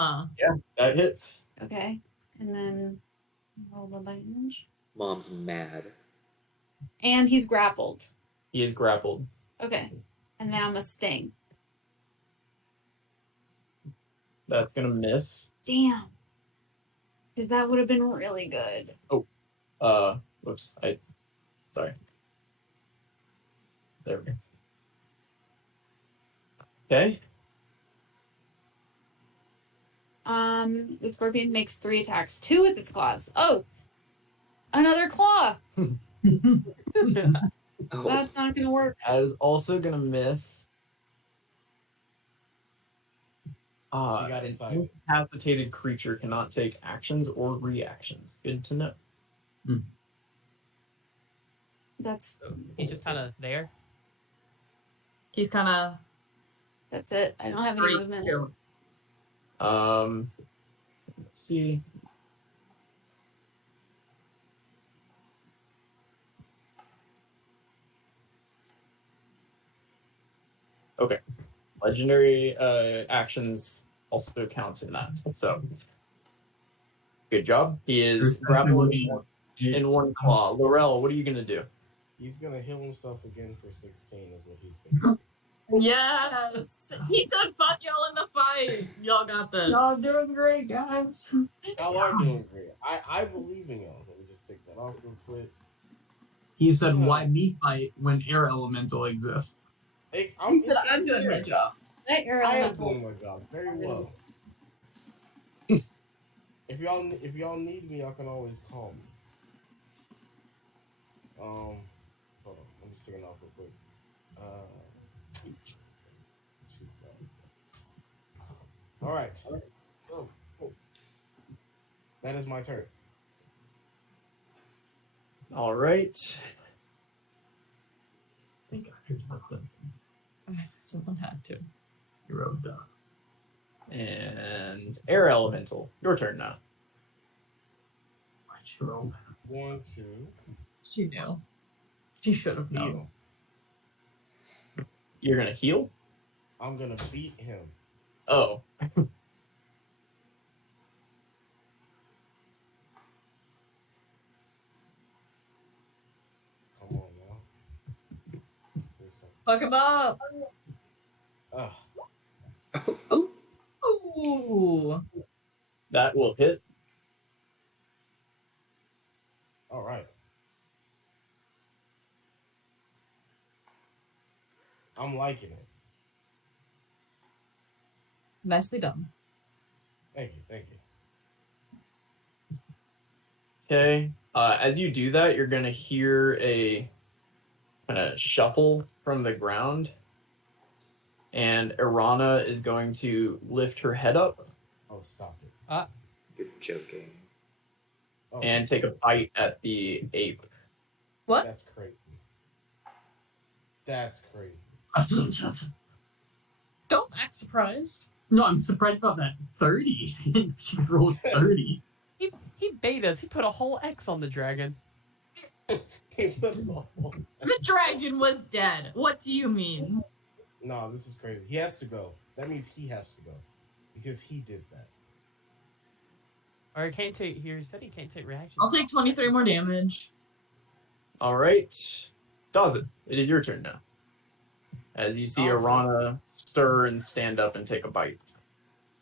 That hits. Okay, and then roll the damage. Mom's mad. And he's grappled. He is grappled. Okay, and then I'm a sting. That's gonna miss. Damn. Because that would have been really good. Whoops. Sorry. There we go. Okay. The scorpion makes 3 attacks, 2 with its claws. Oh, another claw. Oh, That's not gonna work. That is also gonna miss. She got An inside. incapacitated creature cannot take actions or reactions. Good to know. That's He's just kind of there. He's kind of that's it. I don't have any movement. Let's see. Okay. Legendary actions also counts in that. So good job. He is grappled in 1 claw. Laurel, what are you gonna do? He's gonna heal himself again for 16 is what he's gonna do. yes. He said, "Fuck y'all in the fight. Y'all got this." Y'all doing great, guys. Y'all are doing great. I believe in y'all. Let me just take that off real quick. He said, "Why me fight when air elemental exists?" Hey, He said, "I'm doing my job." That I am elemental. doing my job very well. If y'all need me, y'all can always call me. Hold on. I'm just taking off real quick. All right. So, that is my turn. All right. I think I heard that sense. Someone had to. Hero duh. And air elemental. Your turn now. My hero. 1, 2, She knew. She should have known. heal. You're gonna heal? I'm gonna beat him. Oh. Come on now. Fuck him up. Ugh. Ooh. That will hit. All right. I'm liking it. Nicely done. Thank you. Thank you. Okay. As you do that, you're gonna hear a kind of shuffle from the ground, and Irana is going to lift her head up Oh, stop it. You're joking. Oh, and take a bite at the ape. What? That's crazy. That's crazy. Don't act surprised. No, I'm surprised about that 30. She rolled 30. He bait us. He put a whole X on the dragon. The dragon was dead. What do you mean? No, this is crazy. He has to go. That means he has to go because he did that. Or he can't take. He said he can't take reaction. I'll take 23 more damage. All right, Dawson, it is your turn now. As you see Dawson. Irana stir and stand up and take a bite.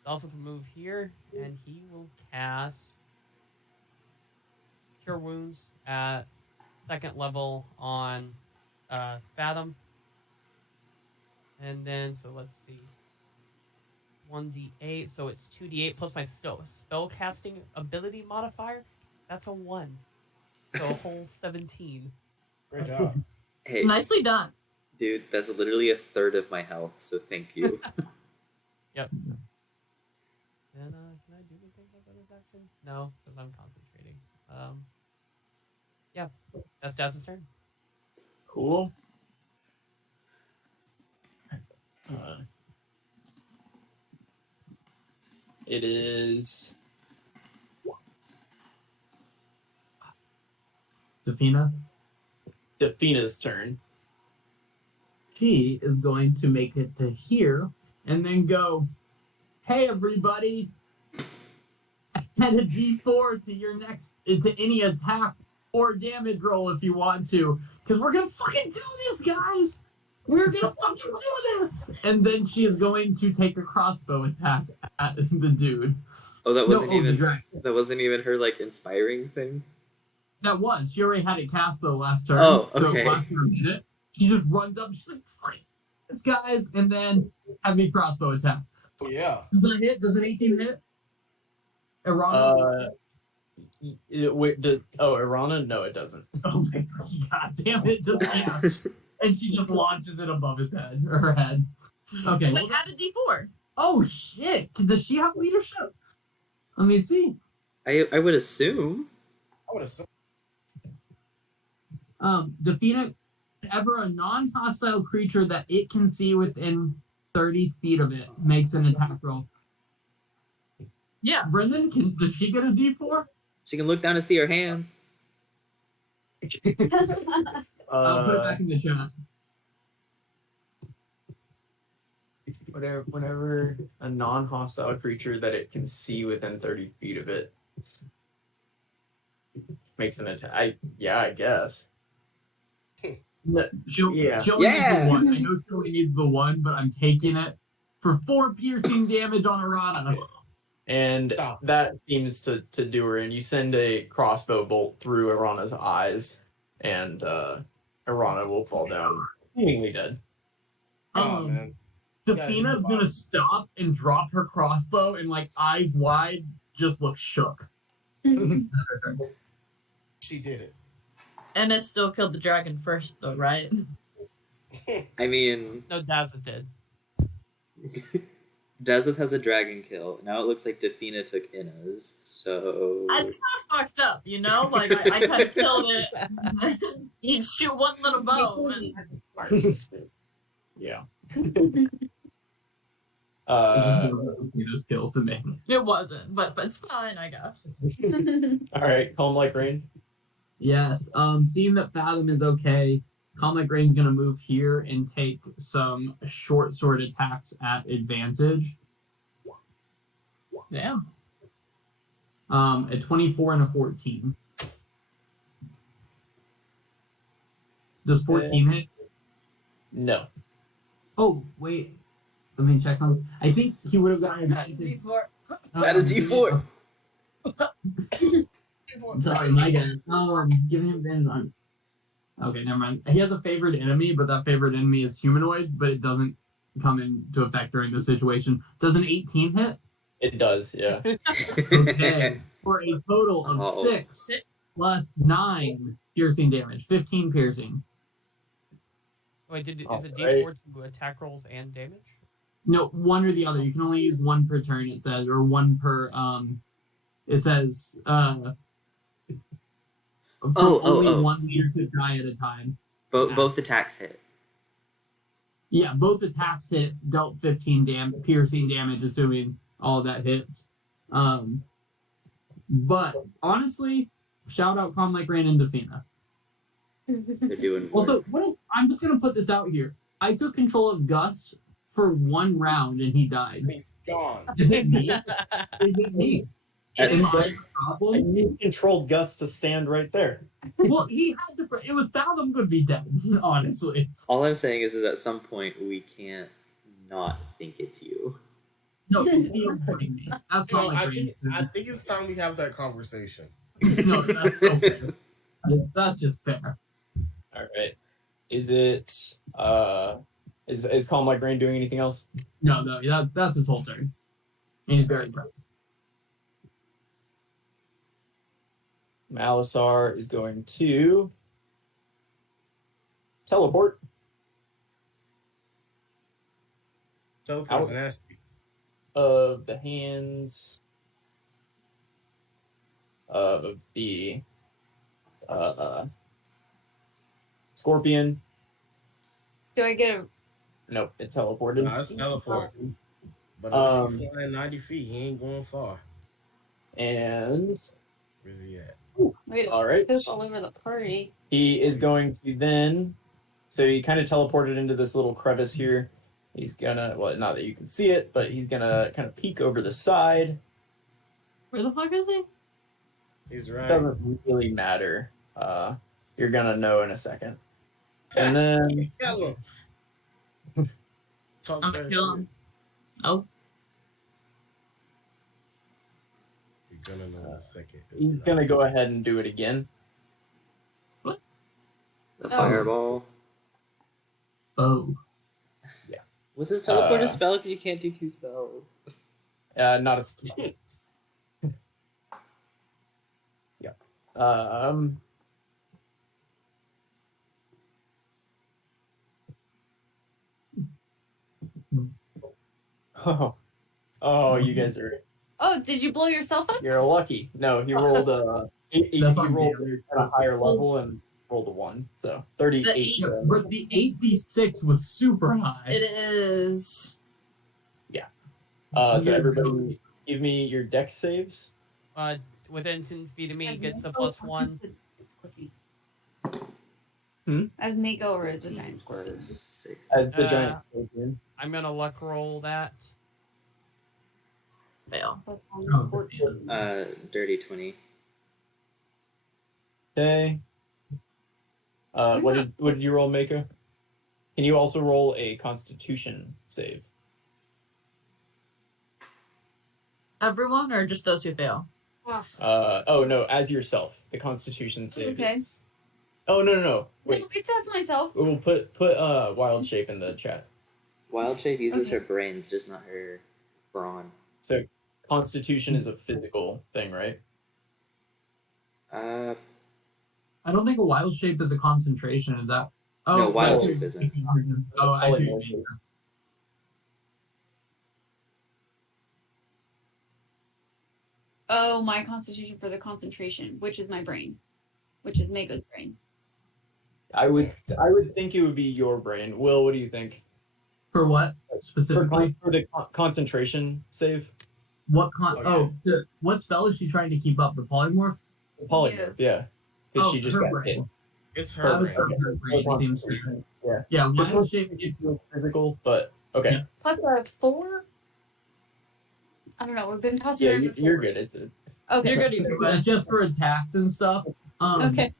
Also to move here, and he will cast Cure Wounds at 2nd level on Fathom. And then, so let's see. 1d8, so it's 2d8 plus my spell casting ability modifier. That's a 1. So a whole 17. Great job. Hey, Nicely done. dude, that's literally a third of my health, so thank you. Yep. And can I do anything about bonus action? No, because I'm concentrating. Yeah, that's Daz's turn. Cool. It is Defina? Defina's turn. She is going to make it to here and then go, hey, everybody. Add a d4 to your next, to any attack or damage roll if you want to. Because we're going to fucking do this, guys. We're going to fucking do this. And then she is going to take a crossbow attack at the dude. Oh, that wasn't the even dragon. that wasn't even her like inspiring thing. That was. She already had it cast though last turn. Oh, So okay. it lasted a minute. She just runs up. She's like, fuck this, guys. And then have me crossbow attack. Oh, yeah. Does that hit? Does an 18 hit? Irana? Irana? No, it doesn't. Oh my god damn it. Yeah. And she just launches it above his head, or her head. Okay. Wait, add a d4. Oh shit. Does she have leadership? Let me see. I would assume. I would assume. Defina, whenever a non-hostile creature that it can see within 30 feet of it makes an attack roll. Yeah. Brendan, does she get a d4? She can look down and see her hands. Put it back in the chat. Whenever a non-hostile creature that it can see within 30 feet of it makes an attack. I guess. She only Yeah. needs the one. I know she only needs the one, but I'm taking it for 4 piercing damage on Irana. And that seems to do her, and you send a crossbow bolt through Irana's eyes, and Irana will fall down, seemingly dead. Oh, man. Defina's gonna stop and drop her crossbow and, like, eyes wide, just look shook. She did it. And it still killed the dragon first, though, right? I mean, No, Dazza did. Dazeth has a dragon kill. Now it looks like Defina took Inna's, so... That's kind of fucked up, you know? Like, I kind of killed it. You shoot one little bow. And... Yeah. It just wasn't Defina's kill to me. It wasn't, but it's fine, I guess. All right, Calm Like Rain. Yes. Seeing that Fathom is okay, Calm Like Rain's gonna move here and take some short sword attacks at advantage. Yeah. A 24 and a 14. Does 14 hit? No. Oh, wait. Let me check something. I think he would have gotten advantage. D4. Add a D4. Sorry, my guy. Giving him advantage on. Okay, never mind. He has a favorite enemy, but that favorite enemy is humanoids, but it doesn't come into effect during the situation. Does an 18 hit? It does, yeah. Okay. For a total of Oh. 6 plus 9 piercing damage. 15 piercing. Wait, is it Alright. D4 to attack rolls and damage? No, one or the other. You can only use one per turn, it says, or one per it says only one leader to die at a time. Both attacks hit. Yeah, both attacks hit, dealt 15 piercing damage, assuming all of that hits. But honestly, shout out Calm Like Rain and Defina. They're doing Also, work. I'm just gonna put this out here. I took control of Gus for 1 round and he died. He's gone. Is it me? Is it me? Am That's- I the problem? And you controlled Gus to stand right there. Well, he had to. It was Fathom could be dead, honestly. All I'm saying is at some point we can't not think it's you. No, you're putting me. That's No, not like I Rain. think it's time we have that conversation. No, that's so fair. That's just fair. All right. Is it is Calm Like Rain doing anything else? No, that's his whole turn. And he's very proud. Malasar is going to teleport Teleport's Out. nasty. of the hands of the scorpion. Do I get a? Nope, it teleported. Nah, it's teleport. But if he's flying 90 feet, he ain't going far. And Where's he at? Wait, all right, piss all over the party. he is going to then. So he kind of teleported into this little crevice here. He's gonna, well, not that you can see it, but he's gonna kind of peek over the side. Where the fuck is he? He's right. Doesn't really matter. You're gonna know in a second. And then Tell him. Talk I'm that gonna kill shit. him. Oh, You're gonna know in a second. he's gonna go ahead and do it again. The fireball. Oh. Was his teleport a Uh, spell? Because you can't do 2 spells. Not a. Yeah. Oh, you guys are. Oh, did you blow yourself up? You're lucky. No, he rolled he That's rolled on at a higher level and rolled a 1, so 38. eight. But the 8d6 was super high. it is. So everybody, give me your dex saves. Within 10 feet of me, As gets a Mako +1. As Mako or as a giant squirrel? 6. As the giant scorpion. I'm gonna luck roll that. Fail. Dirty 20. Okay. What did you roll, Mako? Can you also roll a Constitution save? Everyone, or just those who fail? Oh no, as yourself. The Constitution save Okay. is. Oh no. Wait. No, it says myself. We'll put Wild Shape in the chat. Wild Shape uses Okay. her brains, just not her brawn. So Constitution is a physical thing, right? Uh, I don't think a wild shape is a concentration. Is that? Oh, No, wild no. shape isn't. Oh, I see what you mean. Oh, my constitution for the concentration, which is my brain, which is Mako's brain. I would think it would be your brain. Will, what do you think? For what For, specifically? for the concentration save? What yeah. what spell is she trying to keep up? The polymorph? The polymorph, yeah. Because she just her got brain. hit. It's Her her That was brain. her brain, seems to. Yeah. Yeah, Just wild shape. it feels physical, but okay. Yeah. Plus a 4? I don't know. We've been tossing Yeah, around you're the good. It's a, Okay. You're good either way. It's just for attacks and stuff. Okay.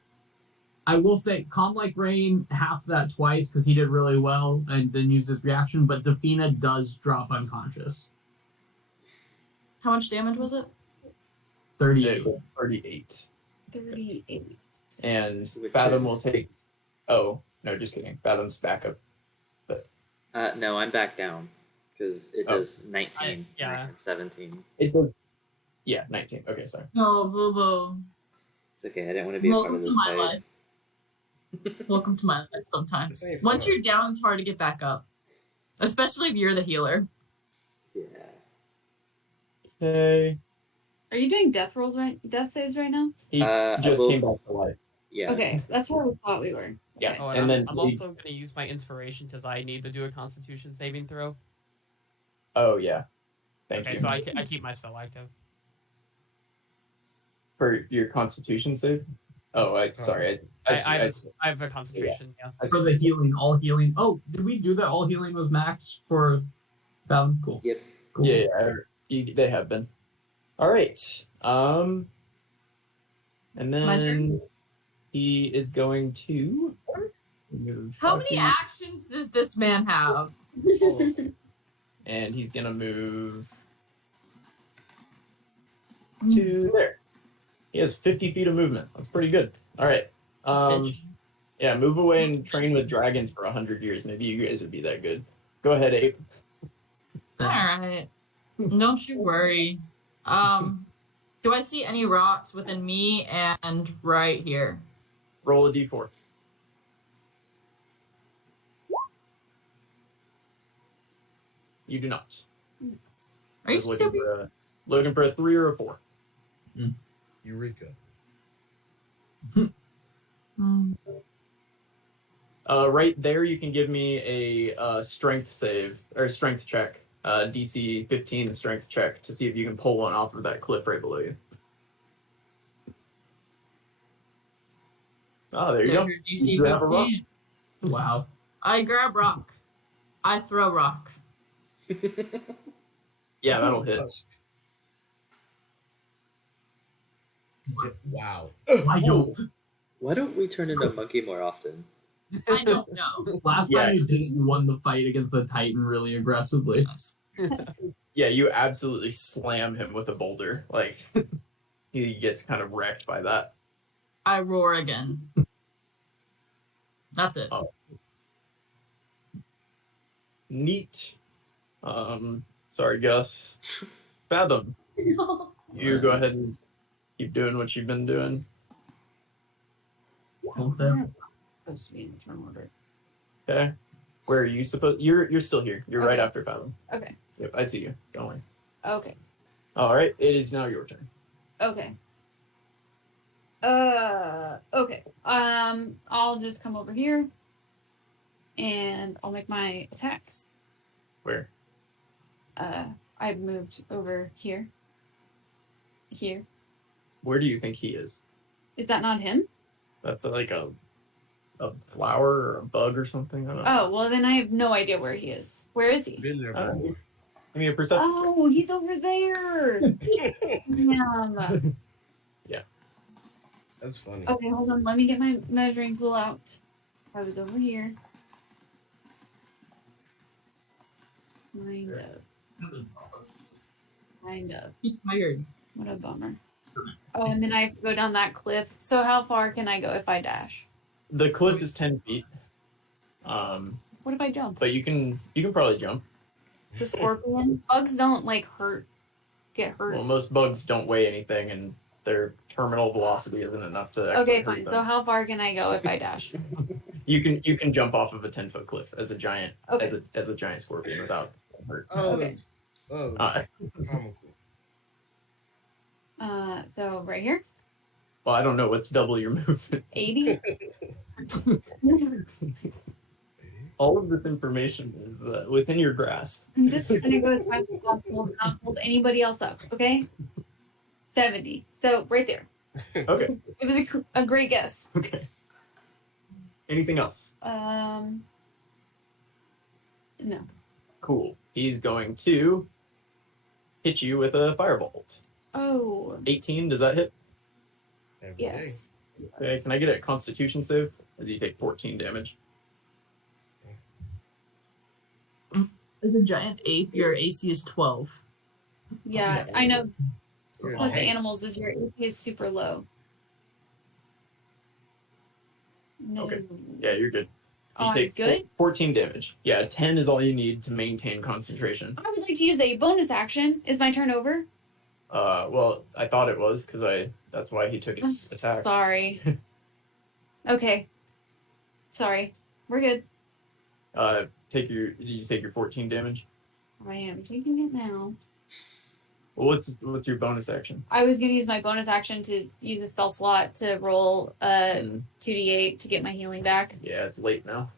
I will say, Calm Like Rain half that twice because he did really well and then used his reaction, but Defina does drop unconscious. How much damage was it? 38. 38. 38. And Which Fathom is- will take Oh, no, just kidding. Fathom's back up. No, I'm back down because it Oh. does 19 yeah. and 17. It does. Yeah, 19. Okay, sorry. No, Boo It's okay. I didn't want to be a part Welcome of to this my fight. life. Welcome to my life sometimes. This ain't Once fun. you're down, it's hard to get back up. Especially if you're the healer. Yeah. Okay. Are you doing death saves right now? He I just will- came back to life. Yeah. Okay, that's where we thought we were. Yeah. Okay. Oh, And and then I'm he- also gonna use my inspiration because I need to do a Constitution saving throw. Oh, yeah. Thank Okay, you. so I keep my spell active. For your Constitution save? Oh, sorry. I have a Constitution. Yeah. I see. For the healing, all healing. Oh, did we do that? All healing was max for Fathom? Cool. Yep. Cool. Yeah, they have been. All right. And My turn? then he is going to move. How 5 many feet, actions does this man have? and he's gonna move to there. He has 50 feet of movement. That's pretty good. All right. Yeah, move away and train with dragons for 100 years. Maybe you guys would be that good. Go ahead, Ape. Alright. Don't you worry. Do I see any rocks within me and right here? Roll a d4. You do not. Are you I was stupid? looking for a 3 or a 4. Eureka. Right there, you can give me a strength save or strength check, DC 15 strength check to see if you can pull one off of that cliff right below you. Oh, there you There's go. your DC You grab a rock. 15. Wow. I grab rock. I throw rock. Yeah, that'll hit. Wow. Wild. Why don't we turn into a monkey more often? I don't know. Last Yeah. time you did it, you won the fight against the Titan really aggressively. Yeah, you absolutely slam him with a boulder. Like, he gets kind of wrecked by that. I roar again. That's it. Oh. Neat. Sorry, Gus. Fathom, you go ahead and keep doing what you've been doing. Supposed to be in the turn order. Okay. Where are you supposed? You're still here. You're right after Fathom. Okay. Yep, I see you. Don't worry. Okay. All right, it is now your turn. Okay. Okay. I'll just come over here and I'll make my attacks. Where? I've moved over here. Here. Where do you think he is? Is that not him? That's like a flower or a bug or something. I don't know. Oh, well then I have no idea where he is. Where is he? Been there Give before. me a perception. Oh, he's over there. Damn. That's funny. Okay, hold on. Let me get my measuring tool out. I was over here. Kind of. He's tired. What a bummer. Oh, and then I have to go down that cliff. So how far can I go if I dash? The cliff is 10 feet. What if I jump? But you can probably jump. To scorpion? Bugs don't like get hurt. Well, most bugs don't weigh anything, and their terminal velocity isn't enough to actually Okay, hurt fine. them. So how far can I go if I dash? You can jump off of a 10-foot cliff as a giant Okay. as a giant scorpion without hurt. Oh, Okay. that's comical. So right here, Well, I don't know what's double your movement. 80. All of this information is within your grasp. I'm just gonna go as fast as possible, not hold anybody else up. Okay. 70. So right there. Okay. It was a great guess. Okay. Anything else? No. Cool. He's going to hit you with a firebolt. Oh. 18. Does that hit? Every Yes. Okay. Can I get a Constitution save? Or do you take 14 damage? As a giant ape, your AC is 12. Yeah, I know. You're a With the tank. animals, is your AC is super low. No. Okay. Yeah, you're good. You I'm take good. 14 damage. Yeah, 10 is all you need to maintain concentration. I would like to use a bonus action. Is my turn over? Well, I thought it was because that's why he took his attack. Sorry. Okay. Sorry. We're good. Did you take your 14 damage? I am taking it now. Well, what's your bonus action? I was gonna use my bonus action to use a spell slot to roll 2d8 to get my healing back. Yeah, it's late now.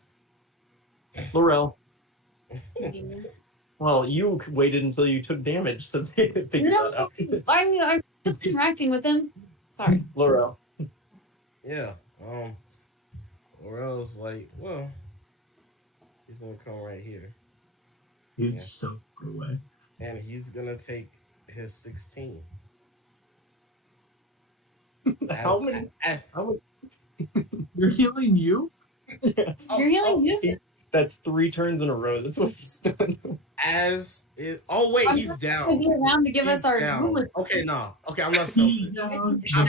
Laurel. Well, you waited until you took damage to figure that out. I'm still interacting with him. Sorry. Laurel. Yeah. Laurel's like, well, he's gonna come right here, Dude, Yeah. so far away. and he's gonna take his 16. How many? You're healing you? Yeah. You're healing you? That's 3 turns in a row. That's what he's done. Oh wait, I'm he's not down. gonna be around to give He's us our down. ruler. Okay, no. Okay, I'm not He's selfish. down.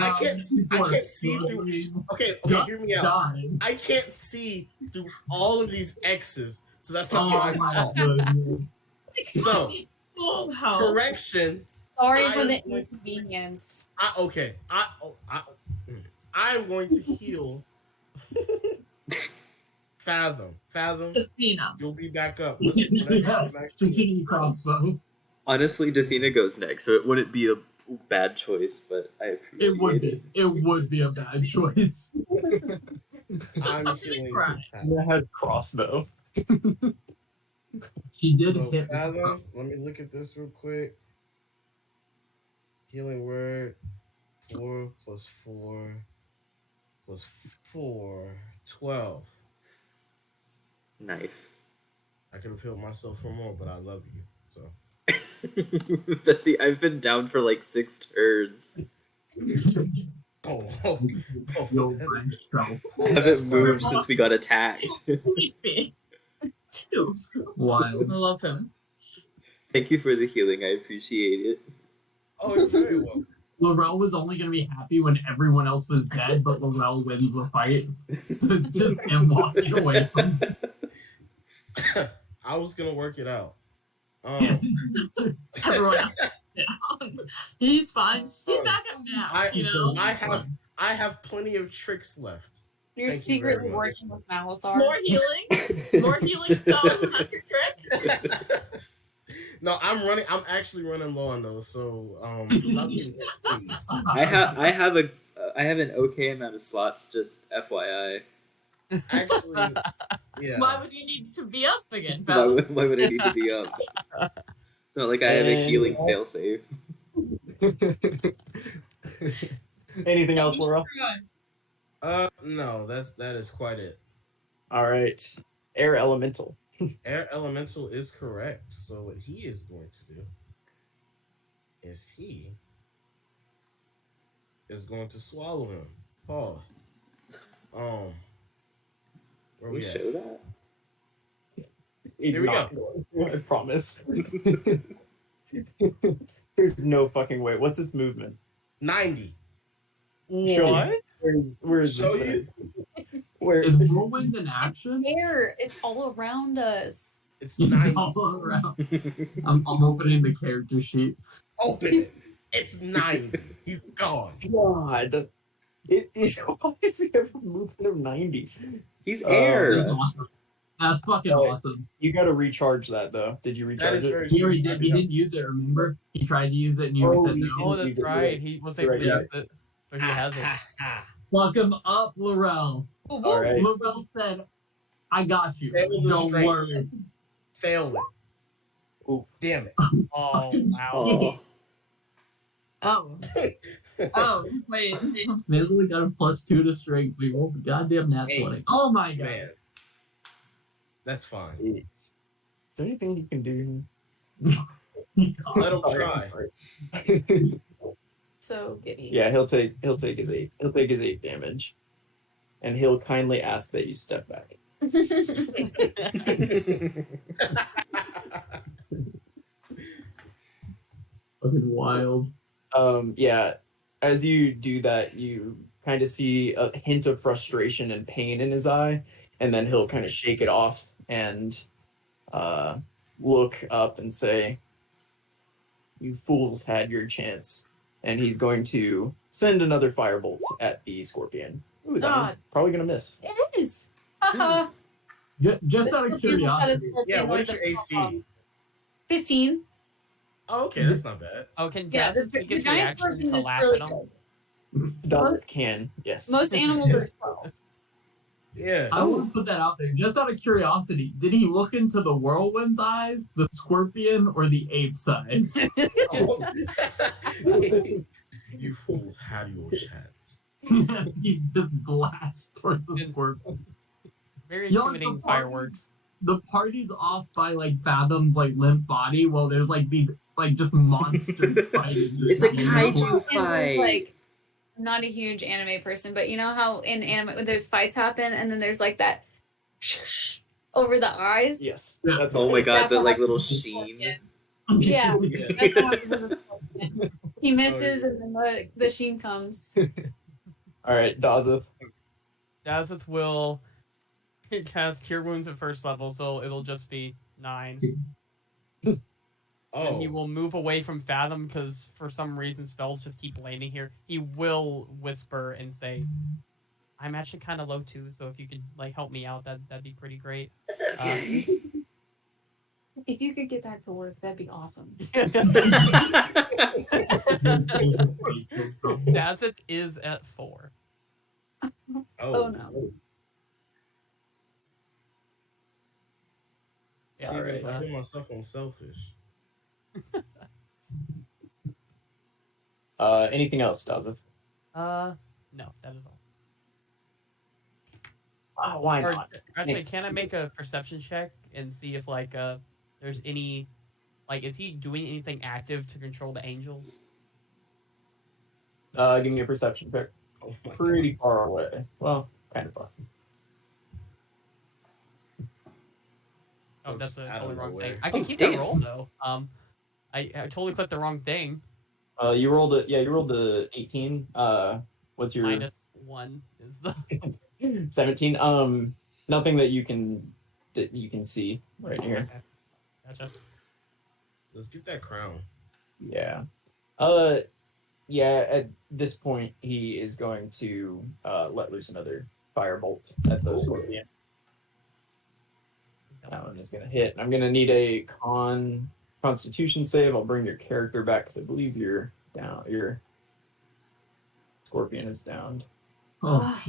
I can't see through. struggling. Okay, hear me out. Dying. I can't see through all of these X's, so that's not Oh my my fault. goodness. So, Oh, help. correction. Sorry I for the am going- inconvenience. I'm going to heal. Fathom, Athena. you'll be back up. Yeah, Security crossbow. Honestly, Defina goes next, so it wouldn't be a bad choice, but I appreciate It would be. It would be a bad choice. I'm gonna healing. cry. Fathom. That has crossbow. She did So, hit. Fathom, let me look at this real quick. Healing word 4 plus 4 plus 4, 12. Nice. I could have healed myself for more, but I love you. So Bestie, I've been down for like 6 turns. Your brain cell. I haven't moved since we got attacked. HP. 2. Wild. I love him. Thank you for the healing. I appreciate it. Oh, you're very welcome. Laurel was only going to be happy when everyone else was dead, but Laurel wins the fight. So it's just him walking away from I was gonna work it out. Everyone else down. He's fine. He's back up now. I have plenty of tricks left. You're Thank you very secretly much. working with Malasar. More healing. More healing spells. Is that your trick? No, I'm actually running low on those. So stop getting hit, please. I have an okay amount of slots, just FYI. Actually, yeah. Why would you need to be up again, Why Val? why would I need to be up? It's not like I have a healing failsafe. Anything else, Laurel? No, that is quite it. All right. Air elemental. Air elemental is correct. So what he is going to do is he is going to swallow him. Pause. Where Can we you at? show that? He's Here we not going to, I promise. There's no fucking way. What's his movement? 90. Show me. Where is Show this you? thing? Where Is whirlwind in action? Air, it's all around us. It's It's 90. all around. I'm opening the character sheet. Open it. It's 90. He's gone. God. It is. Why is he ever moving of 90? He's That's air. awesome. That's fucking awesome. You got to recharge that though. Did you That recharge is it? very He already true. did. He didn't use it. Remember? He tried to use it, and you Oh, said he no. Oh, didn't use that's it, right. right. He was You're able to right, use it, but he hasn't. Fuck him up, Laurel. All right. Laurel said, "I got you. Fail the Don't strength. worry." Fail it. Ooh. Damn it. Oh, wow. Oh. Oh. Oh, wait. Man's only got a +2 to strength. We rolled the goddamn nat Hey, 20. Oh my god. Man. That's fine. Is there anything you can do? Let him try. So giddy. Yeah, he'll take his 8 damage, and he'll kindly ask that you step back. Fucking wild. Yeah, as you do that, you kind of see a hint of frustration and pain in his eye, and then he'll kind of shake it off and look up and say, "You fools had your chance." And he's going to send another firebolt at the scorpion. Ooh, that one's probably going to miss. It is. Haha. Just out of curiosity. Yeah, what is your AC? 15. Oh, okay, that's not bad. Oh, can Yeah, Daz take the his giant reaction scorpion to is laugh really at him? good. Dog can, yes. Most animals are 12. Yeah. I want to put that out there, just out of curiosity. Did he look into the whirlwind's eyes, the scorpion, or the ape's eyes? You fools had your chance. Yes, he just blasts towards the scorpion. Very You know, like, intimidating fireworks. The party's off by like Fathom's like limp body, while there's like these like just monsters fighting. It's a You know? kaiju And fight. like, I'm not a huge anime person, but you know how in anime when there's fights happen and then there's like that over the eyes? Yes. Yeah. That's Oh what my god, That's the what like happens little with sheen. Scorpion. Yeah. Yeah. That's what happens with the Scorpion. He misses and then the sheen comes. All right, Dazeth. Dazeth will cast Cure Wounds at first level, so it'll just be 9. And he Oh. will move away from Fathom because for some reason spells just keep landing here. He will whisper and say, "I'm actually kind of low too, so if you could like help me out, that'd be pretty great." If you could get back to work, that'd be awesome. Dazeth is at 4. Oh no. Yeah, See, All right. if I hit myself, I'm selfish. Anything else, Dazeth? No, that is all. Oh, why Or, not? actually, can I make a perception check and see if like there's any like is he doing anything active to control the angels? Give me a perception check. Oh my Pretty God. far away. Well, kind of far. Oh, I'm that's just a out totally of wrong nowhere. thing. I can Oh, keep damn. that roll though. I totally clicked the wrong thing. You rolled it. Yeah, you rolled the 18. What's your -1 is the 17? Nothing that you can see right here. Okay. Gotcha. Let's get that crown. Yeah. Yeah. At this point, he is going to let loose another firebolt at the scorpion. That one is going to hit. I'm going to need a Constitution save. I'll bring your character back because I believe you're down. Your scorpion is downed. Oh,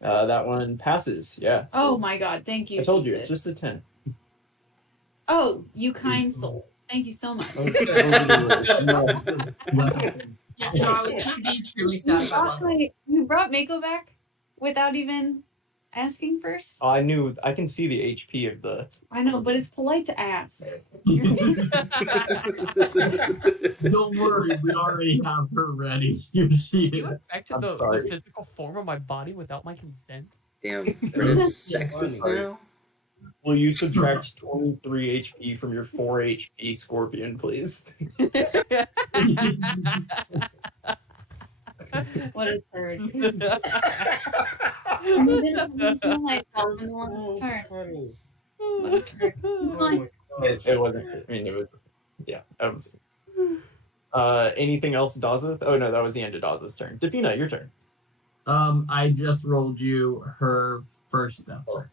That one passes. Yeah. Oh my god, thank you. I told you, Jesus. it's just a 10. Oh, you kind soul. Thank you so much. Yeah, no, I was gonna be truly sad if I wasn't. You brought Mako back without even asking first? I knew. I can see the HP of the. I know, but it's polite to ask. don't worry, we already have her ready. Here she You is. affected I'm the sorry. physical form of my body without my consent. Damn, it's sexist funny. now. Will you subtract 23 HP from your 4 HP scorpion, please? What a turd. I didn't feel like that was the last turn. funny. What a turd. Oh my gosh. It wasn't. I mean, it was. Yeah, that was. Anything else, Dazeth? Oh no, that was the end of Dazeth's turn. Davina, your turn. I just rolled you her first death save.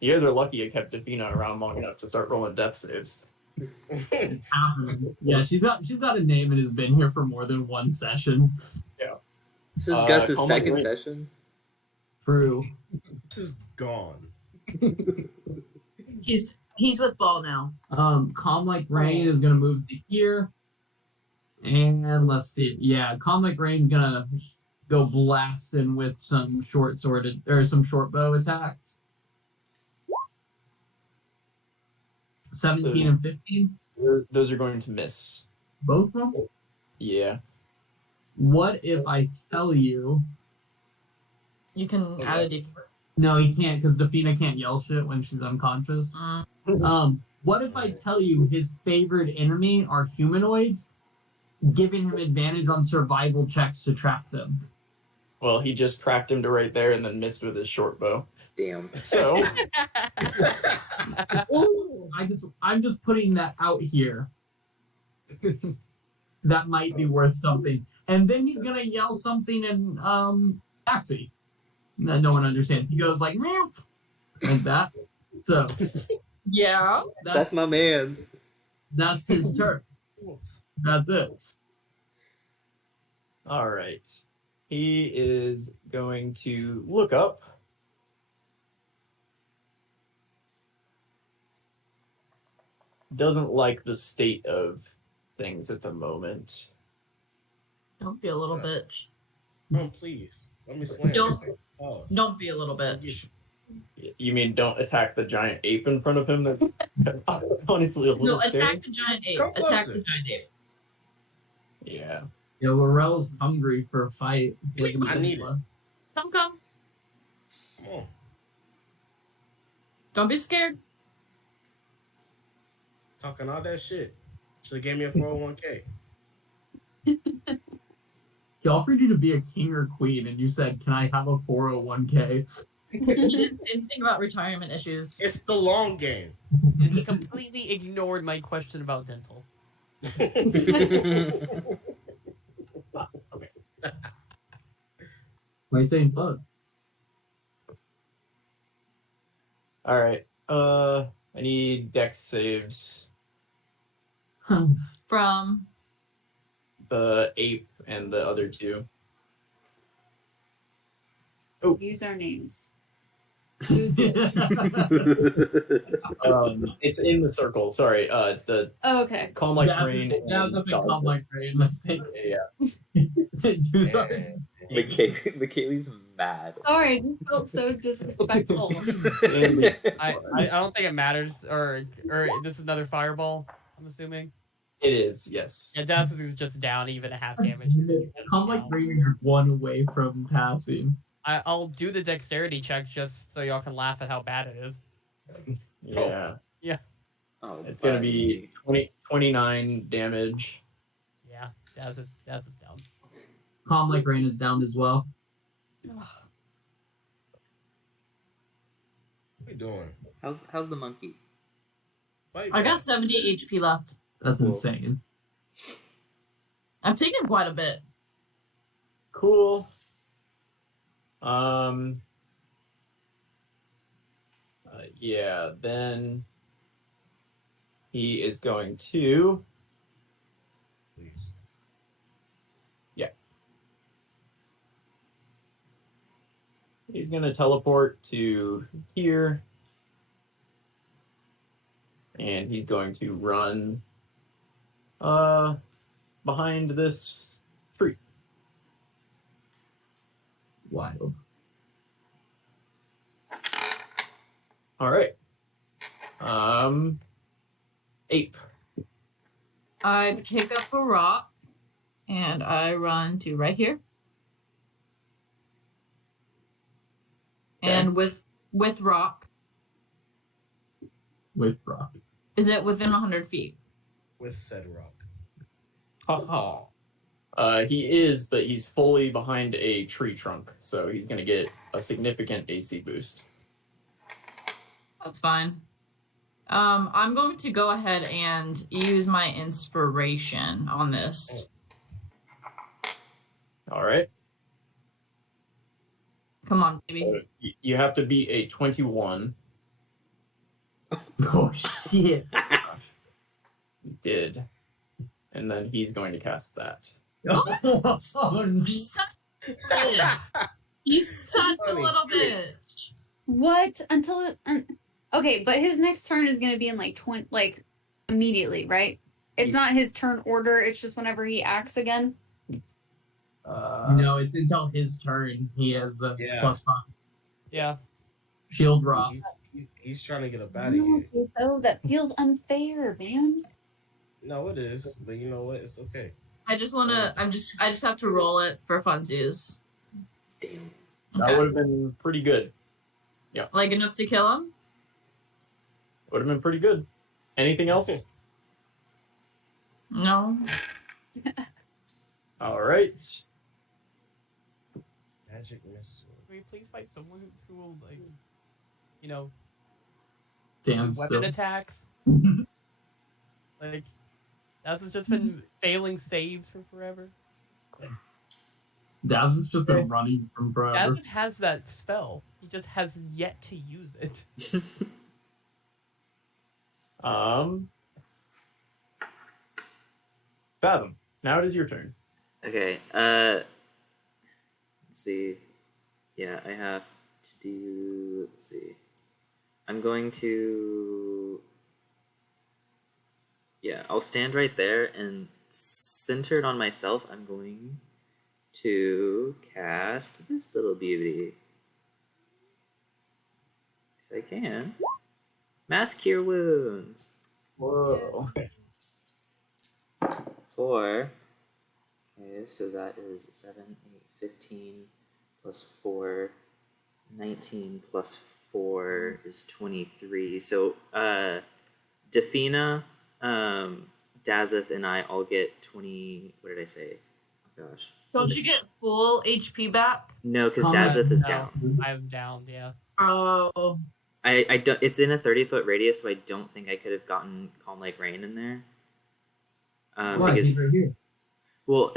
You guys are lucky I kept Davina around long enough to start rolling death saves. Yeah, she's got a name and has been here for more than one session. This is Gus's Call my second brain. session. True. This is gone. He's with Ball now. Calm Like Rain is gonna move to here. And let's see. Yeah, Calm Like Rain's gonna go blasting with some short bow attacks. 17 and 15. Those are going to miss. Both of them? Yeah. What if I tell you? You can add a D4. No, he can't because Defina can't yell shit when she's unconscious. What if I tell you his favorite enemy are humanoids, giving him advantage on survival checks to trap them. Well, he just tracked him to right there and then missed with his short bow. Damn. So Ooh, I'm just putting that out here. That might be worth something. And then he's gonna yell something in taxi that no one understands. He goes like meow like that. So Yeah. That's my man's. That's his turn. That's it. all right. He is going to look up. Doesn't like the state of things at the moment. Don't be a little bitch. Oh, please. Let me slam. Don't- Oh, Don't be a little bitch. You mean don't attack the giant ape in front of him? That honestly a little No, scary. attack the giant ape. Come Attack closer. the giant ape. Yeah. Yeah, Laurel's hungry for a fight. I need it. Come. come on. Don't be scared. Talking all that shit. Should have gave me a 401k. He offered you to be a king or queen, and you said, "Can I have a 401k?" He didn't think about retirement issues. It's the long game. He completely ignored my question about dental. Why are you saying fuck? All right. I need dex saves. From The ape and the other two. Use our names. Who's It's in the circle. Sorry. The Oh, okay. calm like That's rain. a big Dog. calm like rain. I think. Yeah. Use our- Man. McKaylee's mad. Sorry, I just felt so disrespectful. I don't think it matters, or this is another fireball. I'm assuming. It is. Yes. Yeah, Death is just down even at half damage. Calm like rain is one away from passing. I'll do the dexterity check just so y'all can laugh at how bad it is. Yeah. Oh, It's gonna be 29 damage. Yeah, Death is down. Calm like rain is down as well. What are you doing? How's the monkey? Fight I got back. 70 HP left. That's Cool. insane. I've taken quite a bit. Cool. Yeah, then he is going to Please. he's gonna teleport to here. And he's going to run behind this tree. Wild. All right. Ape. I pick up a rock and I run to right here. And with rock, With rock. is it within 100 feet? With said rock. He is, but he's fully behind a tree trunk, so he's gonna get a significant AC boost. That's fine. I'm going to go ahead and use my inspiration on this. All right. Come on, baby. So you have to beat a 21. Oh shit. He did. And then he's going to cast that. Oh, no. He's such a Funny. little bitch. What? Until it. Okay, but his next turn is gonna be in like immediately, right? It's not his turn order. It's just whenever he acts again. No, it's until his turn. He has the Yeah. +5 Yeah. shield rock. He's trying to get up out of here. So that feels unfair, man. No, it is. But you know what? It's okay. I just have to roll it for funsies. Damn. That would have been pretty good. Like enough to kill him? Would have been pretty good. Anything else? No. All right. Magic missile. Can we please fight someone who will, like, you know, Stand do weapon still. attacks? Like, Daz has just been failing saves for forever. Daz has just been running from forever. Daz has that spell. He just has yet to use it. Fathom. Now it is your turn. Okay. Let's see. Yeah, I have to do. Let's see. I'm going to. Yeah, I'll stand right there and centered on myself. I'm going to cast this little beauty. If I can. Mass Cure Wounds. Whoa. 4. Okay, so that is 7, 8, 15 plus 4. 19 plus 4 is 23. So, Defina, Dazeth, and I all get 20. What did I say? Oh, gosh. Don't you get full HP back? No, because Combat Dazeth is no. down. I'm down, yeah. Oh. I don't. It's in a 30-foot radius, so I don't think I could have gotten Calm Like Rain in there. Why? Because, He's right here. well,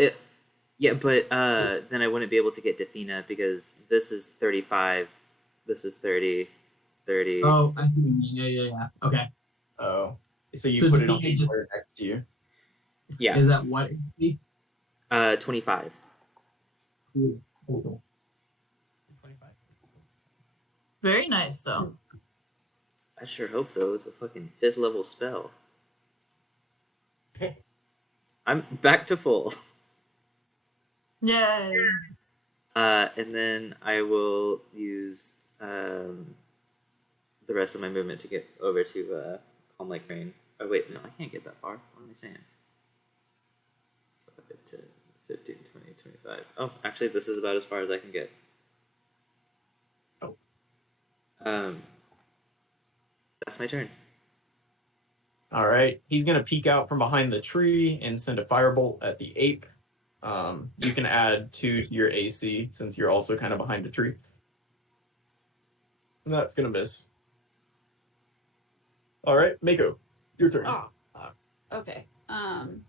yeah, but then I wouldn't be able to get Defina because this is 35, this is 30, 30. Oh, I see what you mean. Yeah. Okay. Oh. So you So put it on Defina the just- square next to you. Yeah, Is that what HP? 25. Cool. 25. Very nice, though. I sure hope so. It's a fucking 5th level spell. I'm back to full. Yay. And then I will use the rest of my movement to get over to Calm Like Rain. Oh wait, no, I can't get that far. What am I saying? 5, 10, 15, 20, 25. Oh, actually, this is about as far as I can get. Oh. That's my turn. All right. He's going to peek out from behind the tree and send a firebolt at the ape. You can add 2 to your AC since you're also kind of behind a tree. And that's going to miss. All right, Mako, your turn. Oh, fuck. Okay. Mako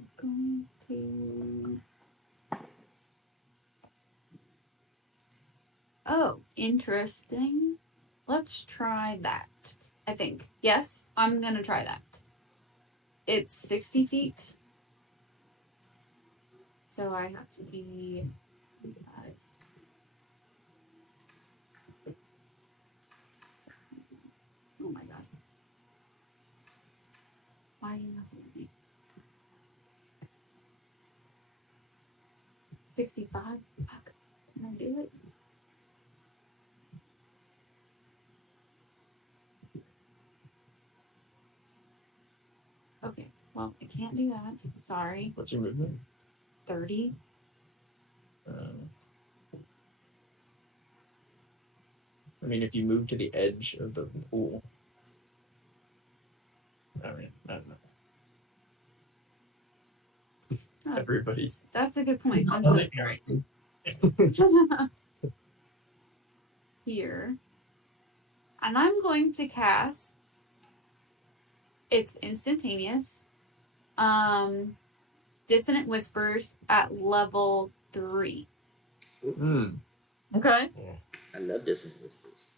is going to. Oh, interesting. Let's try that. I think. Yes, I'm gonna try that. It's 60 feet. So I have to be 5. Oh my god. Why are you not letting me? 65? Fuck. Can I do it? Okay. Well, I can't do that. Sorry. What's your movement? 30. I mean, if you move to the edge of the pool. I mean, I don't know. Oh, Everybody's. that's a good point. I'm so sorry. Here. And I'm going to cast. It's instantaneous. Dissonant Whispers at level 3. Okay. I love Dissonant Whispers.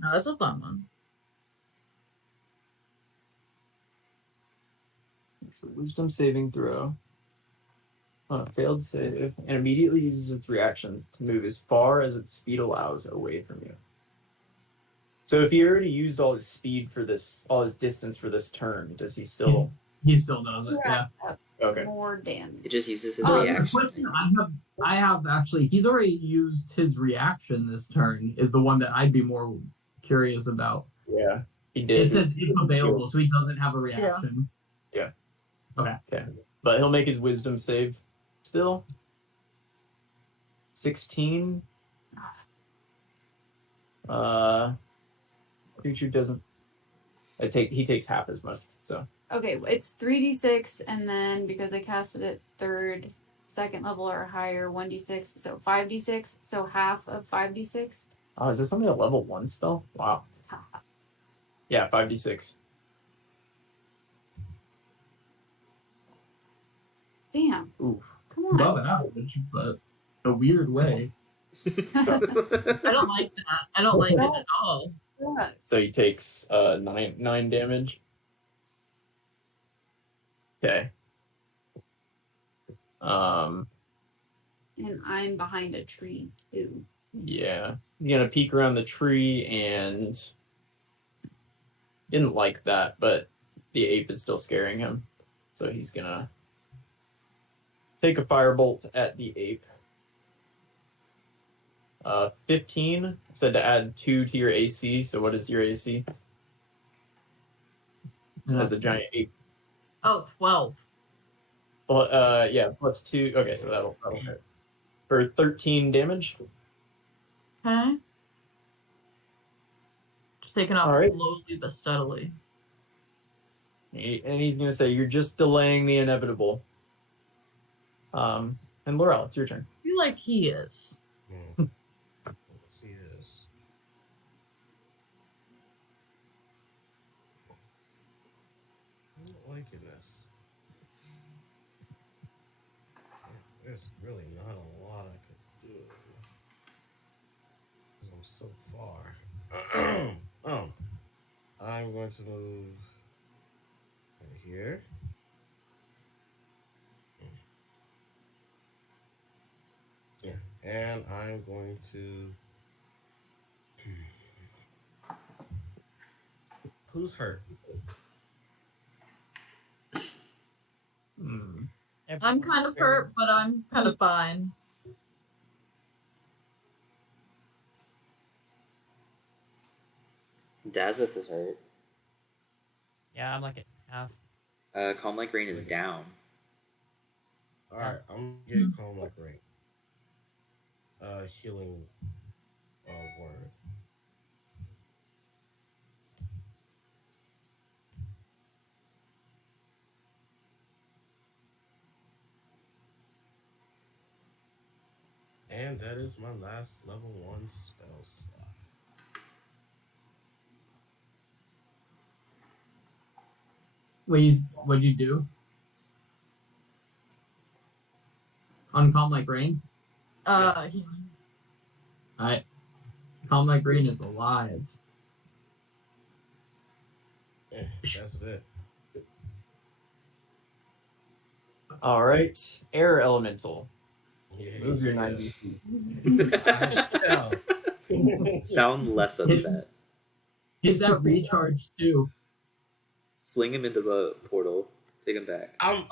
No, that's a fun one. It's a wisdom saving throw. On a failed save, and immediately uses its reaction to move as far as its speed allows away from you. So if he already used all his speed for this, all his distance for this turn, does he still? He still does it. Yeah. Racks up Okay. more damage. It just uses his The reaction. question I have actually, he's already used his reaction this turn. Is the one that I'd be more curious about. Yeah, he did. It says if available, so he doesn't have a reaction. Yeah. Okay. But he'll make his wisdom save still. 16. Creature doesn't. He takes half as much. So Okay, it's 3d6, and then because I casted it third, second level or higher, 1d6, so 5d6, so half of 5d6. oh, is this only a level 1 spell? Wow. Yeah, 5d6. Damn. Ooh. Come on. Above average, but in a weird way. I don't like that. I don't like it at all. So he takes 9 damage. Okay. And I'm behind a tree too. Yeah. He's gonna peek around the tree and didn't like that, but the ape is still scaring him. So he's gonna take a firebolt at the ape. 15 said to add 2 to your AC. So what is your AC? As a giant ape. Oh, 12. Well, yeah, plus 2. Okay, so that'll hit. For 13 damage. Okay. Just taking off All right. slowly but steadily. And he's gonna say, "You're just delaying the inevitable." And Laurel, it's your turn. I feel like he is. Yes, he is. I'm not liking this. There's really not a lot I could do. Because I'm so far. I'm going to move right here. Yeah, and I'm going to. Who's hurt? I'm kind of hurt, but I'm kind of fine. Dazeth is hurt. Yeah, I'm like at half. Calm Like Rain is down. Alright, I'm gonna get Calm Like Rain. Healing word. And that is my last level 1 spell slot. Wait, what'd you do? On Calm Like Rain? Healing. Calm Like Rain is alive. Yeah, that's it. All right, air elemental. Yeah, Move your yeah. 90 feet. Sound less upset. Get that recharge too. Fling him into the portal. Take him back. Throw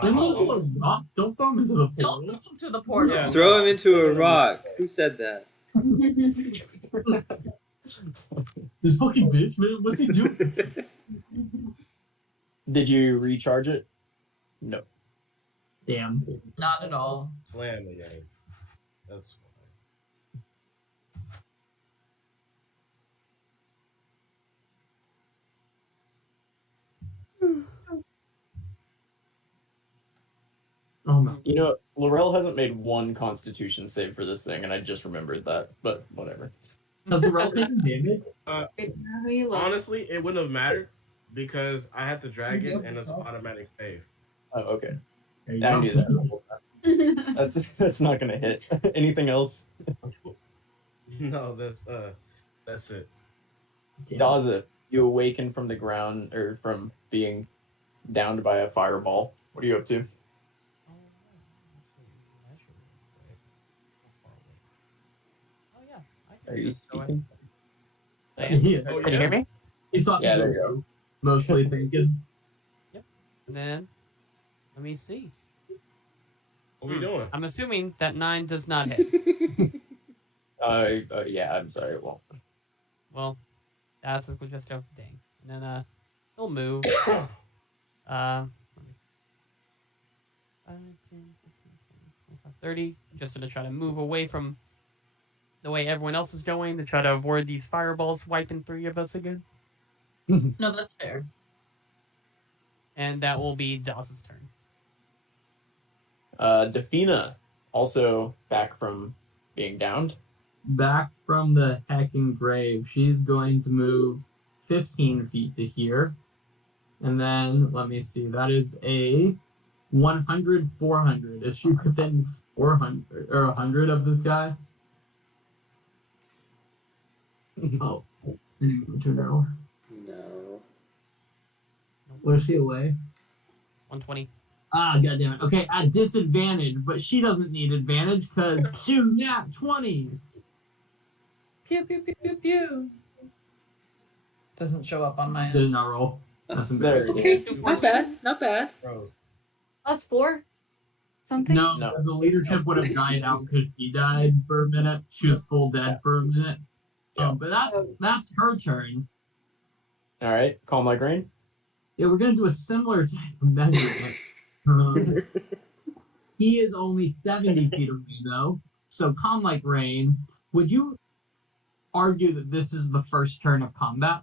him into a rock. Don't throw him into the portal. Don't go to the portal. Yeah. Throw him into a rock. Who said that? This fucking bitch, man. What's he doing? Did you recharge it? No. Damn. Not at all. Slam again. That's fine. Oh no. You know, Laurel hasn't made one Constitution save for this thing, and I just remembered that. But whatever. Has the rel taken damage? Who you love? Honestly, it wouldn't have mattered because I had the dragon and it's an automatic save. Oh, okay. There you I go. knew that. That's not gonna hit. Anything else? No, that's it. Damn. Daza, you awaken from the ground or from being downed by a fireball. What are you up to? Oh yeah. Are you speaking? Yeah. Oh, Can you hear me? He's talking Yeah, to there you himself, mostly thinking. And then let me see. What are we doing? I'm assuming that 9 does not hit. Yeah, I'm sorry, it won't. Well, that's we'll just go dang. And then he'll move. 30. Just gonna try to move away from the way everyone else is going to try to avoid these fireballs wiping 3 of us again. No, that's fair. And that will be Dawson's turn. Defina, also back from being downed. Back from the hacking grave, she's going to move 15 feet to here. And then, let me see, that is a 100, 400. Is she within 400 or 100 of this guy? Oh, too narrow. No. What is she away? 120. Ah, goddamn it. Okay, at disadvantage, but she doesn't need advantage because 2 nat 20s. Pew pew pew pew pew. Doesn't show up on my Did it end. not roll? That's There embarrassing. it Okay, is. not bad, not bad. Gross. Plus 4 something. No, No. because the leadership would have died out because she died for a minute. She was full dead for a minute. Yeah. But that's her turn. All right, calm like rain. Yeah, we're gonna do a similar type of measurement. He is only 70 feet away though. So calm like rain. Would you argue that this is the first turn of combat?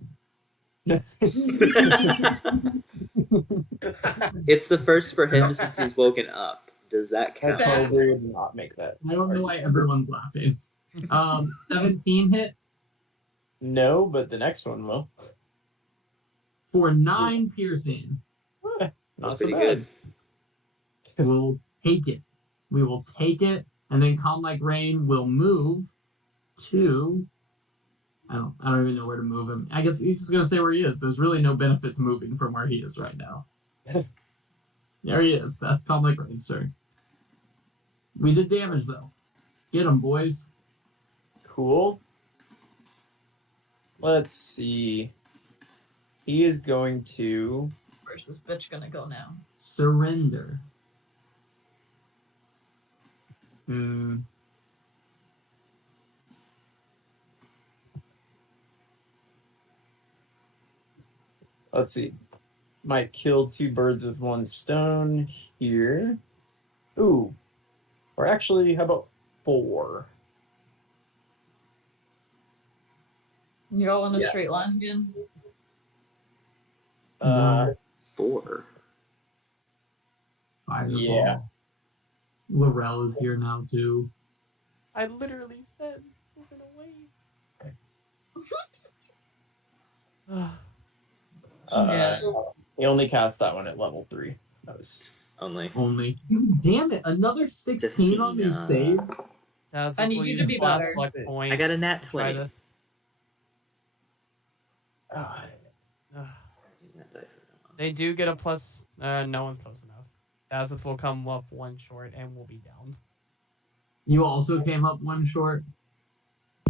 It's the first for him since he's woken up. Does that I count? probably would not make that. I don't know why everyone's laughing. 17 hit No, but the next one will. for 9 piercing. Not That's so pretty bad. good. We'll take it. We will take it, and then calm like rain will move to. I don't even know where to move him. I guess he's just gonna stay where he is. There's really no benefit to moving from where he is right now. There he is. That's calm like rain's turn. We did damage though. Get him, boys. Cool. Let's see. He is going to. Where's this bitch gonna go now? Surrender. Hmm. Let's see. Might kill 2 birds with 1 stone here. Ooh. Or actually, how about 4? You're all in a Yeah. straight line again? 4. Fireball. Yeah. Laurel is here now too. I literally said we're gonna wait. Yeah. He only cast that one at level 3. That was. Only. Dude, damn it! Another 16 on these Defina. saves. I need you to be better. Point. I got a nat Try 20. to- Ah, Ugh. They do get a plus. No one's close enough. Dazeth will come up 1 short and will be down. You also came up 1 short.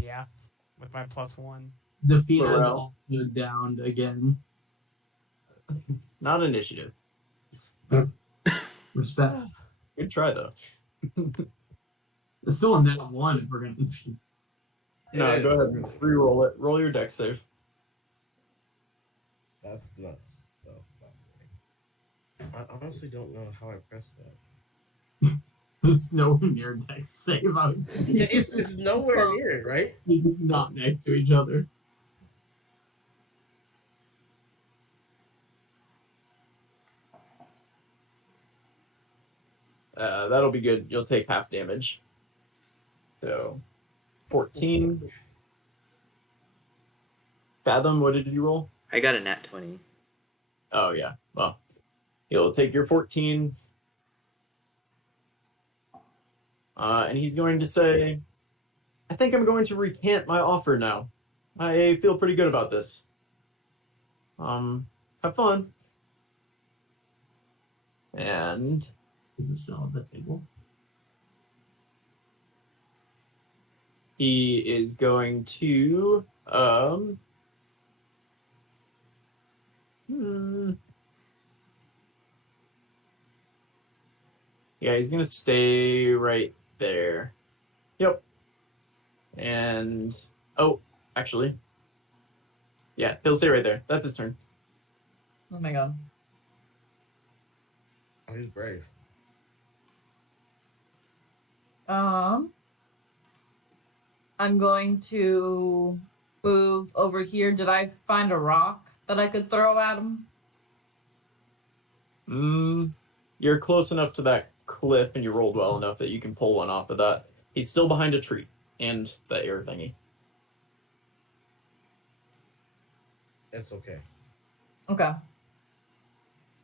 Yeah, with my +1. Defina is Laurel. also downed again. not initiative. Respect. Good try, though. It's still a net 1 if we're gonna. No, It go is. ahead. Re-roll it. Roll your dex save. That's nuts, though. By the way. I honestly don't know how I pressed that. It's nowhere near dex save. I was It's nowhere near it, right? not next to each other. That'll be good. You'll take half damage. So, 14. Fathom, what did you roll? I got a nat 20. Oh, yeah. Well, he'll take your 14. And he's going to say, I think I'm going to recant my offer now. I feel pretty good about this. Have fun. And Is it still on the table? he is going to yeah, he's gonna stay right there. Yep. And actually, yeah, he'll stay right there. That's his turn. Oh my god. Oh, he's brave. I'm going to move over here. Did I find a rock that I could throw at him? You're close enough to that cliff, and you rolled well enough that you can pull one off of that. He's still behind a tree and the air thingy. It's okay. Okay.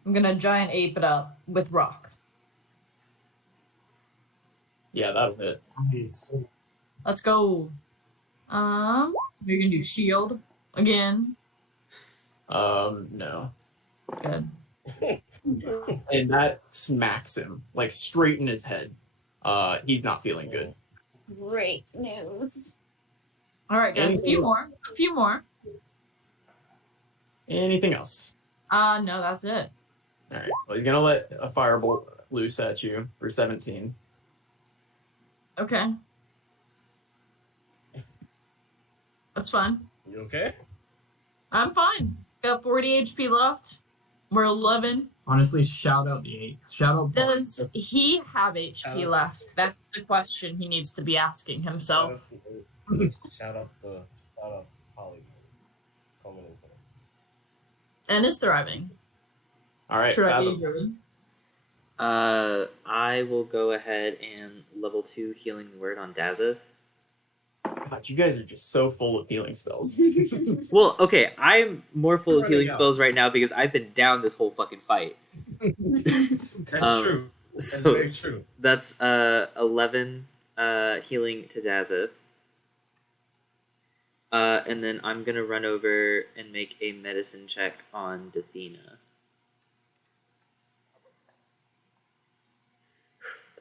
I'm gonna giant ape it up with rock. Yeah, that'll hit. Nice. Let's go. You're gonna do shield again. No. Good. And that smacks him, like straight in his head. He's not feeling good. Great news. All right, guys. A few more. A few more. Anything else? No, that's it. All right. Well, he's gonna let a firebolt loose at you for 17. Okay. That's fine. You okay? I'm fine. Got 40 HP left. We're 11. Honestly, shout out the 8. Shout out. Does he have HP Shout out. left? That's the question he needs to be asking himself. Shout out Polly. Coming in. And is thriving. All right. Should I be Fathom. agreeing? I will go ahead and level 2 healing word on Dazeth. God, you guys are just so full of healing spells. Well, okay, I'm more full of Running healing out. spells right now because I've been down this whole fucking fight. That's true. That's So very true. that's 11 healing to Dazeth. And then I'm gonna run over and make a medicine check on Defina.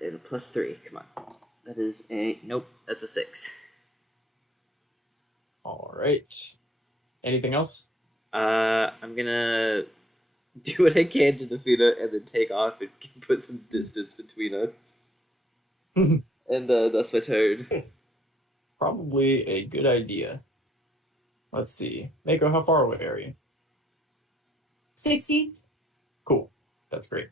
I have a +3. Come on. That is a nope. That's a 6. All right. Anything else? I'm gonna do what I can to Defina and then take off and put some distance between us. And that's my turn. Probably a good idea. Let's see. Mako, how far away are you? 60. Cool. That's great.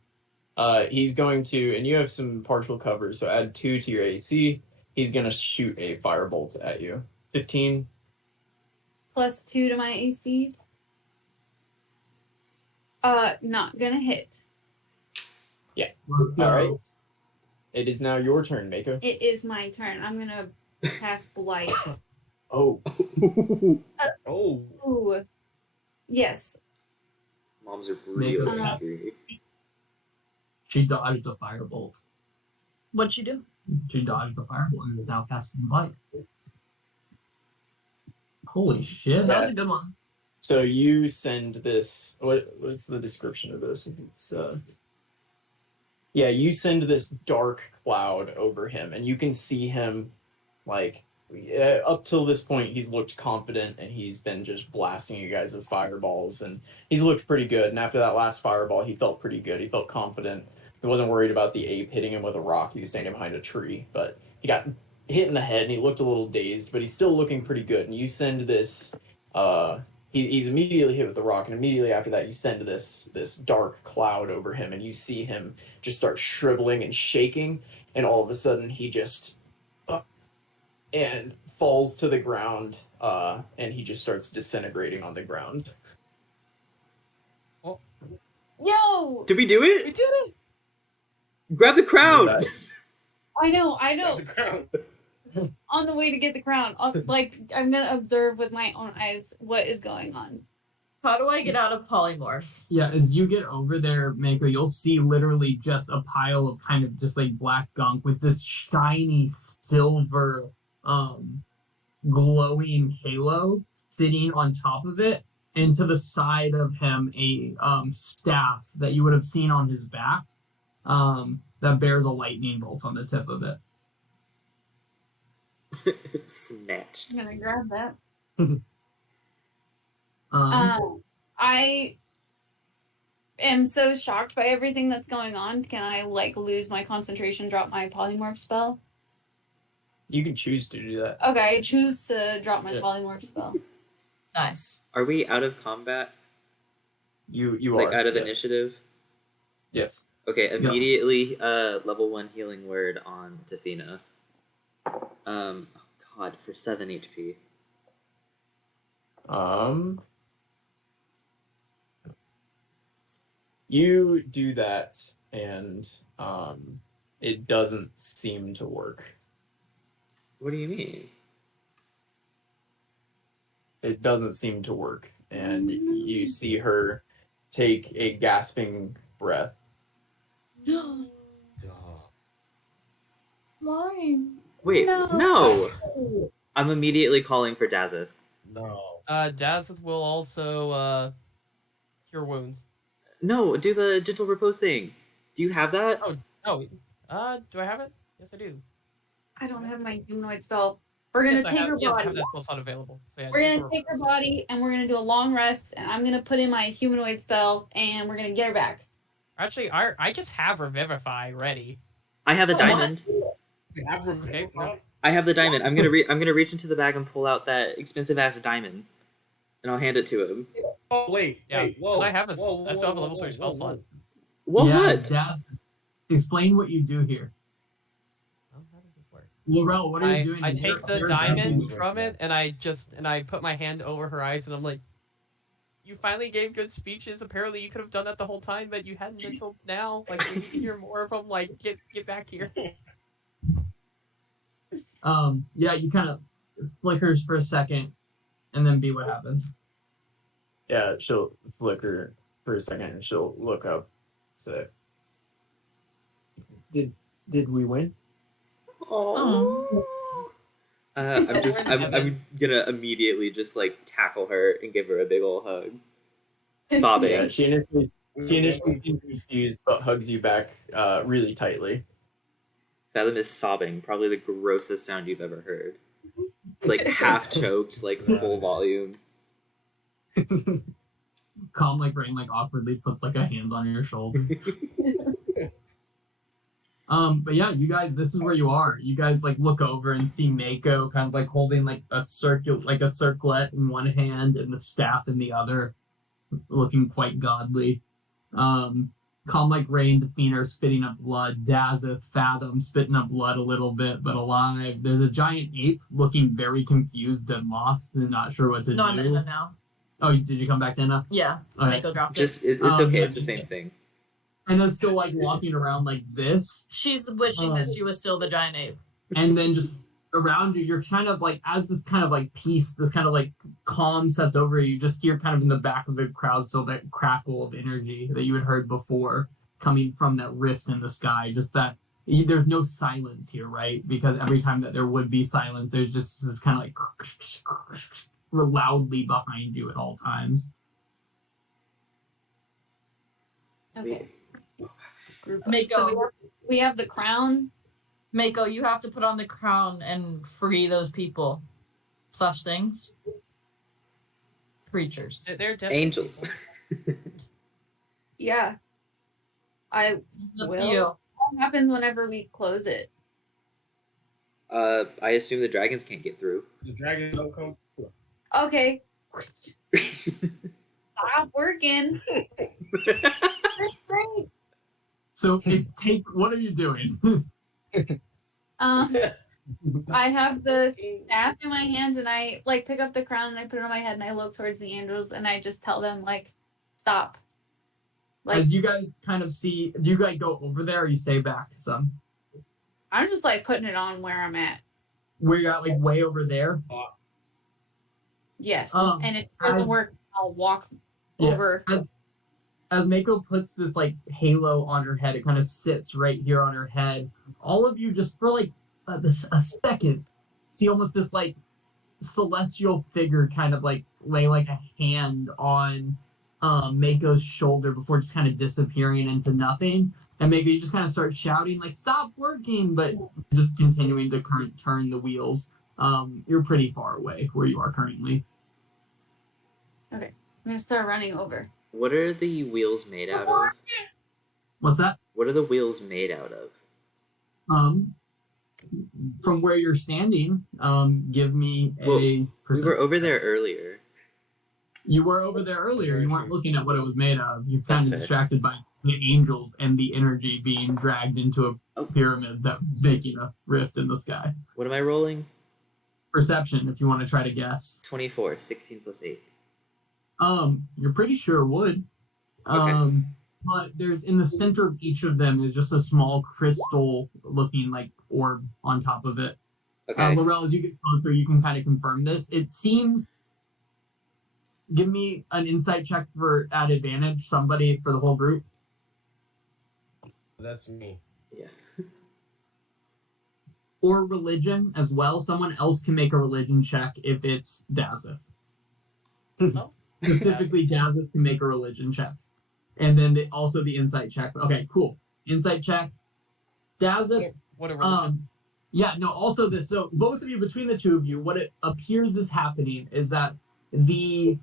He's going to, and you have some partial cover, so add 2 to your AC. He's going to shoot a firebolt at you. 15. +2 to my AC. Not gonna hit. Let's go. All right. It is now your turn, Mako. It is my turn. I'm gonna cast Blight. Oh, Oh, Ooh. Yes. Moms are really Mako's angry. She dodged the firebolt. What'd you do? She dodged the firebolt and is now casting Blight. Holy shit. That was a good one. so you send this. What's the description of this? It's yeah, you send this dark cloud over him, and you can see him, like, up till this point, he's looked confident, and he's been just blasting you guys with fireballs, and he's looked pretty good. And after that last fireball, he felt pretty good. He felt confident. He wasn't worried about the ape hitting him with a rock. He was standing behind a tree, but he got hit in the head, and he looked a little dazed, but he's still looking pretty good. And you send this. He's immediately hit with the rock, and immediately after that, you send this dark cloud over him, and you see him just start shriveling and shaking, and all of a sudden he just and falls to the ground, and he just starts disintegrating on the ground. Yo! Did we do We it? did it! Grab the crown! I know. the crown. On the way to get the crown. Like, I'm gonna observe with my own eyes what is going on. How do I get out of polymorph? Yeah, as you get over there, Mako, you'll see literally just a pile of kind of just like black gunk with this shiny silver glowing halo sitting on top of it, and to the side of him a staff that you would have seen on his back that bears a lightning bolt on the tip of it. Snatched. I'm gonna grab that. I am so shocked by everything that's going on. Can I, like, lose my concentration, drop my polymorph spell? You can choose to do that. Okay, I choose to drop my Yeah. polymorph spell. Nice. Are we out of combat? You Like are out of yes. initiative? Yes. Okay, immediately level 1 healing word on Defina. Oh god, for 7 HP. You do that, and it doesn't seem to work. What do you mean? It doesn't seem to work, and you see her take a gasping breath. Duh. Why? Wait, no. I'm immediately calling for Dazeth. No. Dazeth will also cure wounds. No, do the gentle repose thing. Do you have that? Oh, do I have it? Yes, I do. I don't have my humanoid spell. We're gonna Yes, I take have. her Yes, I body. have that spell slot available. So yeah, We're gentle gonna take her repose. body and we're gonna do a long rest, and I'm gonna put in my humanoid spell, and we're gonna get her back. Actually, I just have Revivify ready. I have a What? diamond. Okay, I have the diamond. I'm gonna reach into the bag and pull out that expensive ass diamond, and I'll hand it to him. Oh wait, Yeah, wait, whoa! I have whoa, I still have a whoa, level whoa, 3 spell whoa, slot. whoa. What? Daz, explain what you do here. Oh, how does this work? Laurel, what are you doing? I Is there- take the there- diamond from it and I put my hand over her eyes and I'm like, you finally gave good speeches. Apparently you could have done that the whole time, but you hadn't until now. Like, we need to hear more of them. Like, get back here. Yeah, you kind of flickers for a second, and then B, what happens? Yeah, she'll flicker for a second, and she'll look up. Say, did we win? Oh. I'm gonna immediately just like tackle her and give her a big ol' hug, sobbing. Yeah, she initially seems confused, but hugs you back really tightly. Fathom is sobbing, probably the grossest sound you've ever heard. It's like half choked, like full volume. Calm like Rain like awkwardly puts like a hand on your shoulder. But yeah, you guys, this is where you are. You guys like look over and see Mako kind of like holding like a circlet in one hand and the staff in the other, looking quite godly. Calm like Rain, the Fiend are spitting up blood. Dazeth, Fathom spitting up blood a little bit, but alive. There's a giant ape looking very confused and lost and not sure what to No, do. I'm in it now. Oh, did you come back to Inna? Yeah, Okay. Mako dropped it. Just it's okay. It's the same thing. Anna's still like walking around like this. She's wishing that she was still the giant ape. And then just around you, you're kind of like, as this kind of like peace, this kind of like calm sets over you, just hear kind of in the back of the crowd still that crackle of energy that you had heard before coming from that rift in the sky. Just that there's no silence here, right? Because every time that there would be silence, there's just this kind of like loudly behind you at all times. Okay. Mako, So we have the crown. Mako, you have to put on the crown and free those people. Such things. Creatures. They're definitely Angels. people. Yeah. I It's up will. to you. What happens whenever we close it? I assume the dragons can't get through. The dragons don't come. Okay. Stop working. Great. So what are you doing? I have the staff in my hands and I like pick up the crown and I put it on my head and I look towards the angels and I just tell them like, stop. Like, As you guys kind of see, do you guys go over there or you stay back some? I'm just like putting it on where I'm at. Where you're at, like way over there? Yes. And if it doesn't work, I'll walk over. As Mako puts this like halo on her head, it kind of sits right here on her head. All of you just for like a second see almost this like celestial figure kind of like lay like a hand on Mako's shoulder before just kind of disappearing into nothing. And Mako, you just kind of start shouting like, "Stop working!" but just continuing to turn the wheels. You're pretty far away where you are currently. Okay. I'm gonna start running over. What are the wheels made out of? What's that? What are the wheels made out of? From where you're standing, give me a We percent. were over there earlier. You were over there earlier. Very You weren't true. looking at what it was made of. You're That's kind fair. of distracted by the angels and the energy being dragged into a pyramid that was making a rift in the sky. What am I rolling? Perception, if you want to try to guess. 24, 16 plus 8. You're pretty sure it would. Okay. but there's in the center of each of them is just a small crystal-looking like orb on top of it. Okay. Laurel, as you get closer, you can kind of confirm this. It seems. Give me an insight check at advantage. Somebody for the whole group. That's me. Yeah. Or religion as well. Someone else can make a religion check if it's Dazeth. Oh, Specifically, Dazeth can make a religion check. And then also the insight check. Okay, cool. Insight check. Dazeth. what a religion. Yeah, no, also this. So both of you, between the two of you, what it appears is happening is that the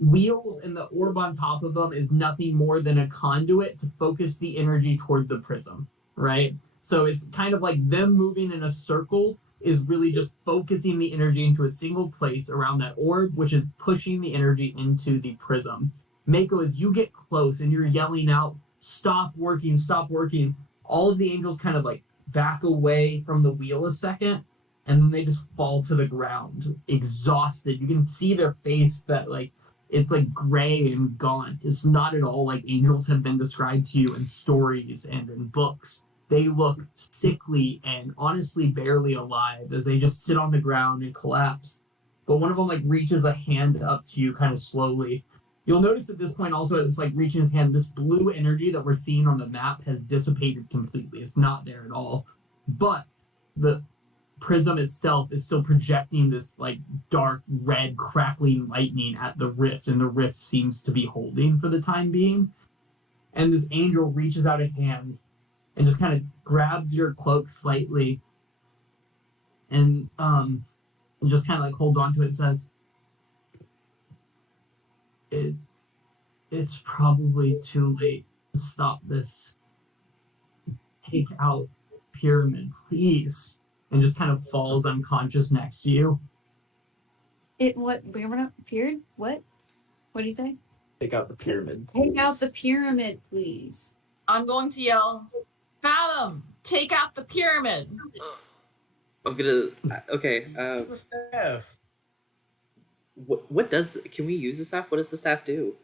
wheels and the orb on top of them is nothing more than a conduit to focus the energy toward the prism, right? So it's kind of like them moving in a circle is really just focusing the energy into a single place around that orb, which is pushing the energy into the prism. Mako, as you get close and you're yelling out, stop working, all of the angels kind of like back away from the wheel a second, and then they just fall to the ground, exhausted. You can see their face that like it's like gray and gaunt. It's not at all like angels have been described to you in stories and in books. They look sickly and honestly barely alive as they just sit on the ground and collapse. But one of them like reaches a hand up to you kind of slowly. You'll notice at this point also as it's like reaching his hand, this blue energy that we're seeing on the map has dissipated completely. It's not there at all. But the prism itself is still projecting this like dark red crackling lightning at the rift, and the rift seems to be holding for the time being. And this angel reaches out a hand and just kind of grabs your cloak slightly and just kind of like holds onto it and says, it's probably too late to stop this. Take out pyramid, please. And just kind of falls unconscious next to you. What? We were not appeared? What? What do you say? Take out the pyramid. Take out the pyramid, please. I'm going to yell, Fathom, take out the pyramid. I'm gonna. Okay. What's the staff? What does? Can we use the staff? What does the staff do?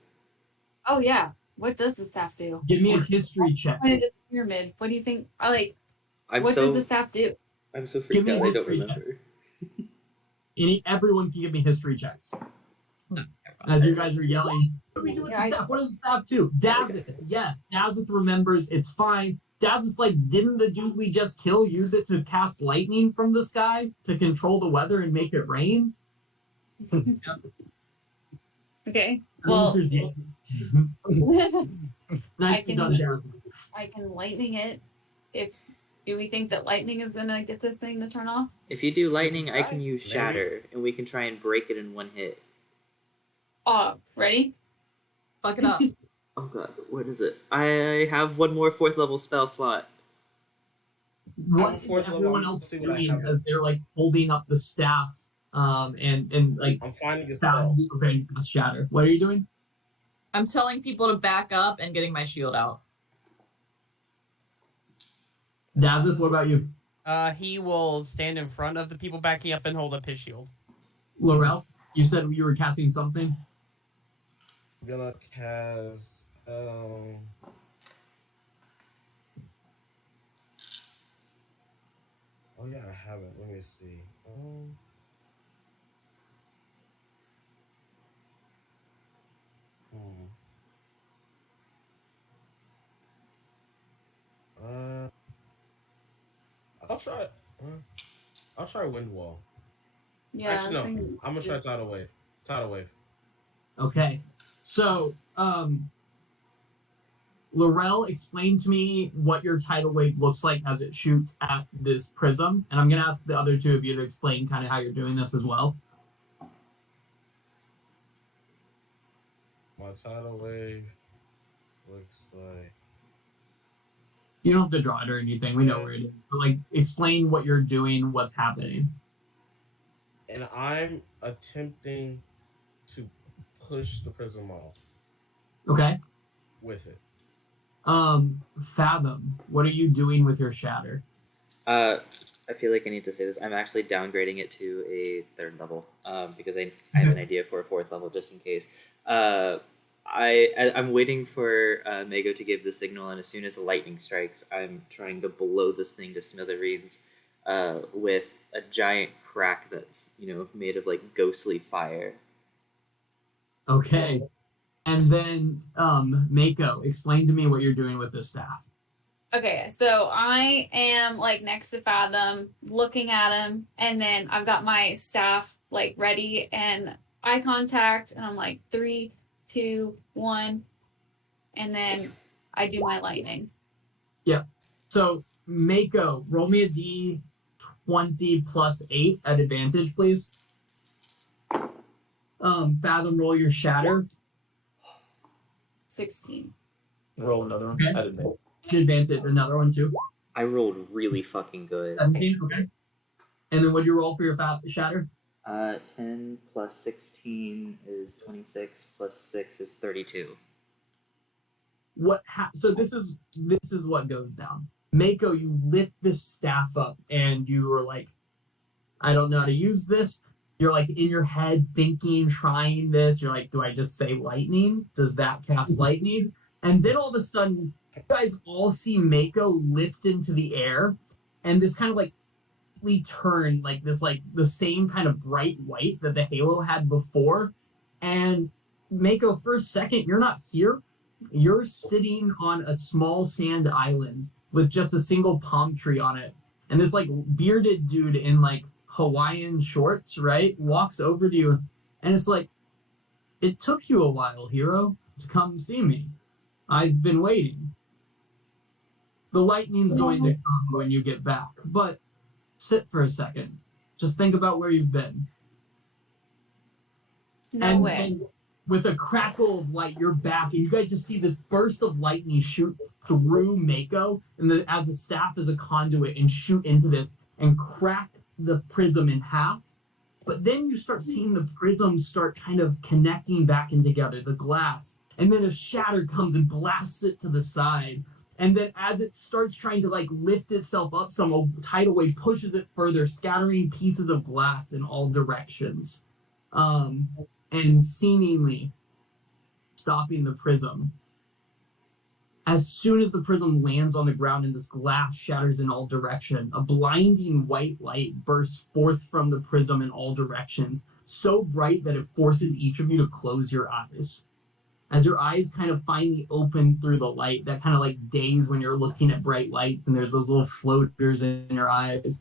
Oh yeah. What does the staff do? Give me a history check. Pointed at the pyramid. What do you think? What does the staff do? I'm so Give freaked me a out. I don't history remember. Everyone can give me history checks. As you guys are yelling, what do we do with the staff? What does the staff do? Dazeth, yes. Dazeth remembers, it's fine. Dazeth's like, didn't the dude we just killed use it to cast lightning from the sky to control the weather and make it rain? Okay. The Well, answer is yes. Nicely done, Dazeth. I can lightning it. Do we think that lightning is gonna get this thing to turn off? If you do lightning, I can use Maybe. shatter, and we can try and break it in one hit. Ready? Fuck it up. Oh god, what is it? I have one more 4th level spell slot. What is fourth level, everyone I'm else see what I doing have. as they're like holding up the staff and like I'm finding a spell. okay, shatter. What are you doing? I'm telling people to back up and getting my shield out. Dazeth, what about you? He will stand in front of the people backing up and hold up his shield. Laurel, you said you were casting something? I'm gonna cast oh yeah, I haven't. Let me see. I'll try. I'll try wind wall. Yeah. Actually, no. I'm gonna try tidal wave. Tidal wave. Okay. So, Laurel, explain to me what your tidal wave looks like as it shoots at this prism. And I'm going to ask the other two of you to explain kind of how you're doing this as well. My tidal wave looks like. You don't have to draw it or anything. We know where it is. But, like, explain what you're doing, what's happening. And I'm attempting to push the prism off. Okay. With it. Fathom, what are you doing with your shatter? I feel like I need to say this. I'm actually downgrading it to a 3rd level because I have an idea for a 4th level just in case. I I'm waiting for Mego to give the signal, and as soon as the lightning strikes, I'm trying to blow this thing to smithereens with a giant crack that's made of like ghostly fire. Okay. And then, Mako, explain to me what you're doing with this staff. Okay, so I am like next to Fathom, looking at him, and then I've got my staff like ready and eye contact, and I'm like 3, 2, 1, and then I do my lightning. Yep. So, Mako, roll me a D20 plus 8 at advantage, please. Fathom, roll your shatter. 16. Roll another one. Okay. I didn't know. And advantage, another one too. I rolled really fucking good. 17, okay. And then what'd you roll for your shatter? 10 plus 16 is 26 plus 6 is 32. So this is what goes down. Mako, you lift this staff up and you were like, I don't know how to use this. You're like in your head thinking, trying this. You're like, do I just say lightning? Does that cast lightning? And then all of a sudden, you guys all see Mako lift into the air, and this kind of like turn like this, like the same kind of bright white that the halo had before. And Mako, for a second, you're not here. You're sitting on a small sand island with just a single palm tree on it. And this like bearded dude in like Hawaiian shorts, right, walks over to you, and it's like, it took you a while, hero, to come see me. I've been waiting. The lightning's going to come when you get back, but sit for a second. Just think about where you've been. No way. And with a crackle of light, you're back, and you guys just see this burst of lightning shoot through Mako, and as the staff as a conduit, and shoot into this and crack the prism in half. But then you start seeing the prisms start kind of connecting back in together, the glass, and then a shatter comes and blasts it to the side. And then as it starts trying to like lift itself up, some tidal wave pushes it further, scattering pieces of glass in all directions. And seemingly stopping the prism. As soon as the prism lands on the ground and this glass shatters in all directions, a blinding white light bursts forth from the prism in all directions, so bright that it forces each of you to close your eyes. As your eyes kind of finally open through the light, that kind of like daze when you're looking at bright lights and there's those little floaters in your eyes,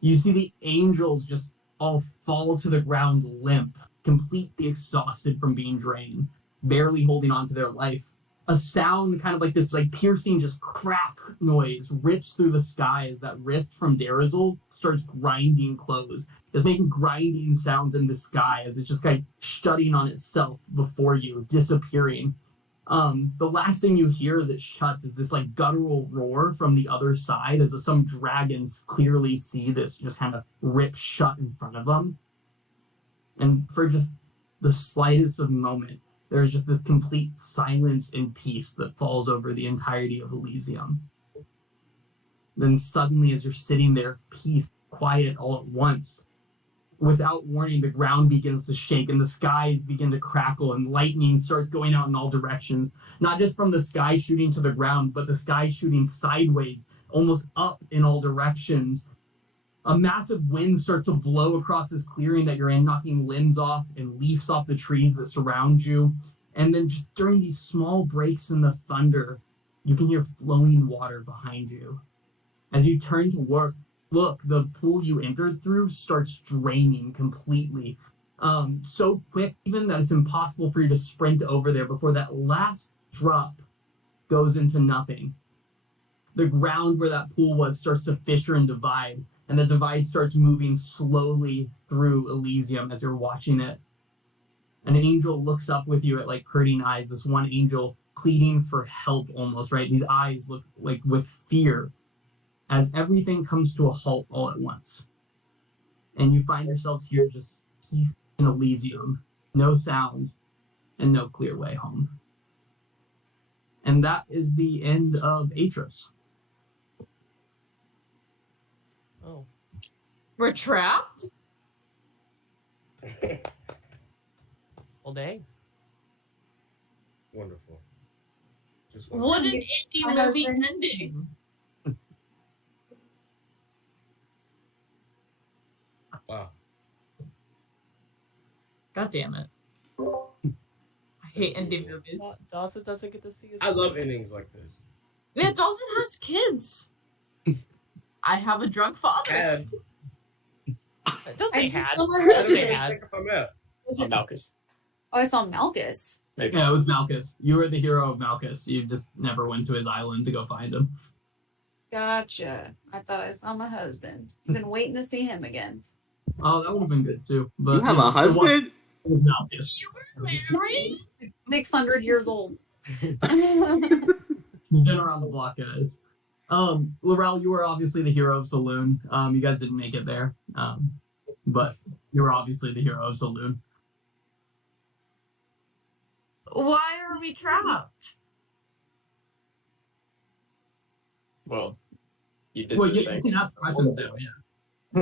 you see the angels just all fall to the ground limp, completely exhausted from being drained, barely holding on to their life. A sound, kind of like this like piercing just crack noise, rips through the sky as that rift from Darizal starts grinding closed. It's making grinding sounds in the sky as it's just like shutting on itself before you, disappearing. The last thing you hear as it shuts is this like guttural roar from the other side as some dragons clearly see this just kind of rip shut in front of them. And for just the slightest of moment, there's just this complete silence and peace that falls over the entirety of Elysium. Then suddenly, as you're sitting there, peace, quiet all at once, without warning, the ground begins to shake and the skies begin to crackle and lightning starts going out in all directions, not just from the sky shooting to the ground, but the sky shooting sideways, almost up in all directions. A massive wind starts to blow across this clearing that you're in, knocking limbs off and leaves off the trees that surround you. And then just during these small breaks in the thunder, you can hear flowing water behind you. As you turn to look, the pool you entered through starts draining completely. So quick even that it's impossible for you to sprint over there before that last drop goes into nothing. The ground where that pool was starts to fissure and divide, and the divide starts moving slowly through Elysium as you're watching it. An angel looks up with you at like hurting eyes, this one angel pleading for help almost, right? These eyes look like with fear as everything comes to a halt all at once. And you find yourselves here just peace in Elysium, no sound, and no clear way home. And that is the end of Aetros. Oh. We're trapped? All day. Wonderful. Just What wonderful. an indie My movie husband. ending. Wow. God damn it. I hate indie movies. Dawson doesn't get to see his. I love endings like this. Yeah, Dawson has kids. I have a drunk father. Had. Don't I say just had. saw my Don't Had say it. husband. had. Think if I'm at. Was Oh, it- Malchus. Oh, I saw Malchus. Maybe. Yeah, it was Malchus. You were the hero of Malchus. You just never went to his island to go find him. Gotcha. I thought I saw my husband. Been waiting to see him again. Oh, that would have been good too. But You have know, a husband? It was Malchus. You were married? 600 years old. You've been around the block, guys. Laurel, you were obviously the hero of Saloon. You guys didn't make it there. But you were obviously the hero of Saloon. Why are we trapped? Well, you did Well, the you thing. can ask questions now, yeah.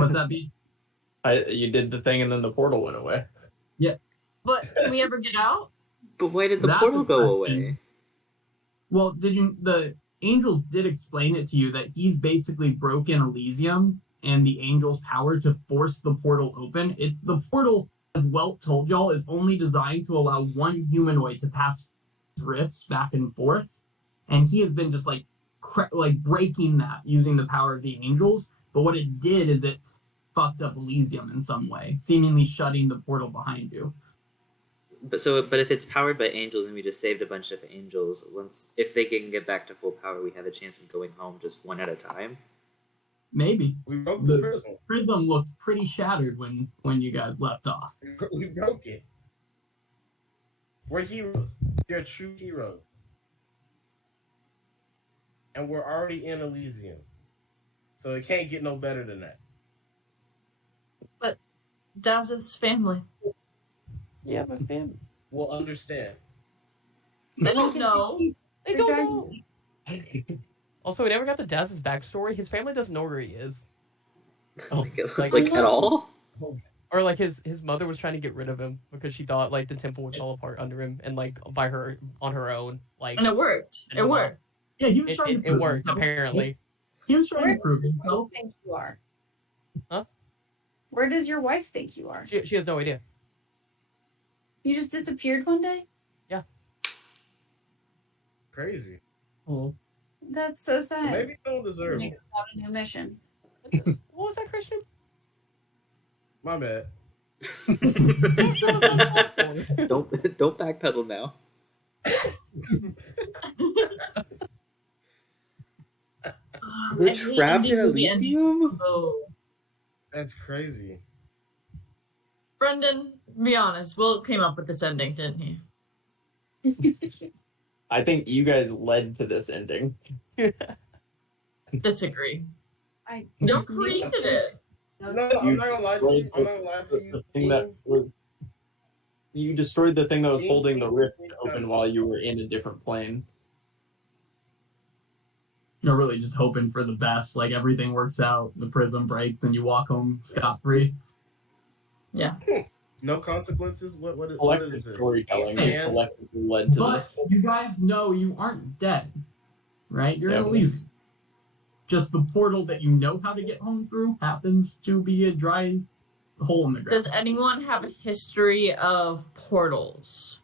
What's that be? You did the thing, and then the portal went away. But can we ever get out? But why did the That's portal a go question. away? Well, the angels did explain it to you that he's basically broken Elysium and the angels' power to force the portal open. It's the portal, as Welt told y'all, is only designed to allow one humanoid to pass rifts back and forth, and he has been just like breaking that using the power of the angels. But what it did is it fucked up Elysium in some way, seemingly shutting the portal behind you. But if it's powered by angels and we just saved a bunch of angels, if they can get back to full power, we have a chance of going home just one at a time. Maybe. We broke the prism. Prism looked pretty shattered when you guys left off. We broke it. We're heroes. They're true heroes. And we're already in Elysium. So it can't get no better than that. Dazeth's family. Yeah, my family. We'll understand. They don't know. They don't know. Also, we never got the Daz's backstory. His family doesn't know where he is. Like at all? Or like his mother was trying to get rid of him because she thought like the temple would fall apart under him and like by her on her own. Like And it worked. And It it worked. Yeah, he was trying to it prove works himself. apparently. He was trying Where to prove does himself. your wife think you are? Huh? Where does your wife think you are? She has no idea. You just disappeared one day? Crazy. That's so sad. Maybe you don't deserve Make it. us out a new mission. What was that, Christian? My bad. Don't backpedal now. We're trapped in Elysium? Oh. That's crazy. Brendan, be honest, Will came up with this ending, didn't he? I think you guys led to this ending. Disagree. I You created it. No, I'm not gonna lie to you. I'm not gonna lie to The you. thing that was you destroyed the thing that was holding the rift open while you were in a different plane. You're really just hoping for the best. Like everything works out, the prism breaks, and you walk home scot-free. No consequences? What is Collective this? storytelling Man. collectively led to But this. you guys know you aren't dead, right? You're in Yeah. Elysium. Just the portal that you know how to get home through happens to be a dry hole in the ground. Does anyone have a history of portals?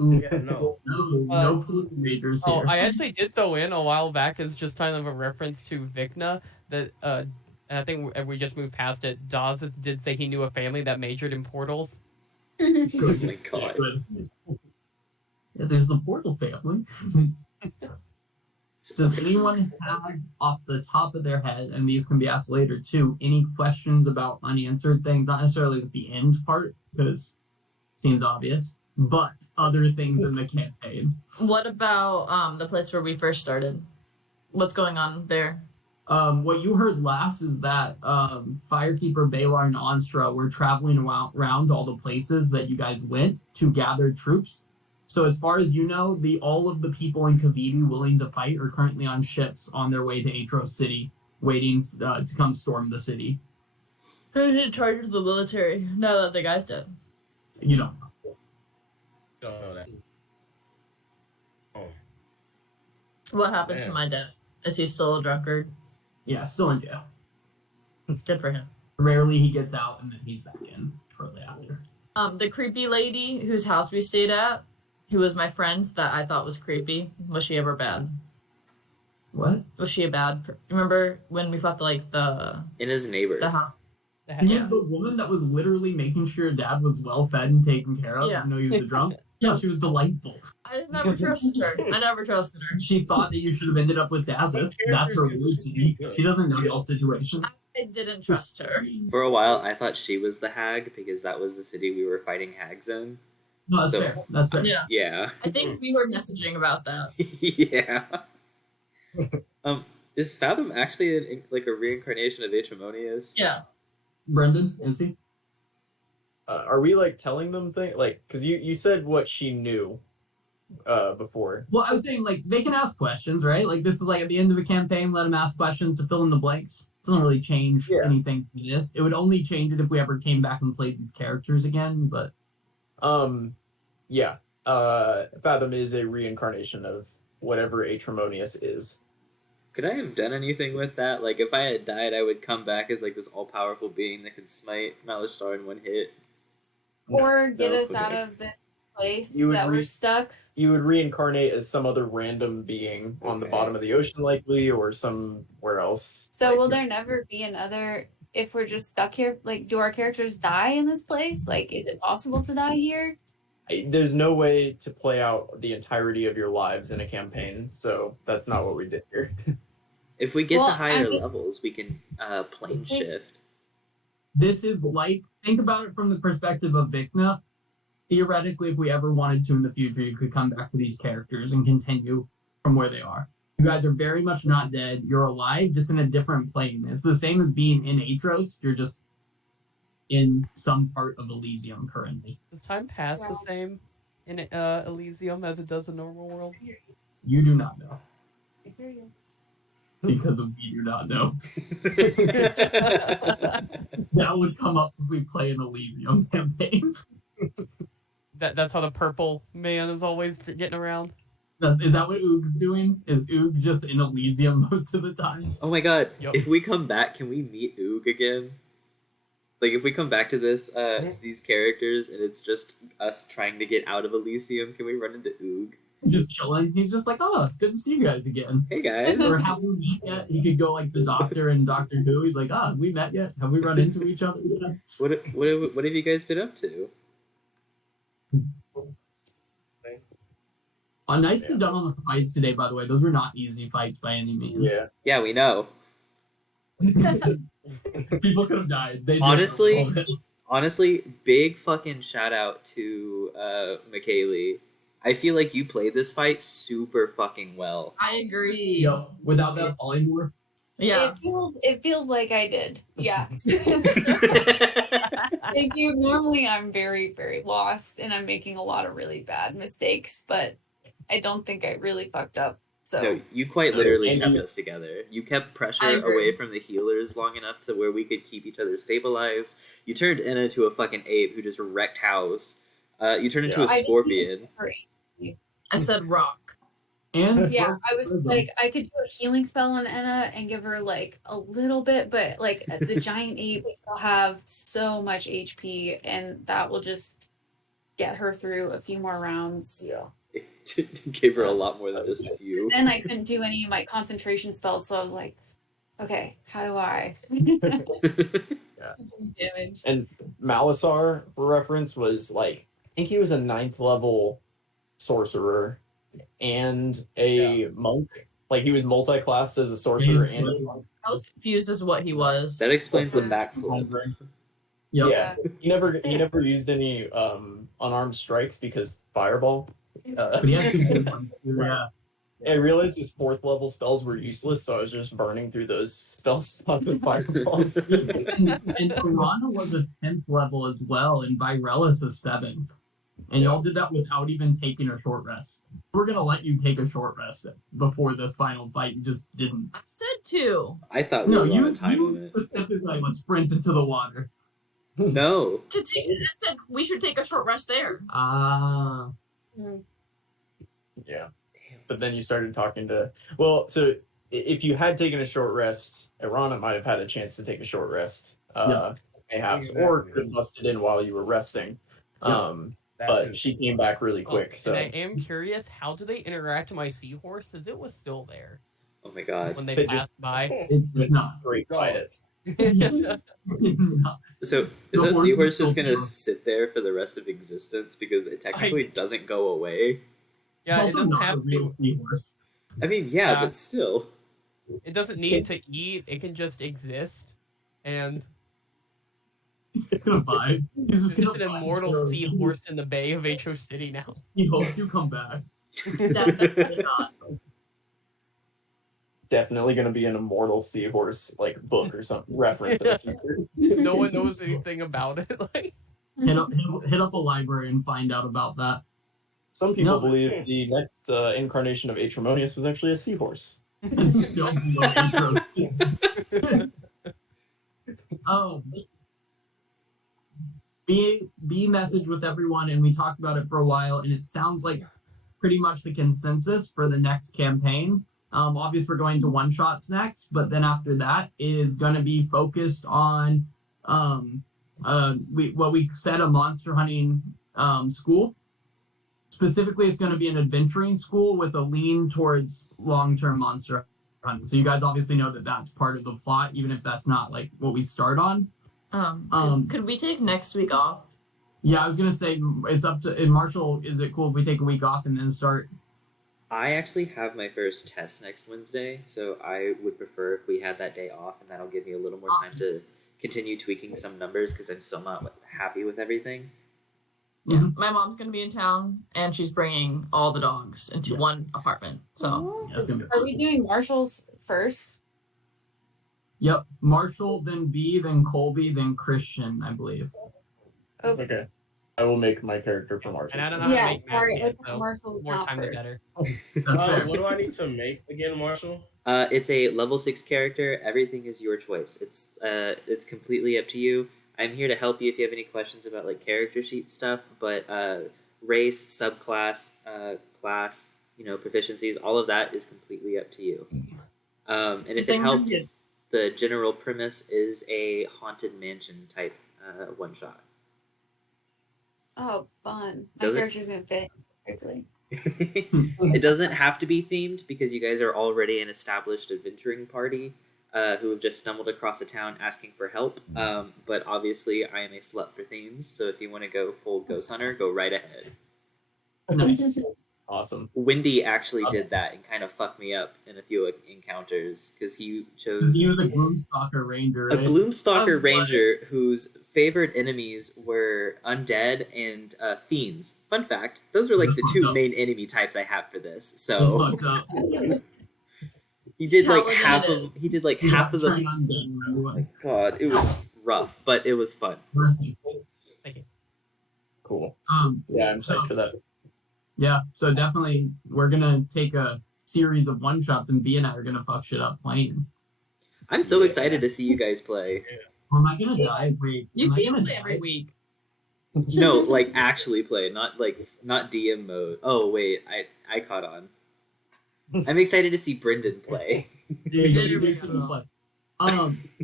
Ooh, Yeah, no. no pollution majors Oh, here. I actually did throw in a while back as just kind of a reference to Vikna that and I think we just moved past it. Dawes did say he knew a family that majored in portals. Oh my god. Good. Yeah, there's the portal family. Does anyone have off the top of their head, and these can be asked later too, any questions about unanswered things? Not necessarily with the end part, because it seems obvious, but other things in the campaign. What about the place where we first started? What's going on there? What you heard last is that Firekeeper, Balar, and Onstra were traveling around all the places that you guys went to gather troops. So as far as you know, all of the people in Kavidi willing to fight are currently on ships on their way to Aetros City, waiting to come storm the city. Who's in charge of the military now that the guy's dead? You don't know. Don't know that. What happened to Man. my dad? Is he still a drunkard? Yeah, still in jail. Good for him. Rarely he gets out, and then he's back in shortly after. The creepy lady whose house we stayed at, who was my friend that I thought was creepy, was she ever bad? What? Was she a bad? Remember when we fought the In his neighbor. house? You Yeah. mean the woman that was literally making sure your dad was well fed and taken care of, Yeah. even though he was a drunk? Yeah, she was delightful. I never trusted her. I never trusted her. She thought that you should have ended up with Dazza. That's her mood. She doesn't know y'all's situation. I didn't trust her. For a while, I thought she was the hag because that was the city we were fighting hags in. No, that's So- fair. That's fair. Yeah. Yeah. I think we were messaging about that. Yeah. Is Fathom actually like a reincarnation of Atremonius? Yeah. Brendan, is he? Are we like telling them things like because you said what she knew before? Well, I was saying like they can ask questions, right? Like this is like at the end of the campaign, let them ask questions to fill in the blanks. Doesn't really change Yeah. anything for this. It would only change it if we ever came back and played these characters again. But Yeah. Fathom is a reincarnation of whatever Atremonius is. Could I have done anything with that? Like, if I had died, I would come back as like this all-powerful being that could smite Knowledge Star in one hit. Or get No, us out okay. of this place You would that we're stuck. You would reincarnate as some other random being on the Okay. bottom of the ocean, likely, or somewhere else. So Like, will there never be another? If we're just stuck here, like, do our characters die in this place? Like, is it possible to die here? there's no way to play out the entirety of your lives in a campaign, so that's not what we did here. If we get to Well, higher I'm just- levels, we can plane shift. this is like think about it from the perspective of Vikna. Theoretically, if we ever wanted to in the future, you could come back to these characters and continue from where they are. You guys are very much not dead. You're alive, just in a different plane. It's the same as being in Aetros. You're just in some part of Elysium currently. Does time pass the Wow. same in Elysium as it does in normal world? You do not know I hear you. because of you do not know. That would come up if we play an Elysium campaign. That's how the purple man is always getting around. Is that what Oog's doing? Is Oog just in Elysium most of the time? Oh my god! Yup. If we come back, can we meet Oog again? Like, if we come back to this, to these characters, and it's just us trying to get out of Elysium, can we run into Oog? Just chilling. He's just like, oh, it's good to see you guys again. Hey guys! Or have we met yet? He could go like the Doctor and Doctor Who. He's like, have we met yet? Have we run into each other yet? What have you guys been up to? Nice to done on the fights today, by the way. Those were not easy fights by any means. Yeah. Yeah, we know. People could have died. They did Honestly- a little bit. Honestly, big fucking shout out to McKaylee. I feel like you played this fight super fucking well. I agree. Yo, without that polymorph. Yeah. It feels like I did. Yeah. Thank you. Normally I'm very, very lost and I'm making a lot of really bad mistakes, but I don't think I really fucked up. So No, you quite literally And kept you- us together. You kept I pressure agree. away from the healers long enough to where we could keep each other stabilized. You turned Enna into a fucking ape who just wrecked house. You turned into Yeah. a I didn't scorpion. I said rock. And yeah, I was Prism. like, I could do a healing spell on Enna and give her like a little bit, but like the giant ape will have so much HP, and that will just get her through a few more rounds. Yeah. Gave her a lot more than just a few. Then I couldn't do any of my concentration spells, so I was like, okay, how do I? Damage. And Malasar, for reference, was like, I think he was a 9th level sorcerer and a monk. Like, he was multi-classed as a sorcerer and a monk. I was confused as what he was. That explains the backflip. Yep. Yeah. He never used any unarmed strikes because fireball. But he had some good ones too, yeah. I realized his 4th level spells were useless, so I was just burning through those spell slots with fireballs. And Piranha was a 10th level as well, and Virelis a 7th. And y'all did that without even taking a short rest. We're gonna let you take a short rest before the final fight. You just didn't. I said two. I thought we No, were on you a time you limit. specifically was sprint into the water. No. To take, I said we should take a short rest there. Ah. Mm. Yeah. but then you started talking to. Well, so if you had taken a short rest, Irana might have had a chance to take a short rest, perhaps, or Exactly. could have busted in while you were resting. Yeah. That But too. she came back really quick. So And I am curious, how do they interact with my seahorse? Because it was still there Oh my god. when they They just- passed by. It's not. great No. quiet. No. So is The that horse seahorse is just still gonna pure. sit there for the rest of existence because it technically doesn't go away? Yeah, It's it also doesn't not a have real to. seahorse. I mean, yeah, Yeah. but still. It doesn't need to eat. It can just exist, and He's gonna vibe. He's just there's gonna just an vibe. immortal So, seahorse in the bay of Aetros City now. He hopes you come back. That's definitely not. Definitely going to be an immortal seahorse like book or some reference in the future. No one knows anything about it. Like, Hit up a library and find out about that. Some people No. believe the next incarnation of Atrimonius was actually a seahorse. It's still below Aetros too. B message with everyone, and we talked about it for a while, and it sounds like pretty much the consensus for the next campaign. Obviously, we're going to one shots next, but then after that is going to be focused on we said a monster hunting school. Specifically, it's going to be an adventuring school with a lean towards long-term monster hunting. So you guys obviously know that that's part of the plot, even if that's not like what we start on. Could we take next week off? Yeah, I was gonna say it's up to Marshall. Is it cool if we take a week off and then start? I actually have my first test next Wednesday, so I would prefer if we had that day off, and that'll give me a little more time to continue tweaking some numbers because I'm still not happy with everything. Yeah, my mom's gonna be in town, and she's bringing all the dogs into Yeah. one apartment. So Yeah, it's gonna be Are we doing Marshall's first? Yep, Marshall, then B, then Colby, then Christian, I believe. Okay. I will make my character for Marshall. and I don't know how to Yeah, make math sorry, I yet, thought so Marshall's more not time the first. better. That's fair. What do I need to make again, Marshall? It's a level 6 character. Everything is your choice. It's completely up to you. I'm here to help you if you have any questions about like character sheet stuff, but race, subclass, class, proficiencies, all of that is completely up to you. And if it Thing helps, the general premise is a haunted mansion type one shot. Oh, fun. My Does it- character's gonna fit quickly. It doesn't have to be themed because you guys are already an established adventuring party who have just stumbled across a town asking for help. But obviously, I am a slut for themes, so if you want to go full ghost hunter, go right ahead. Nice. Awesome. Wendy actually did that and kind of fucked me up in a few encounters because he chose He was a Gloomstalker Ranger, a right? Gloomstalker What? Ranger whose favorite enemies were undead and fiends. Fun fact: those are like the That's two fucked up. main enemy types I have for this. That's So fucked up. he did like Paladin half it of. He did like You half have of to the. turn undead, everyone. God, it was rough, but it was fun. Mercy. Thank you. Cool. Um, Yeah, I'm So- psyched for that. yeah, so definitely we're gonna take a series of one shots, and B and I are gonna fuck shit up playing. I'm so Yeah. excited to see you guys play. Am I gonna die? Wait, You am I see him gonna play die? every week. No, like actually play, not DM mode. Oh wait, I caught on. I'm excited to see Brendan play. There you go. There You we get to go. play.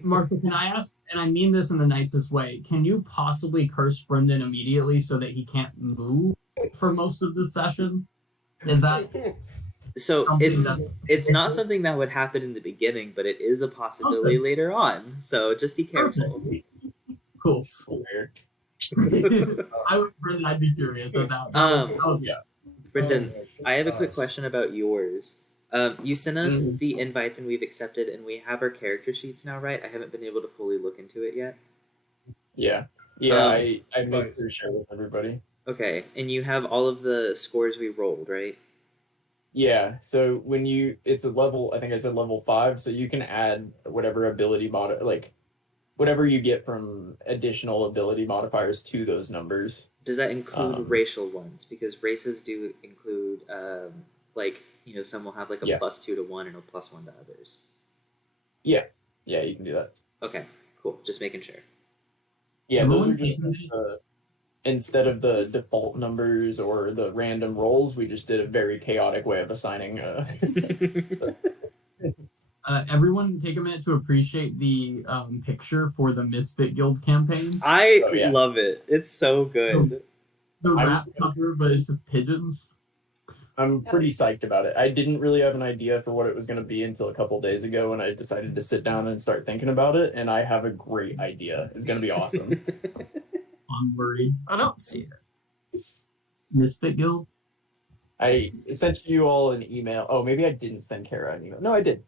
Marco, can I ask, and I mean this in the nicest way, can you possibly curse Brendan immediately so that he can't move for most of the session? Is that So something it's that it's not something that would happen in the beginning, but it is a possibility later on. So just be careful. cool? Swear. Brendan, I'd be curious of that. Um, Yeah. Brendan, I have a quick question about yours. You sent us Mhm. the invites and we've accepted, and we have our character sheets now, right? I haven't been able to fully look into it yet. Yeah. Yeah, Um, I made sure to share with everybody. Okay, and you have all of the scores we rolled, right? Yeah, so when it's a level, I think I said level 5, so you can add whatever ability like whatever you get from additional ability modifiers to those numbers. Does that include Um, racial ones? Because races do include, like, some will have like a Yeah. +2 to one and a +1 to others. Yeah, you can do that. Okay, cool. Just making sure. Yeah, those Everyone are just taking it? instead of the default numbers or the random rolls, we just did a very chaotic way of assigning. Everyone take a minute to appreciate the picture for the Misfit Guild campaign. I Oh, yeah. love it. It's so good. The I'm- rap cover, but it's just pigeons. I'm pretty psyched about it. I didn't really have an idea for what it was going to be until a couple days ago when I decided to sit down and start thinking about it, and I have a great idea. It's going to be awesome. Unworried. I don't see it. Misfit Guild. I sent you all an email. Oh, maybe I didn't send Kara an email. No, I did.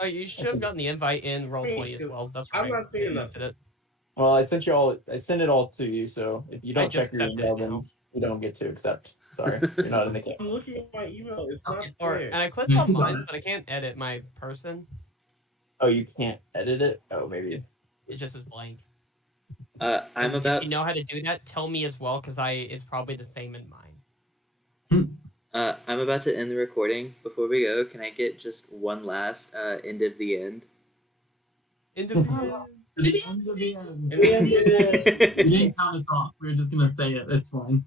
Oh, you should have gotten the invite in roll 20 as well. That's right. I'm not seeing Yeah, nothing. did it. Well, I sent it all to you, so if you I don't just check your accepted email, it then now. you don't get to accept. Sorry, you're not in the game. I'm looking at my email. It's not Or there. and I clicked Yeah, on you got mine, it. but I can't edit my person. Oh, you can't edit it? Oh, maybe. It just is blank. I'm If about you know how to do that, tell me as well, because it's probably the same in mine. I'm about to end the recording. Before we go, can I get just one last end of the end? End of the The end of the end. And then- We didn't count it off. We were just gonna say it. It's fine.